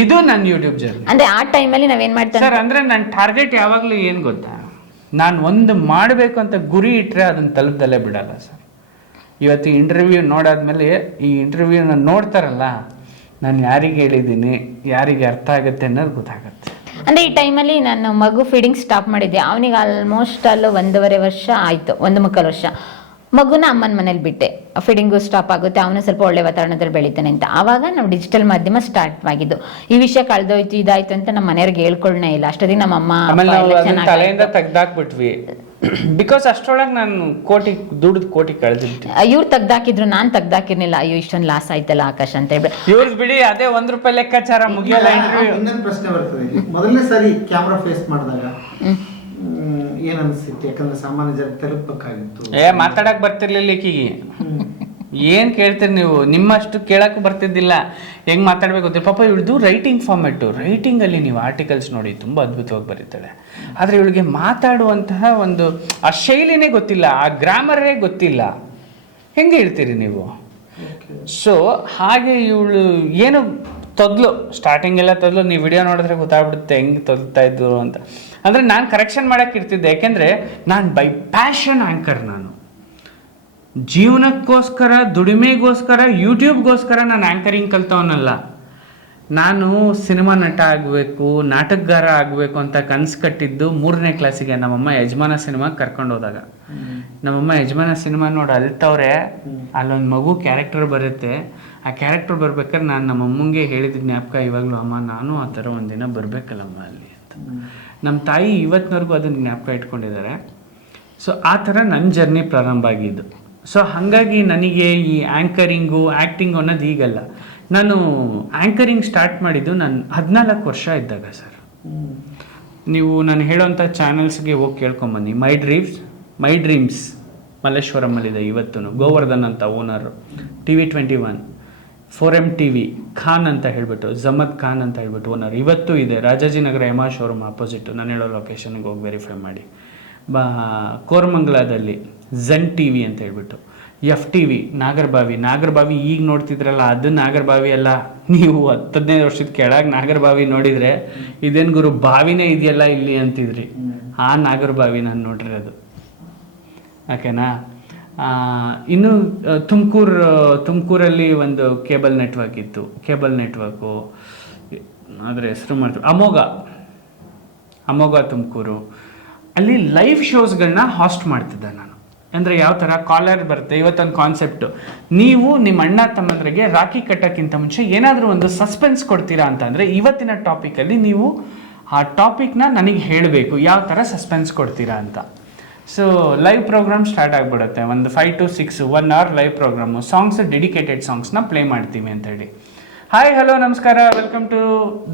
ಇದು ನನ್ನ ಯೂಟ್ಯೂಬ್ ಜರ್ನಿ. ಅಂದ್ರೆ ಆ ಟೈಮಲ್ಲಿ ನಾವೇನ್ ಮಾಡ್ತೀವಿ ಸರ್, ಅಂದ್ರೆ ನನ್ನ ಟಾರ್ಗೆಟ್ ಯಾವಾಗಲೂ ಏನು ಗೊತ್ತಾ, ನಾನು ಒಂದು ಮಾಡಬೇಕು ಅಂತ ಗುರಿ ಇಟ್ಟರೆ ಅದನ್ನ ತಲುಪದಲ್ಲೇ ಬಿಡಲ್ಲ ಸರ್. ಇವತ್ತು ಇಂಟರ್ವ್ಯೂ ನೋಡಾದ್ಮೇಲೆ ಈ ಇಂಟರ್ವ್ಯೂನ ನೋಡ್ತಾರಲ್ಲ, ನಾನು ಯಾರಿಗೆ ಹೇಳಿದ್ದೀನಿ, ಯಾರಿಗೆ ಅರ್ಥ ಆಗುತ್ತೆ ಅನ್ನೋದು ಗೊತ್ತಾಗುತ್ತೆ. ಅಂದ್ರೆ ಈ ಟೈಮಲ್ಲಿ ನಾನು ಮಗು ಫೀಡಿಂಗ್ ಸ್ಟಾಪ್ ಮಾಡಿದ್ದೆ. ಅವನಿಗೆ ಆಲ್ಮೋಸ್ಟ್ ಅಲ್ಲಿ 1.5 ವರ್ಷ ಆಯ್ತು, 1.25 ವರ್ಷ. ಮಗುನ ಅಮ್ಮನ ಮನೇಲಿ ಬಿಟ್ಟೆ, ಫೀಡಿಂಗು ಸ್ಟಾಪ್ ಆಗುತ್ತೆ, ಅವನು ಸ್ವಲ್ಪ ಒಳ್ಳೆ ವಾತಾವರಣದಲ್ಲಿ ಬೆಳಿತಾನೆ ಅಂತ. ಆವಾಗ ನಾವು ಡಿಜಿಟಲ್ ಮಾಧ್ಯಮ ಸ್ಟಾರ್ಟ್ ಆಗಿದ್ದು. ಈ ವಿಷಯ ಕಳೆದೋಯ್ತು ಇದಾಯ್ತು ಅಂತ ನಮ್ಮ ಮನೆಯವ್ರಿಗೆ ಹೇಳ್ಕೊಳ್ನೇ ಇಲ್ಲ. ಅಷ್ಟೊತ್ತಿಗೆ ನಮ್ಮ ಅಮ್ಮ ತಲೆಯಿಂದ ತೆಗ್ದಾಕ್ಬಿಟ್ವಿ. ಬಿಕಾಸ್ ಅಷ್ಟರೊಳಗೆ ನಾನು ಕೋಟಿ ಕಳೆದಿಟ್ಟು ಇವ್ರು ತೆಗ್ದಾಕಿದ್ರು, ನಾನ್ ತೆಗ್ದಾಕಿರ್ಲಿಲ್ಲ. ಅಯ್ಯೋ ಇಷ್ಟೊಂದು ಲಾಸ್ ಆಯ್ತಲ್ಲ ಆಕಾಶ್ ಅಂತ ಹೇಳಿ. ಇವ್ರದ್ ಬಿಡಿ, ಅದೇ ₹1 ಲೆಕ್ಕಾಚಾರ ಮುಗಿಯಲ್ಲ. ಇನ್ನೊಂದು ಪ್ರಶ್ನೆ ಬರ್ತದೆ ಇಲ್ಲಿ. ಮೊದಲನೇ ಸಾರಿ ಕ್ಯಾಮ್ರಾ ಫೇಸ್ ಮಾಡಿದಾಗ ಏನ್ ಅನ್ಸಿತ್ತು? ಯಾಕಂದ್ರೆ ಸಾಮಾನ್ಯ ಜನ ತಲುಪಬೇಕಾಗಿತ್ತು. ಮಾತಾಡಕ್ ಬರ್ತಿರ್ಲಿಲ್ಲ ಈಕಿಗೆ. ಏನ್ ಕೇಳ್ತೀರಿ ನೀವು? ನಿಮ್ಮಷ್ಟು ಕೇಳಕ್ ಬರ್ತಿದ್ದಿಲ್ಲ. ಹೆಂಗ್ ಮಾತಾಡ್ಬೇಕು ಗೊತ್ತಿಲ್ಲ. ಪಾಪ ಇವಳ್ದು ರೈಟಿಂಗ್ ಫಾರ್ಮೆಟ್, ರೈಟಿಂಗ್ ಅಲ್ಲಿ ನೀವು ಆರ್ಟಿಕಲ್ಸ್ ನೋಡಿ ತುಂಬಾ ಅದ್ಭುತವಾಗಿ ಬರೀತಾಳೆ. ಆದ್ರೆ ಇವಳಿಗೆ ಮಾತಾಡುವಂತಹ ಒಂದು ಆ ಶೈಲಿನೇ ಗೊತ್ತಿಲ್ಲ, ಆ ಗ್ರಾಮರೇ ಗೊತ್ತಿಲ್ಲ. ಹೆಂಗೆ ಹೇಳ್ತೀರಿ ನೀವು? ಸೊ ಹಾಗೆ ಇವಳು ಏನು ತೊದ್ಲು, ಸ್ಟಾರ್ಟಿಂಗ್ ಎಲ್ಲ ತೊದ್ಲು. ನೀವು ವಿಡಿಯೋ ನೋಡಿದ್ರೆ ಗೊತ್ತಾಗ್ಬಿಡುತ್ತೆ ಹೆಂಗೆ ತೊದ್ತಾ ಇದ್ರು ಅಂತ. ಅಂದ್ರೆ ನಾನು ಕರೆಕ್ಷನ್ ಮಾಡಕ್ ಇರ್ತಿದ್ದೆ, ಯಾಕೆಂದ್ರೆ ನಾನು ಬೈ ಪ್ಯಾಷನ್ ಆಂಕರ್. ನಾನು ಜೀವನಕ್ಕೋಸ್ಕರ, ದುಡಿಮೆಗೋಸ್ಕರ, ಯೂಟ್ಯೂಬ್ಗೋಸ್ಕರ ನಾನು ಆಂಕರಿಂಗ್ ಕಲ್ತವನಲ್ಲ. ನಾನು ಸಿನಿಮಾ ನಟ ಆಗಬೇಕು, ನಾಟಕಗಾರ ಆಗಬೇಕು ಅಂತ ಕನಸು ಕಟ್ಟಿದ್ದು 3ನೇ ಕ್ಲಾಸಿಗೆ. ನಮ್ಮಮ್ಮ ಯಜಮಾನ ಸಿನಿಮಾಗೆ ಕರ್ಕೊಂಡು ಹೋದಾಗ, ನಮ್ಮಮ್ಮ ಯಜಮಾನ ಸಿನಿಮಾ ನೋಡಿ ಅಲ್ತವ್ರೆ. ಅಲ್ಲೊಂದು ಮಗು ಕ್ಯಾರೆಕ್ಟರ್ ಬರುತ್ತೆ. ಆ ಕ್ಯಾರೆಕ್ಟರ್ ಬರ್ಬೇಕಾದ್ರೆ ನಾನು ನಮ್ಮಮ್ಮಂಗೆ ಹೇಳಿದ ಜ್ಞಾಪಕ ಇವಾಗಲೂ, ಅಮ್ಮ ನಾನು ಆ ಥರ ಒಂದಿನ ಬರಬೇಕಲ್ಲಮ್ಮ ಅಲ್ಲಿ ಅಂತ. ನಮ್ಮ ತಾಯಿ ಇವತ್ತಿನವರೆಗೂ ಅದನ್ನು ಜ್ಞಾಪಕ ಇಟ್ಕೊಂಡಿದ್ದಾರೆ. ಸೊ ಆ ಥರ ನನ್ನ ಜರ್ನಿ ಪ್ರಾರಂಭ ಆಗಿದ್ದು. ಸೊ ಹಾಗಾಗಿ ನನಗೆ ಈ ಆ್ಯಂಕರಿಂಗು, ಆ್ಯಕ್ಟಿಂಗು ಅನ್ನೋದು ಈಗಲ್ಲ. ನಾನು ಆ್ಯಂಕರಿಂಗ್ ಸ್ಟಾರ್ಟ್ ಮಾಡಿದ್ದು ನಾನು 14 ವರ್ಷ ಇದ್ದಾಗ ಸರ್. ನೀವು ನಾನು ಹೇಳೋಂಥ ಚಾನಲ್ಸ್ಗೆ ಹೋಗಿ ಕೇಳ್ಕೊಂಬನ್ನಿ. ಮೈ ಡ್ರೀಮ್ಸ್ ಮಲ್ಲೇಶ್ವರಮಲ್ಲಿದೆ ಇವತ್ತು. ಗೋವರ್ಧನ್ ಅಂತ owner. TV21, 4M TV, Khan ಅಂತ ಹೇಳ್ಬಿಟ್ಟು, ಜಮದ್ ಖಾನ್ ಅಂತ ಹೇಳ್ಬಿಟ್ಟು ಓನರ್ ಇವತ್ತು ಇದೆ. ರಾಜಾಜಿನಗರ ಎಮಾ ಶೋರೂಮ್ ಆಪೋಸಿಟ್. ನಾನು ಹೇಳೋ ಲೊಕೇಶನ್ಗೆ ಹೋಗಿ ವೆರಿಫೈ ಮಾಡಿ. ಕೋರಮಂಗಲದಲ್ಲಿ ಝನ್ TV ಅಂತ ಹೇಳ್ಬಿಟ್ಟು, FTV ನಾಗರಬಾವಿ ಈಗ ನೋಡ್ತಿದ್ರಲ್ಲ ಅದು ನಾಗರಬಾವಿ ಅಲ್ಲ. ನೀವು 10-15 ವರ್ಷದ ಕೆಳಗೆ ನಾಗರಬಾವಿ ನೋಡಿದರೆ ಇದೇನು ಗುರು ಬಾವಿನೇ ಇದೆಯಲ್ಲ ಇಲ್ಲಿ ಅಂತಿದ್ರಿ. ಆ ನಾಗರಬಾವಿ ನಾನು ನೋಡಿರೋದು. ಓಕೆನಾ? ಇನ್ನು ತುಮಕೂರಲ್ಲಿ ಒಂದು ಕೇಬಲ್ ನೆಟ್ವರ್ಕ್ ಇತ್ತು. ಕೇಬಲ್ ನೆಟ್ವರ್ಕು ಆದರೆ ಹೆಸರು ಮಾಡ್ತೀವಿ, ಅಮೋಘ ತುಮಕೂರು. ಅಲ್ಲಿ ಲೈವ್ ಶೋಸ್ಗಳನ್ನ ಹಾಸ್ಟ್ ಮಾಡ್ತಿದ್ದೆ ನಾನು. ಅಂದರೆ ಯಾವ ಥರ ಕಾಲರ್ ಬರುತ್ತೆ. ಇವತ್ತೊಂದು ಕಾನ್ಸೆಪ್ಟು, ನೀವು ನಿಮ್ಮ ಅಣ್ಣ ತಮ್ಮಂದ್ರಿಗೆ ರಾಖಿ ಕಟ್ಟೋಕ್ಕಿಂತ ಮುಂಚೆ ಏನಾದರೂ ಒಂದು ಸಸ್ಪೆನ್ಸ್ ಕೊಡ್ತೀರಾ ಅಂತಂದರೆ ಇವತ್ತಿನ ಟಾಪಿಕಲ್ಲಿ ನೀವು ಆ ಟಾಪಿಕ್ನ ನನಗೆ ಹೇಳಬೇಕು, ಯಾವ ಥರ ಸಸ್ಪೆನ್ಸ್ ಕೊಡ್ತೀರಾ ಅಂತ. ಸೊ ಲೈವ್ ಪ್ರೋಗ್ರಾಮ್ ಸ್ಟಾರ್ಟ್ ಆಗಿಬಿಡುತ್ತೆ. ಒಂದು 5 to 6 1 hour live programme. Songs, dedicated ಸಾಂಗ್ಸ್ನ ಪ್ಲೇ ಮಾಡ್ತೀವಿ ಅಂತೇಳಿ. ಹಾಯ್, ಹಲೋ, ನಮಸ್ಕಾರ, welcome to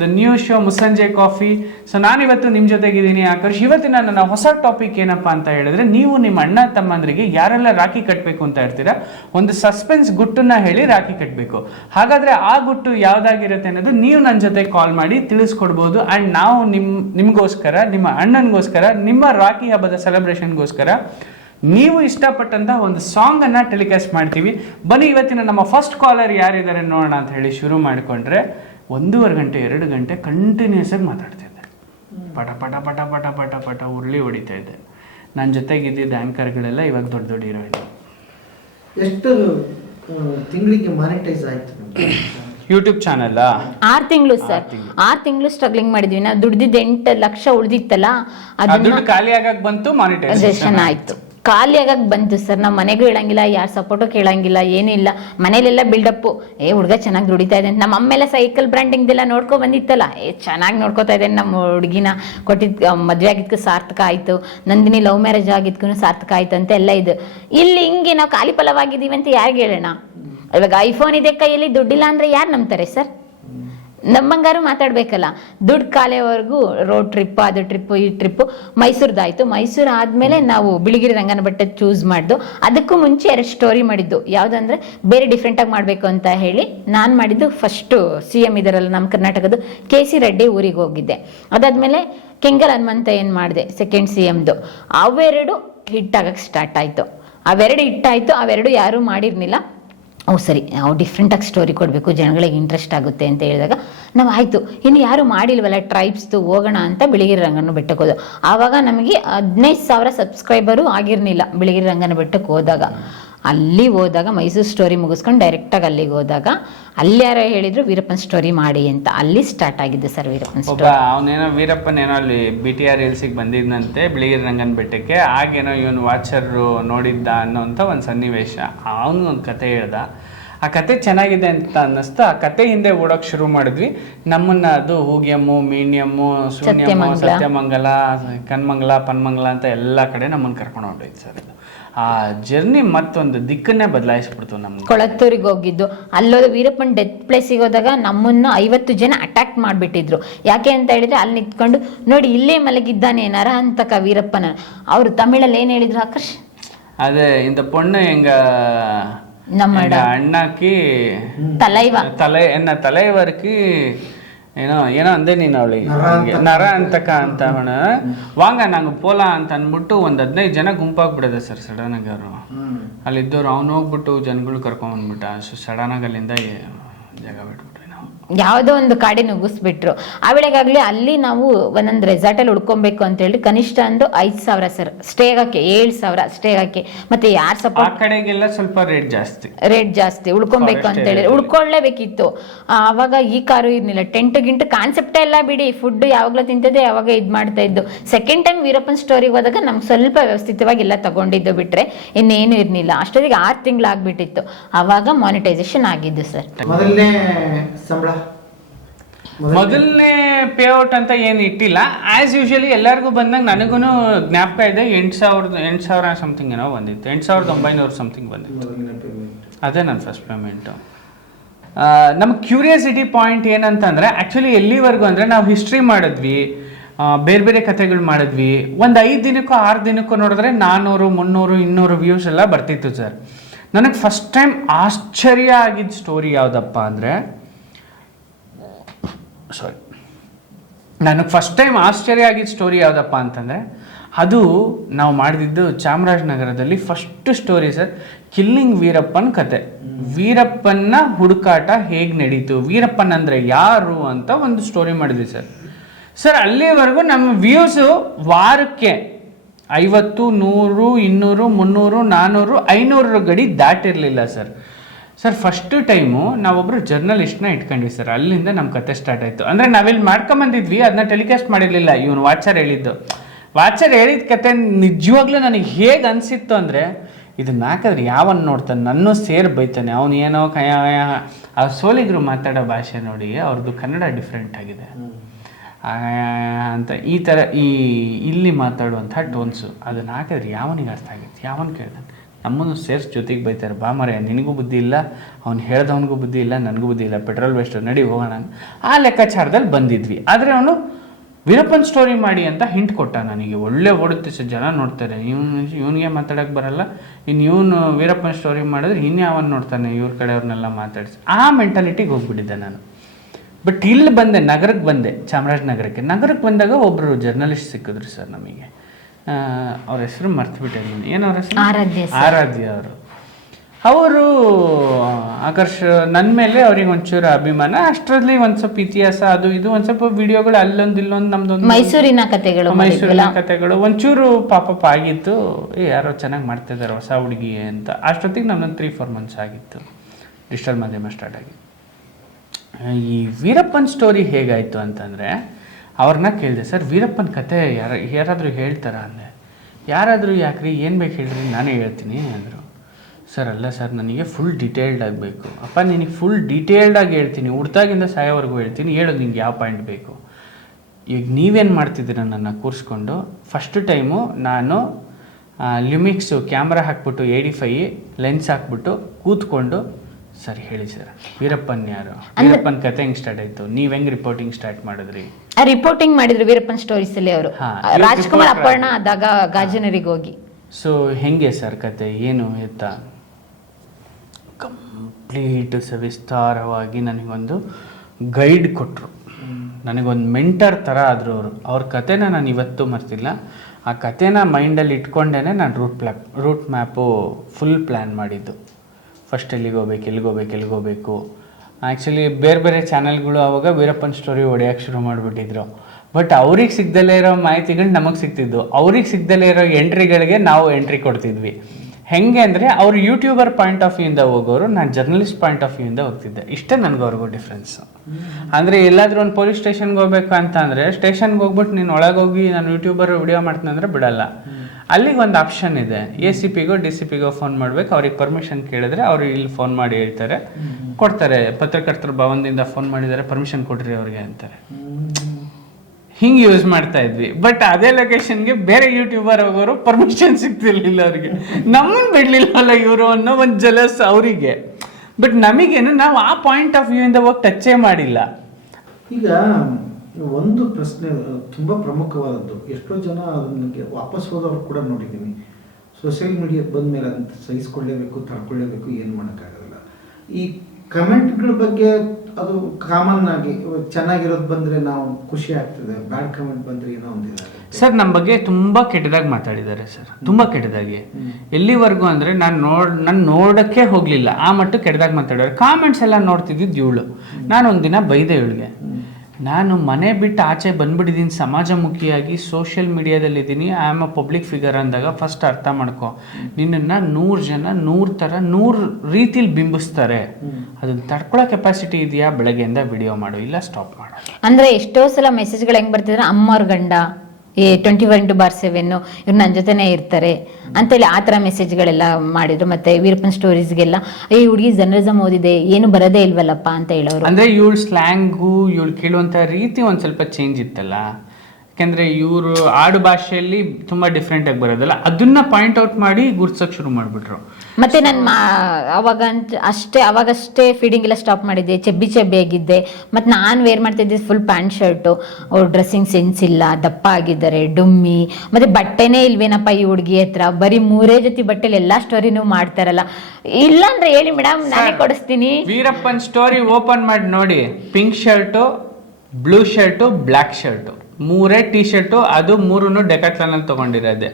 the new show Mussanje coffee. So ನಾನಿವತ್ತು ನಿಮ್ಮ ಜೊತೆಗಿದ್ದೀನಿ ಆಕರ್ಷ್. ಇವತ್ತಿನ ನನ್ನ ಹೊಸ ಟಾಪಿಕ್ ಏನಪ್ಪ ಅಂತ ಹೇಳಿದ್ರೆ, ನೀವು ನಿಮ್ಮ ಅಣ್ಣ ತಮ್ಮಂದ್ರಿಗೆ ಯಾರೆಲ್ಲ ರಾಖಿ ಕಟ್ಟಬೇಕು ಅಂತ ಇರ್ತೀರಾ, ಒಂದು ಸಸ್ಪೆನ್ಸ್ ಗುಟ್ಟನ್ನ ಹೇಳಿ ರಾಖಿ ಕಟ್ಟಬೇಕು. ಹಾಗಾದ್ರೆ ಆ ಗುಟ್ಟು ಯಾವ್ದಾಗಿರುತ್ತೆ ಅನ್ನೋದು ನೀವು ನನ್ನ ಜೊತೆ ಕಾಲ್ ಮಾಡಿ ತಿಳಿಸ್ಕೊಡ್ಬೋದು. ಆ್ಯಂಡ್ ನಾವು ನಿಮಗೋಸ್ಕರ, ನಿಮ್ಮ ಅಣ್ಣನಿಗೋಸ್ಕರ, ನಿಮ್ಮ ರಾಖಿ ಹಬ್ಬದ ಸೆಲೆಬ್ರೇಷನ್ಗೋಸ್ಕರ ನೀವು ಇಷ್ಟಪಟ್ಟಂತಹ ಒಂದು ಸಾಂಗ್ ಅನ್ನ ಟೆಲಿಕಾಸ್ಟ್ ಮಾಡ್ತೀವಿ. ಬನ್ನಿ, ಇವತ್ತಿನ ನಮ್ಮ ಫಸ್ಟ್ ಕಾಲರ್ ಯಾರಿದ್ದಾರೆ ನೋಡೋಣ ಅಂತ ಹೇಳಿ ಶುರು ಮಾಡಿಕೊಂಡ್ರೆ 1.5 ಗಂಟೆ 2 ಗಂಟೆ ಕಂಟಿನ್ಯೂಸ್ ಆಗಿ ಮಾತಾಡ್ತಿದ್ದೆ. ಪಟ ಪಟ ಪಟ ಪಟ ಪಟ ಪಟ ಉರುಳಿ ಹೊಡಿತಾ ಇದ್ದೆ. ನನ್ನ ಜೊತೆಗಿದ್ದಿದ್ದ ಆ್ಯಂಕರ್ಗಳೆಲ್ಲ ಇವಾಗ ದೊಡ್ಡ ಹೀರೋಯಿನ್. ಎಷ್ಟು ತಿಂಗಳಿಗೆ ಮಾನಿಟೈಸ್ ಆಯ್ತು ಯೂಟ್ಯೂಬ್ ಚಾನಲ್? 6 ತಿಂಗಳು ಸರ್. 6 ತಿಂಗಳು ಸ್ಟ್ರಗ್ಲಿಂಗ್ ಮಾಡಿದ್ವಿ. ನಾವು ದುಡ್ದಿದ್ದು 8 ಲಕ್ಷ ಉಳಿದಿತ್ತಲ್ಲ, ದುಡ್ಡು ಖಾಲಿ ಆಗಕ್ ಬಂತು, ಮಾನಿಟೈಸೇಷನ್ ಆಯ್ತು. ಖಾಲಿ ಆಗಕ್ಕೆ ಬಂತು ಸರ್. ನಾವು ಮನೆಗೂ ಹೇಳಂಗಿಲ್ಲ, ಯಾರು ಸಪೋರ್ಟು ಕೇಳಂಗಿಲ್ಲ, ಏನಿಲ್ಲ. ಮನೇಲೆಲ್ಲ ಬಿಲ್ಡಪ್ಪು, ಹುಡುಗ ಚೆನ್ನಾಗಿ ದುಡಿತಾ ಇದೆ. ನಮ್ಮ ಅಮ್ಮೆಲ್ಲ ಸೈಕಲ್ ಬ್ರ್ಯಾಂಡಿಂಗ್ದೆಲ್ಲ ನೋಡ್ಕೊ ಬಂದಿತ್ತಲ್ಲ, ಚೆನ್ನಾಗಿ ನೋಡ್ಕೋತಾ ಇದ್ದೇನೆ. ನಮ್ಮ ಹುಡುಗಿನ ಕೊಟ್ಟಿದ್ದು ಮದುವೆ ಆಗಿದ್ಕು ಸಾರ್ಥಕ ಆಯಿತು, ನಂದಿನಿ ಲವ್ ಮ್ಯಾರೇಜ್ ಆಗಿದ್ಕು ಸಾರ್ಥಕ ಆಯ್ತು ಅಂತ ಎಲ್ಲ ಇದು. ಇಲ್ಲಿ ಹಿಂಗೆ ನಾವು ಖಾಲಿ ಫಲವಾಗಿದ್ದೀವಿ ಅಂತ ಯಾರಿಗೆ ಹೇಳೋಣ? ಇವಾಗ ಐಫೋನ್ ಇದೆ ಕೈಯಲ್ಲಿ, ದುಡ್ಡಿಲ್ಲ ಅಂದರೆ ಯಾರು ನಂಬ್ತಾರೆ ಸರ್? ನಮ್ಮಂಗಾರು ಮಾತಾಡ್ಬೇಕಲ್ಲ. ದುಡ್ಡು ಕಾಲೆವರೆಗೂ ರೋಡ್ ಟ್ರಿಪ್, ಅದು ಟ್ರಿಪ್ಪು, ಈ ಟ್ರಿಪ್ಪು. ಮೈಸೂರ್ದಾಯ್ತು. ಮೈಸೂರು ಆದಮೇಲೆ ನಾವು ಬಿಳಿಗಿರಿ ರಂಗನ ಬೆಟ್ಟ ಚೂಸ್ ಮಾಡಿದ್ದು. ಅದಕ್ಕೂ ಮುಂಚೆ 2 ಸ್ಟೋರಿ ಮಾಡಿದ್ದು. ಯಾವುದಂದ್ರೆ ಬೇರೆ ಡಿಫ್ರೆಂಟಾಗಿ ಮಾಡಬೇಕು ಅಂತ ಹೇಳಿ ನಾನು ಮಾಡಿದ್ದು ಫಸ್ಟು CM ಇದರಲ್ಲ ನಮ್ಮ ಕರ್ನಾಟಕದ್ದು, KC ರೆಡ್ಡಿ ಊರಿಗೆ ಹೋಗಿದ್ದೆ. ಅದಾದಮೇಲೆ ಕೆಂಗಲ್ ಹನುಮಂತ ಏನು ಮಾಡಿದೆ, ಸೆಕೆಂಡ್ CMದು. ಅವೆರಡು ಹಿಟ್ ಆಗಕ್ಕೆ ಸ್ಟಾರ್ಟ್ ಆಯಿತು. ಅವೆರಡು ಹಿಟ್ಟಾಯಿತು. ಅವೆರಡು ಯಾರೂ ಮಾಡಿರ್ಲಿಲ್ಲ. ಸರಿ, ನಾವು ಡಿಫ್ರೆಂಟಾಗಿ ಸ್ಟೋರಿ ಕೊಡಬೇಕು, ಜನಗಳಿಗೆ ಇಂಟ್ರೆಸ್ಟ್ ಆಗುತ್ತೆ ಅಂತ ಹೇಳಿದಾಗ ನಾವು ಆಯಿತು, ಇನ್ನು ಯಾರು ಮಾಡಿಲ್ವಲ್ಲ ಟ್ರೈಬ್ಸ್ದು, ಹೋಗೋಣ ಅಂತ ಬಿಳಿಗಿರಿ ರಂಗನ ಬೆಟ್ಟಕ್ಕೆ ಹೋದ. ಆವಾಗ ನಮಗೆ 15,000 ಸಬ್ಸ್ಕ್ರೈಬರು ಆಗಿರಲಿಲ್ಲ ಬಿಳಿಗಿರಿ ರಂಗನ ಬೆಟ್ಟಕ್ಕೆ ಹೋದಾಗ. ಅಲ್ಲಿ ಹೋದಾಗ ಮೈಸೂರು ಸ್ಟೋರಿ ಮುಗಿಸ್ಕೊಂಡು ಡೈರೆಕ್ಟಾಗಿ ಅಲ್ಲಿಗೆ ಹೋದಾಗ ಅಲ್ಲಿ ಯಾರೋ ಹೇಳಿದ್ರು ವೀರಪ್ಪನ್ ಸ್ಟೋರಿ ಮಾಡಿ ಅಂತ, ಅಲ್ಲಿ ಸ್ಟಾರ್ಟ್ ಆಗಿದ್ದು ಸರ್ ವೀರಪ್ಪನ್ ಒಬ್ಬ ಸ್ಟೋರಿ. ಅವನೇನೋ ವೀರಪ್ಪನೇನೋ ಅಲ್ಲಿ BTR ಹಿಲ್ಸಿಗೆ ಬಂದಿದ್ದಂತೆ ಬಿಳಿಗಿರಿ ರಂಗನ ಬೆಟ್ಟಕ್ಕೆ. ಆಗೇನೋ ಇವನು ವಾಚರು ನೋಡಿದ್ದ ಅನ್ನೋಂಥ ಒಂದು ಸನ್ನಿವೇಶ. ಅವನು ಒಂದು ಕತೆ ಹೇಳ್ದ. ಆ ಕತೆ ಚೆನ್ನಾಗಿದೆ ಅಂತ ಅನ್ನಿಸ್ತು. ಆ ಕತೆ ಹಿಂದೆ ಓಡೋಕೆ ಶುರು ಮಾಡಿದ್ವಿ. ನಮ್ಮನ್ನ ಅದು ಹೂಗ್ಯಮ್ಮು, ಮೀಣ್ಯಮ್ಮು, ಶೂನ್ಯಮ್ಮು, ಸತ್ಯಮಂಗಲ, ಕನ್ಮಂಗಲ, ಪನ್ಮಂಗಲ ಅಂತ ಎಲ್ಲ ಕಡೆ ನಮ್ಮನ್ನು ಕರ್ಕೊಂಡು ಹೊರಟೋಯ್ತು ಸರ್. ಇದು ಆ ಜರ್ನಿ ಮತ್ತೊಂದು ದಿಕ್ಕನ್ನೇ ಬದಲಾಯಿಸ್ಬಿಡ್ತು ನಮ್ಗೆ. ಕೊಳತ್ತೂರಿಗೆ ಹೋಗಿದ್ದು, ಅಲ್ಲೋದ ವೀರಪ್ಪನ್ ಡೆತ್ ಪ್ಲೇಸಿಗೆ ಹೋದಾಗ ನಮ್ಮನ್ನ 50 ಜನ ಅಟ್ಯಾಕ್ ಮಾಡಿಬಿಟ್ಟಿದ್ರು. ಯಾಕೆ ಅಂತ ಹೇಳಿದ್ರೆ ಅಲ್ಲಿ ನಿಂತ್ಕೊಂಡು ನೋಡಿ ಇಲ್ಲೇ ಮಲಗಿದ್ದಾನೆ ನರಹಂತಕ ವೀರಪ್ಪನ. ಅವರು ತಮಿಳಲ್ಲಿ ಏನು ಹೇಳಿದ್ರು ಆಕರ್ಷ್? ಅದೇ ಇಂದ ಪೊಣ್ಣು ಎಂಗ ನಮ್ಮ ಅಣ್ಣಾಕಿ தலைவருக்கு ಏನೋ ಅಂದೆ ನೀನು ಅವಳಿಗೆ ನರ ಅಂತಕ ಅಂತ ವಾಂಗ ನಂಗೆ ಪೋಲಾ ಅಂತ ಅಂದ್ಬಿಟ್ಟು ಒಂದು 15 ಜನ ಗುಂಪಾಗ್ಬಿಡದೆ ಸರ್ ಸಡನ್ ಆಗಿ. ಅವರು ಅಲ್ಲಿದ್ದವ್ರು ಅವ್ನು ಹೋಗ್ಬಿಟ್ಟು ಜನಗಳು ಕರ್ಕೊಂಡ್ಬಂದ್ಬಿಟ್ಟ. ಸಡನ್ ಆಗಿ ಅಲ್ಲಿಂದ ಜಾಗ ಬಿಟ್ಬಿಟ್ವಿ ನಾವು. ಯಾವುದೋ ಒಂದು ಕಾಡಿ ನುಗ್ಗಿಸ್ಬಿಟ್ರು. ಆ ವೇಳೆಗಾಗ್ಲಿ ಅಲ್ಲಿ ನಾವು ಒಂದೊಂದು ರೆಸಾರ್ಟಲ್ಲಿ ಉಳ್ಕೊಬೇಕು ಅಂತ ಹೇಳಿ ಕನಿಷ್ಠ ಅಂದು 5,000 ಸರ್ ಸ್ಟೇ ಆಗಕ್ಕೆ, 7,000 ಸ್ಟೇ ಆಗಕ್ಕೆ. ಮತ್ತೆ ಯಾರು ಸಪೋರ್ಟ್ ಕಡೆಗೆಲ್ಲ ಸ್ವಲ್ಪ ರೇಟ್ ಜಾಸ್ತಿ ಉಳ್ಕೊಬೇಕು ಅಂತ ಹೇಳಿ ಉಳ್ಕೊಳ್ಳೇಬೇಕಿತ್ತು. ಅವಾಗ ಈ ಕಾರು ಇರ್ಲಿಲ್ಲ, ಟೆಂಟ್ ಗಿಂಟ್ ಕಾನ್ಸೆಪ್ಟೇ ಎಲ್ಲ ಬಿಡಿ. ಫುಡ್ ಯಾವಾಗಲೂ ತಿಂತದೆ, ಯಾವಾಗ ಇದು ಮಾಡ್ತಾ ಇದ್ದು. ಸೆಕೆಂಡ್ ಟೈಮ್ ವೀರಪ್ಪನ್ ಸ್ಟೋರಿಗೆ ಹೋದಾಗ ನಮ್ಗೆ ಸ್ವಲ್ಪ ವ್ಯವಸ್ಥಿತವಾಗಿ ಎಲ್ಲ ತಗೊಂಡಿದ್ದು ಬಿಟ್ರೆ ಇನ್ನೇನು ಇರ್ಲಿಲ್ಲ. ಅಷ್ಟೊತ್ತಿಗೆ 6 ತಿಂಗಳಾಗ್ಬಿಟ್ಟಿತ್ತು. ಅವಾಗ ಮಾನಿಟೈಸೇಷನ್ ಆಗಿದ್ದು ಸರ್. ಮೊದಲನೇ ಪೇಔಟ್ ಅಂತ ಏನು ಇಟ್ಟಿಲ್ಲ. ಆಸ್ ಯೂಶಲಿ ಎಲ್ಲರಿಗೂ ಬಂದಾಗ ನನಗೂ ಜ್ಞಾಪಕ ಇದೆ 8,000 ಸಮಥಿಂಗ್ ಏನೋ ಬಂದಿತ್ತು. 8,900 ಸಮಥಿಂಗ್ ಬಂದಿತ್ತು. ಅದೇ ನನ್ನ ಫಸ್ಟ್ ಪೇಮೆಂಟು. ನಮ್ಮ ಕ್ಯೂರಿಯಾಸಿಟಿ ಪಾಯಿಂಟ್ ಏನಂತಂದರೆ ಆ್ಯಕ್ಚುಲಿ ಎಲ್ಲಿವರೆಗೂ ಅಂದರೆ ನಾವು ಹಿಸ್ಟ್ರಿ ಮಾಡಿದ್ವಿ, ಬೇರೆ ಬೇರೆ ಕಥೆಗಳು ಮಾಡಿದ್ವಿ. ಒಂದು 5 ದಿನಕ್ಕೋ 6 ದಿನಕ್ಕೋ ನೋಡಿದ್ರೆ 400, 300, 200 ವ್ಯೂಸ್ ಎಲ್ಲ ಬರ್ತಿತ್ತು ಸರ್. ನನಗೆ ಫಸ್ಟ್ ಟೈಮ್ ಆಶ್ಚರ್ಯ ಆಗಿದ್ದ ಸ್ಟೋರಿ ಯಾವುದಪ್ಪ ಅಂದರೆ ನನಗೆ ಫಸ್ಟ್ ಟೈಮ್ ಆಶ್ಚರ್ಯ ಆಗಿದ್ದ ಸ್ಟೋರಿ ಯಾವುದಪ್ಪ ಅಂತಂದರೆ ಅದು ನಾವು ಮಾಡಿದ್ದು ಚಾಮರಾಜನಗರದಲ್ಲಿ first story sir. Killing Veerappan ಕತೆ. ವೀರಪ್ಪನ್ನ ಹುಡುಕಾಟ ಹೇಗೆ ನಡೀತು, ವೀರಪ್ಪನ್ ಅಂದರೆ ಯಾರು ಅಂತ ಒಂದು ಸ್ಟೋರಿ ಮಾಡಿದ್ವಿ ಸರ್. ಅಲ್ಲಿವರೆಗೂ ನಮ್ಮ ವ್ಯೂಸು ವಾರಕ್ಕೆ 50, 100, 200, 300, 400, 500 ಗಡಿ ದಾಟಿರಲಿಲ್ಲ ಸರ್. ಫಸ್ಟ್ ಟೈಮು ನಾವೊಬ್ಬರು ಜರ್ನಲಿಸ್ಟ್ನ ಇಟ್ಕೊಂಡ್ವಿ ಸರ್. ಅಲ್ಲಿಂದ ನಮ್ಮ ಕತೆ ಸ್ಟಾರ್ಟ್ ಆಯಿತು. ಅಂದರೆ ನಾವಿಲ್ಲಿ ಮಾಡ್ಕೊಂಬಂದಿದ್ವಿ, ಅದನ್ನ ಟೆಲಿಕಾಸ್ಟ್ ಮಾಡಿರಲಿಲ್ಲ. ಇವನು ವಾಚರ್ ಹೇಳಿದ ಕತೆ ನಿಜವಾಗ್ಲೂ ನನಗೆ ಹೇಗೆ ಅನಿಸಿತ್ತು ಅಂದರೆ, ಇದನ್ನ ಹಾಕಿದ್ರೆ ಯಾವನ್ ನೋಡ್ತಾನೆ, ನನ್ನೂ ಸೇರಿ ಬೈತಾನೆ, ಅವನು ಏನೋ ಆ ಸೋಲಿಗರು ಮಾತಾಡೋ ಭಾಷೆ ನೋಡಿ ಅವ್ರದ್ದು ಕನ್ನಡ ಡಿಫ್ರೆಂಟ್ ಆಗಿದೆ ಅಂತ ಈ ಥರ ಇಲ್ಲಿ ಮಾತಾಡುವಂಥ ಟೋನ್ಸು ಅದನ್ನು ಹಾಕಿದ್ರೆ ಯಾವನಿಗೆ ಅರ್ಥ ಆಗಿತ್ತು, ಯಾವನು ಕೇಳ್ತಾನೆ. ನಮ್ಮನ್ನು ಸೇರ್ಸಿ ಜೊತೆಗೆ ಬೈತಾರೆ, ಬಾ ಮರೆ ನಿನಗೂ ಬುದ್ಧಿ ಇಲ್ಲ, ಅವ್ನು ಹೇಳ್ದವನಿಗೂ ಬುದ್ಧಿ ಇಲ್ಲ, ನನಗೂ ಬುದ್ಧಿ ಇಲ್ಲ, ಪೆಟ್ರೋಲ್ ವೇಸ್ಟ್, ನಡಿ ಹೋಗೋಣ ಆ ಲೆಕ್ಕಾಚಾರದಲ್ಲಿ ಬಂದಿದ್ವಿ. ಆದರೆ ಅವನು ವೀರಪ್ಪನ್ ಸ್ಟೋರಿ ಮಾಡಿ ಅಂತ ಹಿಂಟ್ ಕೊಟ್ಟ ನನಗೆ. ಒಳ್ಳೆ ಓಡುತ್ತೆ ಸರ್, ಜನ ನೋಡ್ತಾರೆ. ಇವನಿಗೆ ಮಾತಾಡೋಕ್ಕೆ ಬರಲ್ಲ, ಇವನು ವೀರಪ್ಪನ್ ಸ್ಟೋರಿ ಮಾಡಿದ್ರೆ ಇನ್ಯಾವನ್ ನೋಡ್ತಾನೆ, ಇವ್ರ ಕಡೆಯವ್ರನ್ನೆಲ್ಲ ಮಾತಾಡಿಸಿ ಆ ಮೆಂಟಾಲಿಟಿಗೆ ಹೋಗ್ಬಿಟ್ಟಿದ್ದೆ ನಾನು. ಬಟ್ ಇಲ್ಲಿ ಬಂದೆ, ನಗರಕ್ಕೆ ಬಂದೆ, ಚಾಮರಾಜನಗರಕ್ಕೆ. ನಗರಕ್ಕೆ ಬಂದಾಗ ಒಬ್ಬರು ಜರ್ನಲಿಸ್ಟ್ ಸಿಕ್ಕಿದ್ರು ಸರ್ ನಮಗೆ. ಅವ್ರ ಹೆಸರು ಮರ್ತ್ಬಿಟ್ಟೆ. ಏನವ್ರ ಹೆಸರು? ಆರಾಧ್ಯ ಅವರು ಆಕರ್ಷ್ ನನ್ನ ಮೇಲೆ ಅವ್ರಿಗೆ ಒಂಚೂರು ಅಭಿಮಾನ. ಅಷ್ಟರಲ್ಲಿ ಒಂದು ಸ್ವಲ್ಪ ಇತಿಹಾಸ ಅದು ಇದು ಒಂದು ಸ್ವಲ್ಪ ವಿಡಿಯೋಗಳು ಅಲ್ಲೊಂದು ಇಲ್ಲೊಂದು ನಮ್ದೊಂದು ಮೈಸೂರಿನ ಕತೆಗಳು ಒಂಚೂರು ಪಾಪಪ್ಪ ಆಗಿತ್ತು. ಯಾರೋ ಚೆನ್ನಾಗಿ ಮಾಡ್ತಿದ್ದಾರೆ ಹೊಸ ಹುಡುಗಿ ಅಂತ. ಅಷ್ಟೊತ್ತಿಗೆ ನಮ್ಮದೊಂದು 3-4 ಮಂತ್ಸ್ ಆಗಿತ್ತು ಡಿಜಿಟಲ್ ಮಾಧ್ಯಮ ಸ್ಟಾರ್ಟ್ ಆಗಿ. ಈ ವೀರಪ್ಪನ್ ಸ್ಟೋರಿ ಹೇಗಾಯಿತು ಅಂತಂದರೆ ಅವ್ರನ್ನ ಕೇಳಿದೆ, ಸರ್ ವೀರಪ್ಪನ ಕತೆ ಯಾರಾದರೂ ಹೇಳ್ತಾರ ಅಂದೆ. ಯಾರಾದರೂ ಯಾಕ್ರಿ, ಏನು ಬೇಕು ಹೇಳ್ರಿ, ನಾನೇ ಹೇಳ್ತೀನಿ ಅಂದರು. ಸರ್ ಅಲ್ಲ ಸರ್, ನನಗೆ ಫುಲ್ ಡೀಟೇಲ್ಡ್ ಆಗಬೇಕು. ಅಪ್ಪ ನಿನಗೆ ಫುಲ್ ಡೀಟೇಲ್ಡಾಗಿ ಹೇಳ್ತೀನಿ, ಹುಡ್ತಾಗಿಂದ ಸಾಯೋವರೆಗೂ ಹೇಳ್ತೀನಿ, ಹೇಳೋದು ನಿಂಗೆ ಯಾವ ಪಾಯಿಂಟ್ ಬೇಕು. ಈಗ ನೀವೇನು ಮಾಡ್ತಿದ್ದೀರ ನನ್ನ ಕೂರಿಸ್ಕೊಂಡು. ಫಸ್ಟ್ ಟೈಮು ನಾನು ಲ್ಯುಮಿಕ್ಸು ಕ್ಯಾಮ್ರಾ ಹಾಕ್ಬಿಟ್ಟು 85 ಲೆನ್ಸ್ ಹಾಕ್ಬಿಟ್ಟು ಕೂತ್ಕೊಂಡು, ಸರಿ ಹೇಳಿ ಸರ್ ವೀರಪ್ಪನ್ ಯಾರು, ವೀರಪ್ಪನ್ ಕತೆ ಹೆಂಗ್ ಸ್ಟಾರ್ಟ್ ಆಯ್ತು, ನೀವ್ ಹೆಂಗ್ ರಿಪೋರ್ಟಿಂಗ್ ಸ್ಟಾರ್ಟ್ ಮಾಡಿದ್ರಿ? ರಿಪೋರ್ಟಿಂಗ್ ಮಾಡಿದ್ರು ವೀರಪ್ಪನ್ ಸ್ಟೋರೀಸ್ ಅಲ್ಲಿ ಅವರು. ರಾಜ್ಕುಮಾರ್ ಅಪರ್ಣ ಆದಾಗ ಗಾಜನರಿಗೆ ಹೋಗಿ. ಸೊ ಹೆಂಗೆ ಸರ್ ಕತೆ ಏನು ಎತ್ತ ಕಂಪ್ಲೀಟ್ ಸವಿಸ್ತಾರವಾಗಿ ನನಗೊಂದು ಗೈಡ್ ಕೊಟ್ಟರು, ನನಗೊಂದು ಮೆಂಟರ್ ಥರ ಆದರು ಅವರು. ಅವ್ರ ಕತೆನ ನಾನು ಇವತ್ತೂ ಮರ್ತಿಲ್ಲ. ಆ ಕತೆನ ಮೈಂಡಲ್ಲಿ ಇಟ್ಕೊಂಡೇ ನಾನು ರೂಟ್ ಮ್ಯಾಪು ಫುಲ್ ಪ್ಲ್ಯಾನ್ ಮಾಡಿದ್ದು. ಫಸ್ಟ್ ಎಲ್ಲಿಗೋಬೇಕು. ಆ್ಯಕ್ಚುಲಿ ಬೇರೆ ಬೇರೆ ಚಾನಲ್ಗಳು ಆವಾಗ ವೀರಪ್ಪನ್ ಸ್ಟೋರಿ ಹೊಡೆಯೋಕ್ಕೆ ಶುರು ಮಾಡಿಬಿಟ್ಟಿದ್ರು. ಬಟ್ ಅವ್ರಿಗೆ ಸಿಗ್ದಲೇ ಇರೋ ಮಾಹಿತಿಗಳು ನಮಗೆ ಸಿಗ್ತಿದ್ವು, ಅವ್ರಿಗೆ ಸಿಗ್ದಲೇ ಇರೋ ಎಂಟ್ರಿಗಳಿಗೆ ನಾವು ಎಂಟ್ರಿ ಕೊಡ್ತಿದ್ವಿ. ಹೆಂಗೆ ಅಂದರೆ ಅವ್ರು ಯೂಟ್ಯೂಬರ್ ಪಾಯಿಂಟ್ ಆಫ್ ವ್ಯೂಯಿಂದ ಹೋಗೋರು, ನಾನು ಜರ್ನಲಿಸ್ಟ್ ಪಾಯಿಂಟ್ ಆಫ್ ವ್ಯೂಯಿಂದ ಹೋಗ್ತಿದ್ದೆ. ಇಷ್ಟೇ ನನಗೂ ಅವ್ರಿಗೂ ಡಿಫ್ರೆನ್ಸು. ಅಂದರೆ ಎಲ್ಲಾದರೂ ಒಂದು ಪೊಲೀಸ್ ಸ್ಟೇಷನ್ಗೆ ಹೋಗ್ಬೇಕು ಅಂತ ಅಂದರೆ ಸ್ಟೇಷನ್ಗೆ ಹೋಗ್ಬಿಟ್ಟು ನೀನು ಒಳಗೋಗಿ ನಾನು ಯೂಟ್ಯೂಬರ್ ವಿಡಿಯೋ ಮಾಡ್ತೀನಿ ಅಂದರೆ ಬಿಡಲ್ಲ. ಅಲ್ಲಿಗೆ ಒಂದು ಆಪ್ಷನ್ ಇದೆ, ACPಗೋ DCPಗೋ ಫೋನ್ ಮಾಡ್ಬೇಕು, ಅವ್ರಿಗೆ ಪರ್ಮಿಷನ್ ಕೇಳಿದ್ರೆ ಅವ್ರು ಇಲ್ಲಿ ಫೋನ್ ಮಾಡಿ ಹೇಳ್ತಾರೆ, ಕೊಡ್ತಾರೆ. ಪತ್ರಕರ್ತರ ಭವನದಿಂದ ಫೋನ್ ಮಾಡಿದ್ದಾರೆ, ಪರ್ಮಿಷನ್ ಕೊಡ್ರಿ ಅವ್ರಿಗೆ ಅಂತಾರೆ. ಹಿಂಗೆ ಯೂಸ್ ಮಾಡ್ತಾ ಇದ್ವಿ. ಬಟ್ ಅದೇ ಲೊಕೇಶನ್ಗೆ ಬೇರೆ ಯೂಟ್ಯೂಬರ್ ಹೋಗೋರು ಪರ್ಮಿಷನ್ ಸಿಗ್ತಿರ್ಲಿಲ್ಲ ಅವ್ರಿಗೆ, ನಮ್ಮನ್ನು ಬಿಡ್ಲಿಲ್ಲವಲ್ಲ ಇವರು ಅನ್ನೋ ಒಂದು ಜಲಸ್ ಅವರಿಗೆ. ಬಟ್ ನಮಗೇನು, ನಾವು ಆ ಪಾಯಿಂಟ್ ಆಫ್ ವ್ಯೂ ಇಂದ ಹೋಗಿ ಟಚ್ಚೇ ಮಾಡಿಲ್ಲ. ಈಗ ಒಂದು ಪ್ರಶ್ನೆ ತುಂಬ ಪ್ರಮುಖವಾದದ್ದು, ಎಷ್ಟೋ ಜನ ಅದಕ್ಕೆ ವಾಪಸ್ ಹೋದವ್ರು ಕೂಡ ನೋಡಿದ್ದೀನಿ. ಸೋಷಿಯಲ್ ಮೀಡಿಯಾಕ್ಕೆ ಬಂದ ಮೇಲೆ ಅದನ್ನು ಸಹಿಸ್ಕೊಳ್ಳೇಬೇಕು, ತಡ್ಕೊಳ್ಳೇಬೇಕು, ಏನು ಮಾಡೋಕ್ಕಾಗೋದಿಲ್ಲ. ಈ ಕಮೆಂಟ್ಗಳ ಬಗ್ಗೆ ಅದು ಕಾಮನ್ ಆಗಿ ಚೆನ್ನಾಗಿರೋದು ಬಂದರೆ ನಾವು ಖುಷಿ ಆಗ್ತದೆ, ಬ್ಯಾಡ್ ಕಮೆಂಟ್ ಬಂದರೆ ಏನೋ ಒಂದಿದ್ದಾರೆ. ಸರ್ ನಮ್ಮ ಬಗ್ಗೆ ತುಂಬ ಕೆಟ್ಟದಾಗಿ ಮಾತಾಡಿದ್ದಾರೆ ಸರ್, ತುಂಬ ಕೆಟ್ಟದಾಗಿ. ಎಲ್ಲಿವರೆಗೂ ಅಂದರೆ ನಾನು ನೋಡೋಕ್ಕೆ ಹೋಗಲಿಲ್ಲ, ಆ ಮಟ್ಟಕ್ಕೆ ಕೆಟ್ಟದಾಗಿ ಮಾತಾಡೋರು. ಕಾಮೆಂಟ್ಸ್ ಎಲ್ಲ ನೋಡ್ತಿದ್ದಿದ್ದು ಇವಳು. ನಾನು ಒಂದಿನ ಬೈದೆ ಇವಳಿಗೆ, ನಾನು ಮನೆ ಬಿಟ್ಟು ಆಚೆ ಬಂದ್ಬಿಟ್ಟಿದ್ದೀನಿ, ಸಮಾಜಮುಖಿಯಾಗಿ ಸೋಷಿಯಲ್ ಮೀಡಿಯಾದಲ್ಲಿದ್ದೀನಿ, I am a public figure ಅಂದಾಗ ಫಸ್ಟ್ ಅರ್ಥ ಮಾಡ್ಕೊ, ನಿನ್ನನ್ನು 100 ಜನ 100 ಥರ 100 ರೀತಿಲಿ ಬಿಂಬಿಸ್ತಾರೆ. ಅದನ್ನ ತಡ್ಕೊಳ್ಳೋ ಕೆಪಾಸಿಟಿ ಇದೆಯಾ, ಬೆಳಗ್ಗೆಯಿಂದ ವಿಡಿಯೋ ಮಾಡು, ಇಲ್ಲ ಸ್ಟಾಪ್ ಮಾಡು. ಅಂದರೆ ಎಷ್ಟೋ ಸಲ ಮೆಸೇಜ್ಗಳು ಹೆಂಗೆ ಬರ್ತಿದ್ರೆ, ಅಮ್ಮವ್ರ ಗಂಡ 24/7 ಇವ್ರು ನನ್ನ ಜೊತೆನೇ ಇರ್ತಾರೆ ಅಂತೇಳಿ ಆ ಥರ ಮೆಸೇಜ್ಗಳೆಲ್ಲ ಮಾಡಿದ್ರು. ಮತ್ತೆ ವೀರಪ್ಪನ್ ಸ್ಟೋರೀಸ್ಗೆಲ್ಲ ಈ ಹುಡುಗಿ ಜರ್ನಲಿಸಮ್ ಓದಿದೆ, ಏನು ಬರೋದೇ ಇಲ್ವಲ್ಲಪ್ಪ ಅಂತ ಹೇಳೋರು. ಅಂದರೆ ಇವಳು ಸ್ಲ್ಯಾಂಗು, ಇವಳು ಕೇಳುವಂಥ ರೀತಿ ಒಂದು ಸ್ವಲ್ಪ ಚೇಂಜ್ ಇತ್ತಲ್ಲ. ಯಾಕೆಂದರೆ ಇವರು ಆಡು ಭಾಷೆಯಲ್ಲಿ ತುಂಬ ಡಿಫ್ರೆಂಟಾಗಿ ಬರೋದಲ್ಲ, ಅದನ್ನ ಪಾಯಿಂಟ್ ಔಟ್ ಮಾಡಿ ಗುರ್ಸೋಕೆ ಶುರು ಮಾಡಿಬಿಟ್ರು. ಮತ್ತೆ ನಾನು ಅವಾಗಷ್ಟೇ ಫೀಡಿಂಗ್ ಎಲ್ಲ ಸ್ಟಾಪ್ ಮಾಡಿದ್ದೆ, ಚೆಬ್ಬಿ ಆಗಿದ್ದೆ. ಮತ್ತು ನಾನು ವೇರ್ ಮಾಡ್ತಿದ್ದೆ ಫುಲ್ ಪ್ಯಾಂಟ್ ಶರ್ಟು. ಅವ್ರು ಡ್ರೆಸ್ಸಿಂಗ್ ಸೆನ್ಸ್ ಇಲ್ಲ, ದಪ್ಪ ಆಗಿದ್ದಾರೆ, ಡುಮ್ಮಿ, ಮತ್ತು ಬಟ್ಟೆನೇ ಇಲ್ವೇನಪ್ಪ ಈ ಹುಡುಗಿ ಹತ್ರ, ಬರೀ 3 ಜೊತೆ ಬಟ್ಟೆಲಿ ಎಲ್ಲ ಸ್ಟೋರಿನೂ ಮಾಡ್ತಾರಲ್ಲ. ಇಲ್ಲ ಅಂದ್ರೆ ಹೇಳಿ ಮೇಡಮ್, ನಾನೇ ಕೊಡಿಸ್ತೀನಿ. ವೀರಪ್ಪನ್ ಸ್ಟೋರಿ ಓಪನ್ ಮಾಡಿ ನೋಡಿ, pink shirt, blue shirt, black shirt, 3 T shirt, ಅದು 3 ಡೆಕಾಥ್ಲಾನಲ್ಲಿ ತೊಗೊಂಡಿರೋದೆ.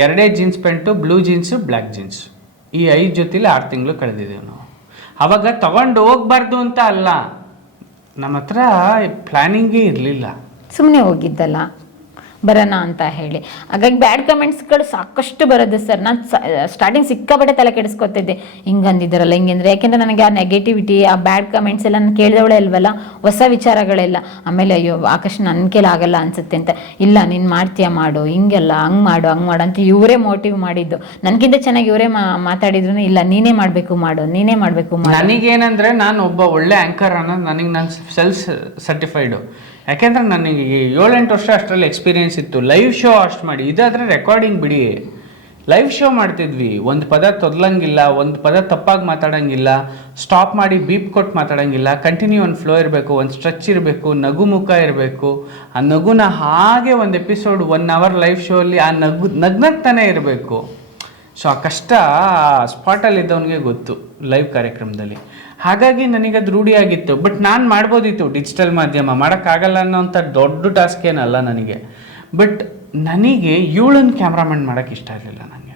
2 jeans pant, blue jeans, black jeans. ಈ 5 ಜೊತೆಲಿ 6 ತಿಂಗಳು ಕಳೆದಿದ್ದೀವಿ ನಾವು. ಅವಾಗ ತಗೊಂಡು ಹೋಗ್ಬಾರ್ದು ಅಂತ ಅಲ್ಲ, ನಮ್ಮ ಹತ್ರ ಪ್ಲಾನಿಂಗೇ ಇರಲಿಲ್ಲ, ಸುಮ್ಮನೆ ಹೋಗಿದ್ದಲ್ಲ ಬರೋಣ ಅಂತ ಹೇಳಿ. ಹಾಗಾಗಿ ಬ್ಯಾಡ್ ಕಮೆಂಟ್ಸ್ಗಳು ಸಾಕಷ್ಟು ಬರೋದು ಸರ್. ನಾನು ಸ್ಟಾರ್ಟಿಂಗ್ ಸಿಕ್ಕಾಪಟ್ಟೆ ತಲೆ ಕೆಡಿಸ್ಕೊತಿದ್ದೆ, ಹಿಂಗಂದಿದ್ದಾರಲ್ಲ ಹಿಂಗಂದ್ರೆ. ಯಾಕೆಂದರೆ ನನಗೆ ಆ ನೆಗೆಟಿವಿಟಿ, ಆ ಬ್ಯಾಡ್ ಕಮೆಂಟ್ಸ್ ಎಲ್ಲ ನಾನು ಕೇಳಿದವಳೆ ಅಲ್ವಲ್ಲ, ಹೊಸ ವಿಚಾರಗಳೆಲ್ಲ. ಆಮೇಲೆ ಅಯ್ಯೋ ಆಕಾಶ ನನ್ನ ಕೈಲಿ ಆಗಲ್ಲ ಅನ್ಸುತ್ತೆ ಅಂತ, ಇಲ್ಲ ನೀನು ಮಾಡ್ತೀಯ ಮಾಡು, ಹಿಂಗೆಲ್ಲ ಹಂಗೆ ಮಾಡು ಅಂತ ಇವರೇ ಮೋಟಿವ್ ಮಾಡಿದ್ದು. ನನಗಿಂತ ಚೆನ್ನಾಗಿ ಇವರೇ ಮಾತಾಡಿದ್ರು, ಇಲ್ಲ ನೀನೇ ಮಾಡಬೇಕು ಮಾಡು, ನೀನೇ ಮಾಡಬೇಕು ಮಾಡು. ನನಗೇನಂದರೆ ನಾನು ಒಬ್ಬ ಒಳ್ಳೆ ಆ್ಯಂಕರ್ ಅನ್ನೋದು ನನಗೆ ನಾನು ಸೆಲ್ಫ್ ಸರ್ಟಿಫೈಡು. ಯಾಕೆಂದ್ರೆ ನನಗೆ 7-8 ವರ್ಷ ಅಷ್ಟರಲ್ಲಿ ಎಕ್ಸ್ಪೀರಿಯೆನ್ಸ್ ಇತ್ತು. ಲೈವ್ ಶೋ ಅಷ್ಟು ಮಾಡಿ, ಇದಾದರೆ ರೆಕಾರ್ಡಿಂಗ್ ಬಿಡಿ, ಲೈವ್ ಶೋ ಮಾಡ್ತಿದ್ವಿ. ಒಂದು ಪದ ತೊದಲಂಗಿಲ್ಲ, ಒಂದು ಪದ ತಪ್ಪಾಗಿ ಮಾತಾಡೋಂಗಿಲ್ಲ, ಸ್ಟಾಪ್ ಮಾಡಿ ಬೀಪ್ ಕೊಟ್ಟು ಮಾತಾಡೋಂಗಿಲ್ಲ, ಕಂಟಿನ್ಯೂ ಒಂದು ಫ್ಲೋ ಇರಬೇಕು, ಒಂದು ಸ್ಟ್ರೆಚ್ ಇರಬೇಕು, ನಗು ಮುಖ ಇರಬೇಕು. ಆ ನಗುನ ಹಾಗೆ ಒಂದು ಎಪಿಸೋಡ್ 1 ಅವರ್ ಲೈವ್ ಶೋ ಅಲ್ಲಿ ಆ ನಗ್ನಗ್ತಾನೆ ಇರಬೇಕು. ಸೊ ಆ ಕಷ್ಟ ಸ್ಪಾಟಲ್ಲಿದ್ದವನಿಗೆ ಗೊತ್ತು ಲೈವ್ ಕಾರ್ಯಕ್ರಮದಲ್ಲಿ. ಹಾಗಾಗಿ ನನಗದು ರೂಢಿಯಾಗಿತ್ತು. ಬಟ್ ನಾನು ಮಾಡ್ಬೋದಿತ್ತು ಡಿಜಿಟಲ್ ಮಾಧ್ಯಮ, ಮಾಡೋಕ್ಕಾಗಲ್ಲ ಅನ್ನೋಂಥ ದೊಡ್ಡ ಟಾಸ್ಕ್ ಏನಲ್ಲ ನನಗೆ. ಬಟ್ ನನಗೆ ಇವಳನ್ನು ಕ್ಯಾಮ್ರಾಮನ್ ಮಾಡೋಕ್ಕೆ ಇಷ್ಟ ಇರಲಿಲ್ಲ ನನಗೆ.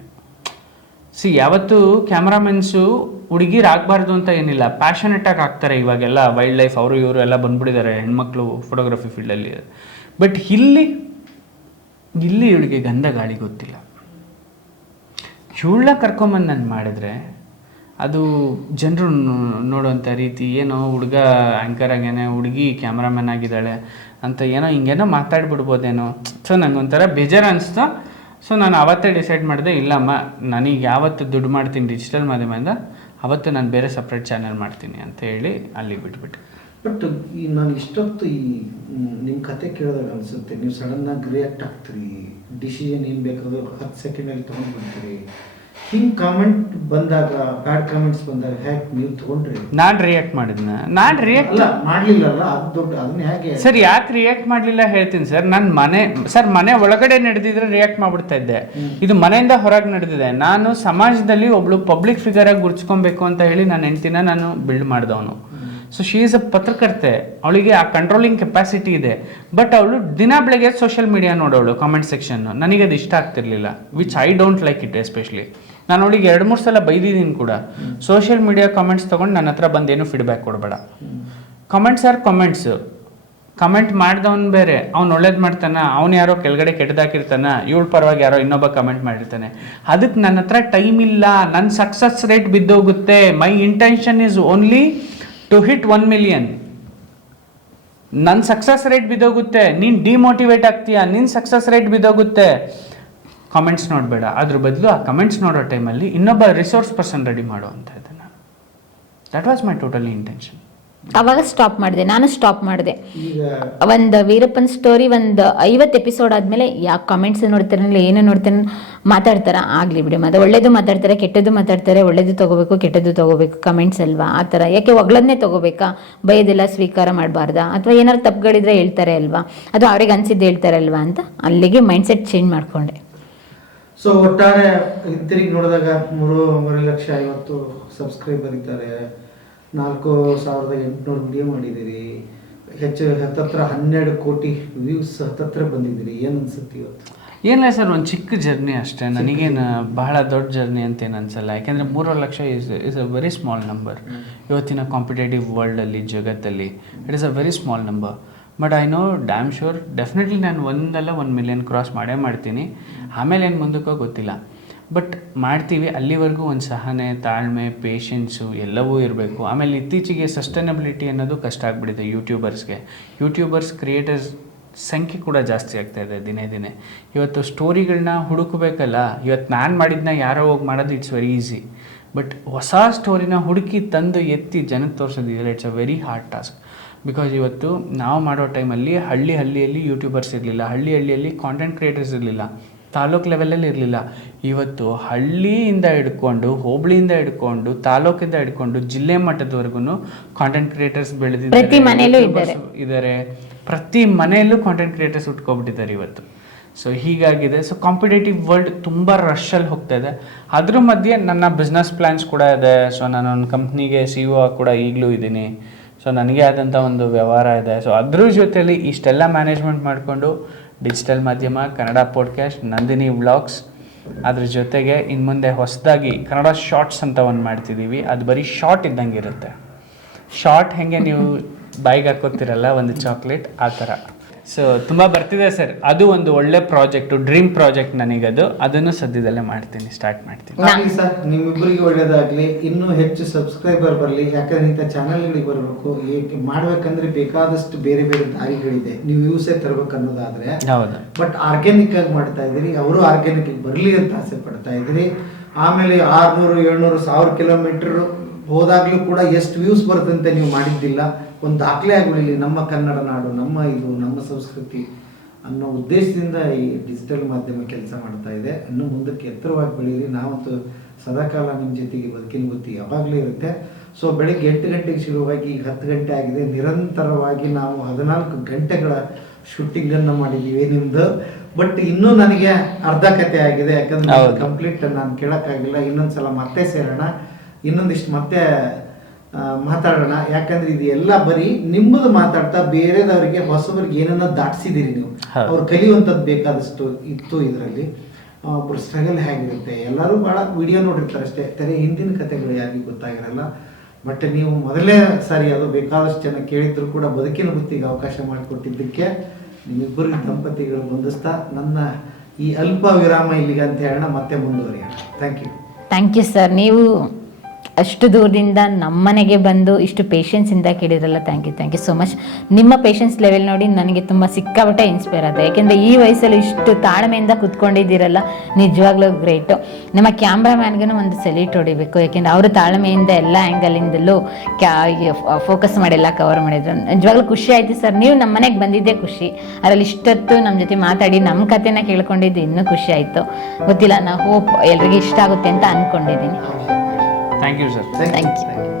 ಯಾವತ್ತು ಕ್ಯಾಮ್ರಾಮನ್ಸು ಹುಡುಗಿರು ಆಗಬಾರ್ದು ಅಂತ ಏನಿಲ್ಲ, ಪ್ಯಾಷನೆಟಾಗಿ ಆಗ್ತಾರೆ. ಇವಾಗೆಲ್ಲ ವೈಲ್ಡ್ ಲೈಫ್ ಅವರು ಇವರು ಎಲ್ಲ ಬಂದ್ಬಿಟ್ಟಿದ್ದಾರೆ ಹೆಣ್ಮಕ್ಳು ಫೋಟೋಗ್ರಫಿ ಫೀಲ್ಡಲ್ಲಿ. ಬಟ್ ಇಲ್ಲಿ ಇವಳಿಗೆ ಗಂಧ ಗಾಳಿ ಗೊತ್ತಿಲ್ಲ. ಇವಳನ್ನ ಕರ್ಕೊಂಬಂದು ನಾನು ಮಾಡಿದ್ರೆ ಅದು ಜನರು ನೋಡುವಂಥ ರೀತಿ, ಏನೋ ಹುಡುಗ ಆ್ಯಂಕರ್ ಆಗೇನೆ, ಹುಡುಗಿ ಕ್ಯಾಮ್ರಾಮನ್ ಆಗಿದ್ದಾಳೆ ಅಂತ ಏನೋ ಹಿಂಗೇನೋ ಮಾತಾಡ್ಬಿಡ್ಬೋದೇನೋ. ಸೊ ನನಗೊಂಥರ ಬೇಜಾರು ಅನಿಸ್ತು. ಸೊ ನಾನು ಅವತ್ತೇ ಡಿಸೈಡ್ ಮಾಡಿದೆ, ಇಲ್ಲಮ್ಮ ನನಗೆ ಯಾವತ್ತು ದುಡ್ಡು ಮಾಡ್ತೀನಿ ಡಿಜಿಟಲ್ ಮಾಧ್ಯಮದಿಂದ, ಅವತ್ತು ನಾನು ಬೇರೆ ಸಪ್ರೇಟ್ ಚಾನಲ್ ಮಾಡ್ತೀನಿ ಅಂತ ಹೇಳಿ ಅಲ್ಲಿಗೆ ಬಿಟ್ಬಿಟ್ಟೆ. ಬಟ್ ನಾನು ಇಷ್ಟೊತ್ತು ನಿಮ್ಮ ಕತೆ ಕೇಳಿದಾಗ ಅನಿಸುತ್ತೆ, ನೀವು ಸಡನ್ನಾಗಿ ರಿಯಾಕ್ಟ್ ಆಗ್ತೀರಿ, ಡಿಸಿಷನ್ ಏನು ಬೇಕಾದ್ರೂ 10 ಸೆಕೆಂಡಲ್ಲಿ ತೊಗೊಂಡು ಬರ್ತೀರಿ. ಹಿಂಗೆ ಕಾಮೆಂಟ್ ಬಂದಾಗ, ಬ್ಯಾಡ್ ಕಾಮೆಂಟ್ಸ್ ಬಂದಾಗ ಹೇಗೆ ನೀವು ತೊಗೊಂಡ್ರಿ? ನಾನು ರಿಯಾಕ್ಟ್ ಮಾಡಿದ್ನ? ನಾನು ರಿಯಾಕ್ಟ್ ಮಾಡಲಿಲ್ಲಲ್ಲ, ಅದು ದೊಡ್ಡ, ಅದನ್ನ ಹೇಗೆ ಸರ್ ಯಾಕೆ ರಿಯಾಕ್ಟ್ ಮಾಡಲಿಲ್ಲ ಹೇಳ್ತೀನಿ ಸರ್. ನನ್ನ ಮನೆ ಒಳಗಡೆ ನಡೆದಿದ್ರೆ ರಿಯಾಕ್ಟ್ ಮಾಡ್ಬಿಡ್ತಾ ಇದ್ದೆ. ಇದು ಮನೆಯಿಂದ ಹೊರಗೆ ನಡೆದಿದೆ. ನಾನು ಸಮಾಜದಲ್ಲಿ ಒಬ್ಳು ಪಬ್ಲಿಕ್ ಫಿಗರ್ ಆಗಿ ಗುರ್ಸ್ಕೊಬೇಕು ಅಂತ ಹೇಳಿ ನನ್ನ ಹೆಂಡ್ತಿನ ನಾನು ಬಿಲ್ಡ್ ಮಾಡಿದವನು. ಸೊ ಶಿ ಈಸ್ ಅ ಪತ್ರಕರ್ತೆ, ಅವಳಿಗೆ ಆ ಕಂಟ್ರೋಲಿಂಗ್ ಕೆಪಾಸಿಟಿ ಇದೆ. ಬಟ್ ಅವಳು ದಿನ ಬೆಳಗ್ಗೆ ಸೋಷಿಯಲ್ ಮೀಡಿಯಾ ನೋಡೋಳು, ಕಾಮೆಂಟ್ ಸೆಕ್ಷನ್. ನನಗೆ ಅದು ಇಷ್ಟ ಆಗ್ತಿರ್ಲಿಲ್ಲ, which I don't like it. Especially ನಾನು ಅವಳಿಗೆ 2-3 ಸಲ ಬೈದಿದ್ದೀನಿ ಕೂಡ. ಸೋಷಿಯಲ್ ಮೀಡಿಯಾ ಕಾಮೆಂಟ್ಸ್ ತೊಗೊಂಡು ನನ್ನ ಹತ್ರ ಬಂದೇನು ಫೀಡ್ಬ್ಯಾಕ್ ಕೊಡಬೇಡ. ಕಾಮೆಂಟ್ಸ್ ಆರ್ ಕಾಮೆಂಟ್ಸ್, ಕಮೆಂಟ್ ಮಾಡ್ದವನ್ ಬೇರೆ, ಅವ್ನು ಒಳ್ಳೇದು ಮಾಡ್ತಾನ, ಅವ್ನು ಯಾರೋ ಕೆಳಗಡೆ ಕೆಟ್ಟದಾಕಿರ್ತಾನ, ಇವಳ ಪರವಾಗಿ ಯಾರೋ ಇನ್ನೊಬ್ಬ ಕಮೆಂಟ್ ಮಾಡಿರ್ತಾನೆ. ಅದಕ್ಕೆ ನನ್ನ ಹತ್ರ ಟೈಮ್ ಇಲ್ಲ, ನನ್ನ ಸಕ್ಸಸ್ ರೇಟ್ ಬಿದ್ದೋಗುತ್ತೆ. My intention is only to hit 1 million. ನನ್ನ ಸಕ್ಸಸ್ ರೇಟ್ ಬಿದ್ದೋಗುತ್ತೆ, ನೀನು ಡಿಮೋಟಿವೇಟ್ ಆಗ್ತೀಯಾ, ನಿನ್ನ ಸಕ್ಸಸ್ ರೇಟ್ ಬಿದ್ದೋಗುತ್ತೆ. ಕಾಮೆಂಟ್ಸ್ ನೋಡಬೇಡ, ಅದ್ರ ಬದಲು ಆ ಕಮೆಂಟ್ಸ್ ನೋಡೋ ಟೈಮಲ್ಲಿ ಇನ್ನೊಬ್ಬ ರಿಸೋರ್ಸ್ ಪರ್ಸನ್ ರೆಡಿ ಮಾಡು ಅಂತ ಇದನ್ನು. That was my totally intention. ಅವಾಗ ಸ್ಟಾಪ್ ಮಾಡಿದೆ, ನಾನು ಸ್ಟಾಪ್ ಮಾಡಿದೆ. ಈಗ ಒಂದು ವೀರಪ್ಪನ್ ಸ್ಟೋರಿ ಒಂದು 50 ಎಪಿಸೋಡ್ ಆದಮೇಲೆ ಯಾವ ಕಮೆಂಟ್ಸ್ ನೋಡ್ತಾರಲ್ಲ, ಏನು ನೋಡ್ತಾನೆ, ಮಾತಾಡ್ತಾರ ಆಗಲಿ ಬಿಡಿ, ಮತ್ತೆ ಒಳ್ಳೇದು ಮಾತಾಡ್ತಾರೆ, ಕೆಟ್ಟದ್ದು ಮಾತಾಡ್ತಾರೆ, ಒಳ್ಳೇದು ತಗೋಬೇಕು, ಕೆಟ್ಟದ್ದು ತಗೋಬೇಕು, ಕಮೆಂಟ್ಸ್ ಅಲ್ವಾ ಆ ಥರ. ಯಾಕೆ ಒಗ್ಳನ್ನೇ ತಗೋಬೇಕಾ, ಬೈದೆಲ್ಲ ಸ್ವೀಕಾರ ಮಾಡಬಾರ್ದಾ, ಅಥವಾ ಏನಾದ್ರು ತಪ್ಪುಗಳಿದ್ರೆ ಹೇಳ್ತಾರೆ ಅಲ್ವಾ, ಅದು ಅವ್ರಿಗೆ ಅನ್ಸಿದ್ದು ಹೇಳ್ತಾರೆ ಅಲ್ವಾ ಅಂತ ಅಲ್ಲಿಗೆ ಮೈಂಡ್ಸೆಟ್ ಚೇಂಜ್ ಮಾಡಿಕೊಂಡೆ. ಸೊ ಒಟ್ಟಾರೆ ಹಿಂತಿರುಗಿ ನೋಡಿದಾಗ 3,50,000 ಸಬ್ಸ್ಕ್ರೈಬರ್ ಇದ್ದಾರೆ, 4,800 ವಿಡಿಯೋ ಮಾಡಿದ್ದೀರಿ, ಹತ್ತತ್ರ 12 ಕೋಟಿ ವ್ಯೂಸ್ ಹತ್ತತ್ರ ಬಂದಿದ್ದೀರಿ. ಏನು ಅನ್ಸುತ್ತೆ ಇವತ್ತು? ಏನಿಲ್ಲ ಸರ್, ಒಂದು ಚಿಕ್ಕ ಜರ್ನಿ ಅಷ್ಟೇ. ನನಗೇನು ಬಹಳ ದೊಡ್ಡ ಜರ್ನಿ ಅಂತ ಏನು ಅನ್ಸಲ್ಲ. ಯಾಕೆಂದರೆ 3,00,000 is a very small number ಇವತ್ತಿನ ಕಾಂಪಿಟೇಟಿವ್ ವರ್ಲ್ಡಲ್ಲಿ, ಜಗತ್ತಲ್ಲಿ. It is a very small number. But I know dam sure definitely ನಾನು 1 million ಕ್ರಾಸ್ ಮಾಡೇ ಮಾಡ್ತೀನಿ. ಆಮೇಲೆ ಏನು ಮುಂದಕ್ಕೋ ಗೊತ್ತಿಲ್ಲ, ಬಟ್ ಮಾಡ್ತೀವಿ. ಅಲ್ಲಿವರೆಗೂ ಒಂದು ಸಹನೆ, ತಾಳ್ಮೆ, ಪೇಷನ್ಸು ಎಲ್ಲವೂ ಇರಬೇಕು. ಆಮೇಲೆ ಇತ್ತೀಚೆಗೆ ಸಸ್ಟೈನಬಿಲಿಟಿ ಅನ್ನೋದು ಕಷ್ಟ ಆಗಿಬಿಟ್ಟಿದೆ ಯೂಟ್ಯೂಬರ್ಸ್ಗೆ. ಯೂಟ್ಯೂಬರ್ಸ್ ಕ್ರಿಯೇಟರ್ಸ್ ಸಂಖ್ಯೆ ಕೂಡ ಜಾಸ್ತಿ ಆಗ್ತಾ ಇದೆ ದಿನೇ ದಿನೇ. ಇವತ್ತು ಸ್ಟೋರಿಗಳನ್ನ ಹುಡುಕಬೇಕಲ್ಲ, ಇವತ್ತು ನಾನು ಮಾಡಿದ್ದನ್ನ ಯಾರೋ ಹೋಗಿ ಮಾಡೋದು ಇಟ್ಸ್ ವೆರಿ ಈಸಿ. ಬಟ್ ಹೊಸ ಸ್ಟೋರಿನ ಹುಡುಕಿ ತಂದು ಎತ್ತಿ ಜನಕ್ಕೆ ತೋರಿಸೋದಿದ್ರೆ it's a very hard task. Because ಇವತ್ತು ನಾವು ಮಾಡೋ ಟೈಮಲ್ಲಿ ಹಳ್ಳಿಯಲ್ಲಿ ಯೂಟ್ಯೂಬರ್ಸ್ ಇರಲಿಲ್ಲ, ಹಳ್ಳಿಯಲ್ಲಿ ಕಾಂಟೆಂಟ್ ಕ್ರಿಯೇಟರ್ಸ್ ಇರಲಿಲ್ಲ, ತಾಲೂಕು ಲೆವೆಲಲ್ಲಿ ಇರಲಿಲ್ಲ. ಇವತ್ತು ಹಳ್ಳಿಯಿಂದ ಹಿಡ್ಕೊಂಡು, ಹೋಬಳಿಯಿಂದ ಹಿಡ್ಕೊಂಡು, ತಾಲೂಕಿಂದ ಹಿಡ್ಕೊಂಡು ಜಿಲ್ಲೆ ಮಟ್ಟದವರೆಗೂ ಕಾಂಟೆಂಟ್ ಕ್ರಿಯೇಟರ್ಸ್ ಇದ್ದಾರೆ. ಪ್ರತಿ ಮನೆಯಲ್ಲೂ ಕಾಂಟೆಂಟ್ ಕ್ರಿಯೇಟರ್ಸ್ ಉಟ್ಕೊಬಿಟ್ಟಿದ್ದಾರೆ ಇವತ್ತು. ಸೊ ಹೀಗಾಗಿದೆ. ಸೊ ಕಾಂಪಿಟೇಟಿವ್ ವರ್ಲ್ಡ್ ತುಂಬ ರಶಲ್ಲಿ ಹೋಗ್ತಾ ಇದೆ. ಅದ್ರ ಮಧ್ಯೆ ನನ್ನ ಬಿಸ್ನೆಸ್ ಪ್ಲ್ಯಾನ್ಸ್ ಕೂಡ ಇದೆ. ಸೊ ನಾನು ಒಂದು ಕಂಪ್ನಿಗೆ CEO ಕೂಡ ಈಗಲೂ ಇದ್ದೀನಿ. ಸೊ ನನಗೆ ಆದಂಥ ಒಂದು ವ್ಯವಹಾರ ಇದೆ. ಸೊ ಅದ್ರ ಜೊತೆಯಲ್ಲಿ ಇಷ್ಟೆಲ್ಲ ಮ್ಯಾನೇಜ್ಮೆಂಟ್ ಮಾಡಿಕೊಂಡು ಡಿಜಿಟಲ್ ಮಾಧ್ಯಮ, ಕನ್ನಡ ಪಾಡ್ಕ್ಯಾಸ್ಟ್, ನಂದಿನಿ ವ್ಲಾಗ್ಸ್, ಅದ್ರ ಜೊತೆಗೆ ಇನ್ನು ಮುಂದೆ ಹೊಸದಾಗಿ ಕನ್ನಡ ಶಾರ್ಟ್ಸ್ ಅಂತ ಒಂದು ಮಾಡ್ತಿದ್ದೀವಿ. ಅದು ಬರೀ ಶಾರ್ಟ್ ಇದ್ದಂಗೆ ಇರುತ್ತೆ. ಶಾರ್ಟ್ ಹೆಂಗೆ ನೀವು ಬಾಯಿಗೆ ಹಾಕೋತಿರಲ್ಲ ಒಂದು ಚಾಕ್ಲೇಟ್, ಆ ಥರ. ಸೊ ತುಂಬ ಬರ್ತಿದೆ ಸರ್. ಅದು ಒಂದು ಒಳ್ಳೆ ಪ್ರಾಜೆಕ್ಟು, ಡ್ರೀಮ್ ಪ್ರಾಜೆಕ್ಟ್ ನನಗದು. ಅದನ್ನು ಸದ್ಯದಲ್ಲೇ ಮಾಡ್ತೀನಿ, ಸ್ಟಾರ್ಟ್ ಮಾಡ್ತೀನಿ. ಆಗಲಿ ಸರ್, ನಿಮ್ಮಿಬ್ಬರಿಗೆ ಒಳ್ಳೇದಾಗಲಿ, ಇನ್ನೂ ಹೆಚ್ಚು ಸಬ್ಸ್ಕ್ರೈಬರ್ ಬರಲಿ. ಯಾಕಂದ್ರೆ ಇಂಥ ಚಾನಲ್ಗಳಿಗೆ ಬರಬೇಕು, ಮಾಡ್ಬೇಕಂದ್ರೆ ಬೇಕಾದಷ್ಟು ಬೇರೆ ಬೇರೆ ದಾರಿಗಳಿದೆ. ನೀವು ಯೂಸೇ ತರಬೇಕು ಅನ್ನೋದಾದ್ರೆ ಹೌದು. ಬಟ್ ಆರ್ಗ್ಯಾನಿಕ್ ಆಗಿ ಮಾಡ್ತಾ ಇದ್ದೀರಿ, ಅವರು ಆರ್ಗ್ಯಾನಿಕ್ ಬರಲಿ ಅಂತ ಆಸೆ ಪಡ್ತಾ ಇದ್ದೀರಿ. ಆಮೇಲೆ 600, 700, 1000 ಕಿಲೋಮೀಟರ್ ಹೋದಾಗ್ಲೂ ಕೂಡ ಎಷ್ಟು ವ್ಯೂಸ್ ಬರುತ್ತಂತೆ ನೀವು ಮಾಡಿದ್ದಿಲ್ಲ. ಒಂದು ದಾಖಲೆ ಆಗಿಬಿಡಲಿ, ನಮ್ಮ ಕನ್ನಡ ನಾಡು, ನಮ್ಮ ಸಂಸ್ಕೃತಿ ಅನ್ನೋ ಉದ್ದೇಶದಿಂದ ಈ ಡಿಜಿಟಲ್ ಮಾಧ್ಯಮ ಕೆಲಸ ಮಾಡ್ತಾ ಇದೆ. ಇನ್ನು ಮುಂದಕ್ಕೆ ಎತ್ತರವಾಗಿ ಬೆಳೀಲಿ. ನಾವಂತೂ ಸದಾಕಾಲ ನಿಮ್ಮ ಜೊತೆಗೆ ಬದುಕಿನ ಬುತ್ತಿ ಯಾವಾಗಲೂ ಇರುತ್ತೆ. ಸೊ ಬೆಳಿಗ್ಗೆ 8 ಗಂಟೆಗೆ ಶುರುವಾಗಿ ಈಗ 10 ಗಂಟೆ ಆಗಿದೆ. ನಿರಂತರವಾಗಿ ನಾವು 14 ಗಂಟೆಗಳ ಶೂಟಿಂಗನ್ನು ಮಾಡಿದ್ದೀವಿ ನಿಮ್ಮದು. ಬಟ್ ಇನ್ನೂ ನನಗೆ ಅರ್ಧ ಕತೆ ಆಗಿದೆ, ಯಾಕಂದ್ರೆ ಕಂಪ್ಲೀಟ್ ನಾನು ಕೇಳೋಕ್ಕಾಗಿಲ್ಲ. ಇನ್ನೊಂದ್ಸಲ ಮತ್ತೆ ಸೇರೋಣ, ಇನ್ನೊಂದಿಷ್ಟು ಮತ್ತೆ ಮಾತಾಡೋಣ. ಯಾಕಂದ್ರೆ ಇದು ಎಲ್ಲ ಬರೀ ನಿಮ್ಮದು ಮಾತಾಡ್ತಾ ಬೇರೆದವರಿಗೆ, ಹೊಸಬರಿಗೆ ಏನನ್ನ ದಾಟಿಸಿದ್ದೀರಿ ನೀವು. ಅವ್ರು ಕಲಿಯುವಂಥದ್ದು ಬೇಕಾದಷ್ಟು ಇತ್ತು ಇದರಲ್ಲಿ. ಒಬ್ಬರು ಸ್ಟ್ರಗಲ್ ಹೇಗಿರುತ್ತೆ, ಎಲ್ಲರೂ ಭಾಳ ವಿಡಿಯೋ ನೋಡಿರ್ತಾರೆ ಅಷ್ಟೇ, ತೆರೆ ಹಿಂದಿನ ಕಥೆಗಳು ಯಾರಿಗೂ ಗೊತ್ತಾಗಿರಲ್ಲ. ಬಟ್ ನೀವು ಮೊದಲೇ ಸಾರಿ ಅದು ಬೇಕಾದಷ್ಟು ಜನ ಕೇಳಿದ್ರು ಕೂಡ ಬದುಕಿನ ಬುತ್ತಿಗೆ ಅವಕಾಶ ಮಾಡಿಕೊಟ್ಟಿದ್ದಕ್ಕೆ ನಿಮ್ಮಿಬ್ಬರಿಗೆ ದಂಪತಿಗಳು ಬಂಧಿಸ್ತಾ ನನ್ನ ಈ ಅಲ್ಪ ವಿರಾಮ ಇಲ್ಲಿಗೆ ಅಂತ ಹೇಳೋಣ. ಮತ್ತೆ ಮುಂದುವರಿಯೋಣ. Thank you sir. ನೀವು ಅಷ್ಟು ದೂರದಿಂದ ನಮ್ಮನೆಗೆ ಬಂದು ಇಷ್ಟು ಪೇಷನ್ಸಿಂದ ಕೇಳಿದ್ರಲ್ಲ, ಥ್ಯಾಂಕ್ ಯು ಸೋ ಮಚ್. ನಿಮ್ಮ ಪೇಷನ್ಸ್ ಲೆವೆಲ್ ನೋಡಿ ನನಗೆ ತುಂಬ ಸಿಕ್ಕಾಪಟ್ಟೆ ಇನ್ಸ್ಪೈರ್ ಆಗುತ್ತೆ. ಯಾಕೆಂದರೆ ಈ ವಯಸ್ಸಲ್ಲಿ ಇಷ್ಟು ತಾಳ್ಮೆಯಿಂದ ಕುತ್ಕೊಂಡಿದ್ದೀರಲ್ಲ, ನಿಜವಾಗ್ಲೂ ಗ್ರೇಟು. ನಮ್ಮ ಕ್ಯಾಮ್ರಾಮ್ಯಾನ್ಗೂ ಒಂದು ಸೆಲ್ಯೂಟ್ ಹೊಡಿಬೇಕು. ಯಾಕೆಂದರೆ ಅವರು ತಾಳ್ಮೆಯಿಂದ ಎಲ್ಲ ಆ್ಯಂಗಲಿಂದಲೂ ಫೋಕಸ್ ಮಾಡಿಲ್ಲ ಕವರ್ ಮಾಡಿದ್ರು. ನಿಜವಾಗ್ಲೂ ಖುಷಿ ಆಯಿತು ಸರ್. ನೀವು ನಮ್ಮ ಮನೆಗೆ ಬಂದಿದ್ದೇ ಖುಷಿ. ಅದರಲ್ಲಿ ಇಷ್ಟೊತ್ತು ನಮ್ಮ ಜೊತೆ ಮಾತಾಡಿ ನಮ್ಮ ಕಥೆನ ಕೇಳ್ಕೊಂಡಿದ್ದು ಇನ್ನೂ ಖುಷಿ ಆಯಿತು. ಗೊತ್ತಿಲ್ಲ, ನಾ ಹೋಪ್ ಎಲ್ರಿಗೂ ಇಷ್ಟ ಆಗುತ್ತೆ ಅಂತ ಅಂದ್ಕೊಂಡಿದ್ದೀನಿ. Thank you, sir. Thank you.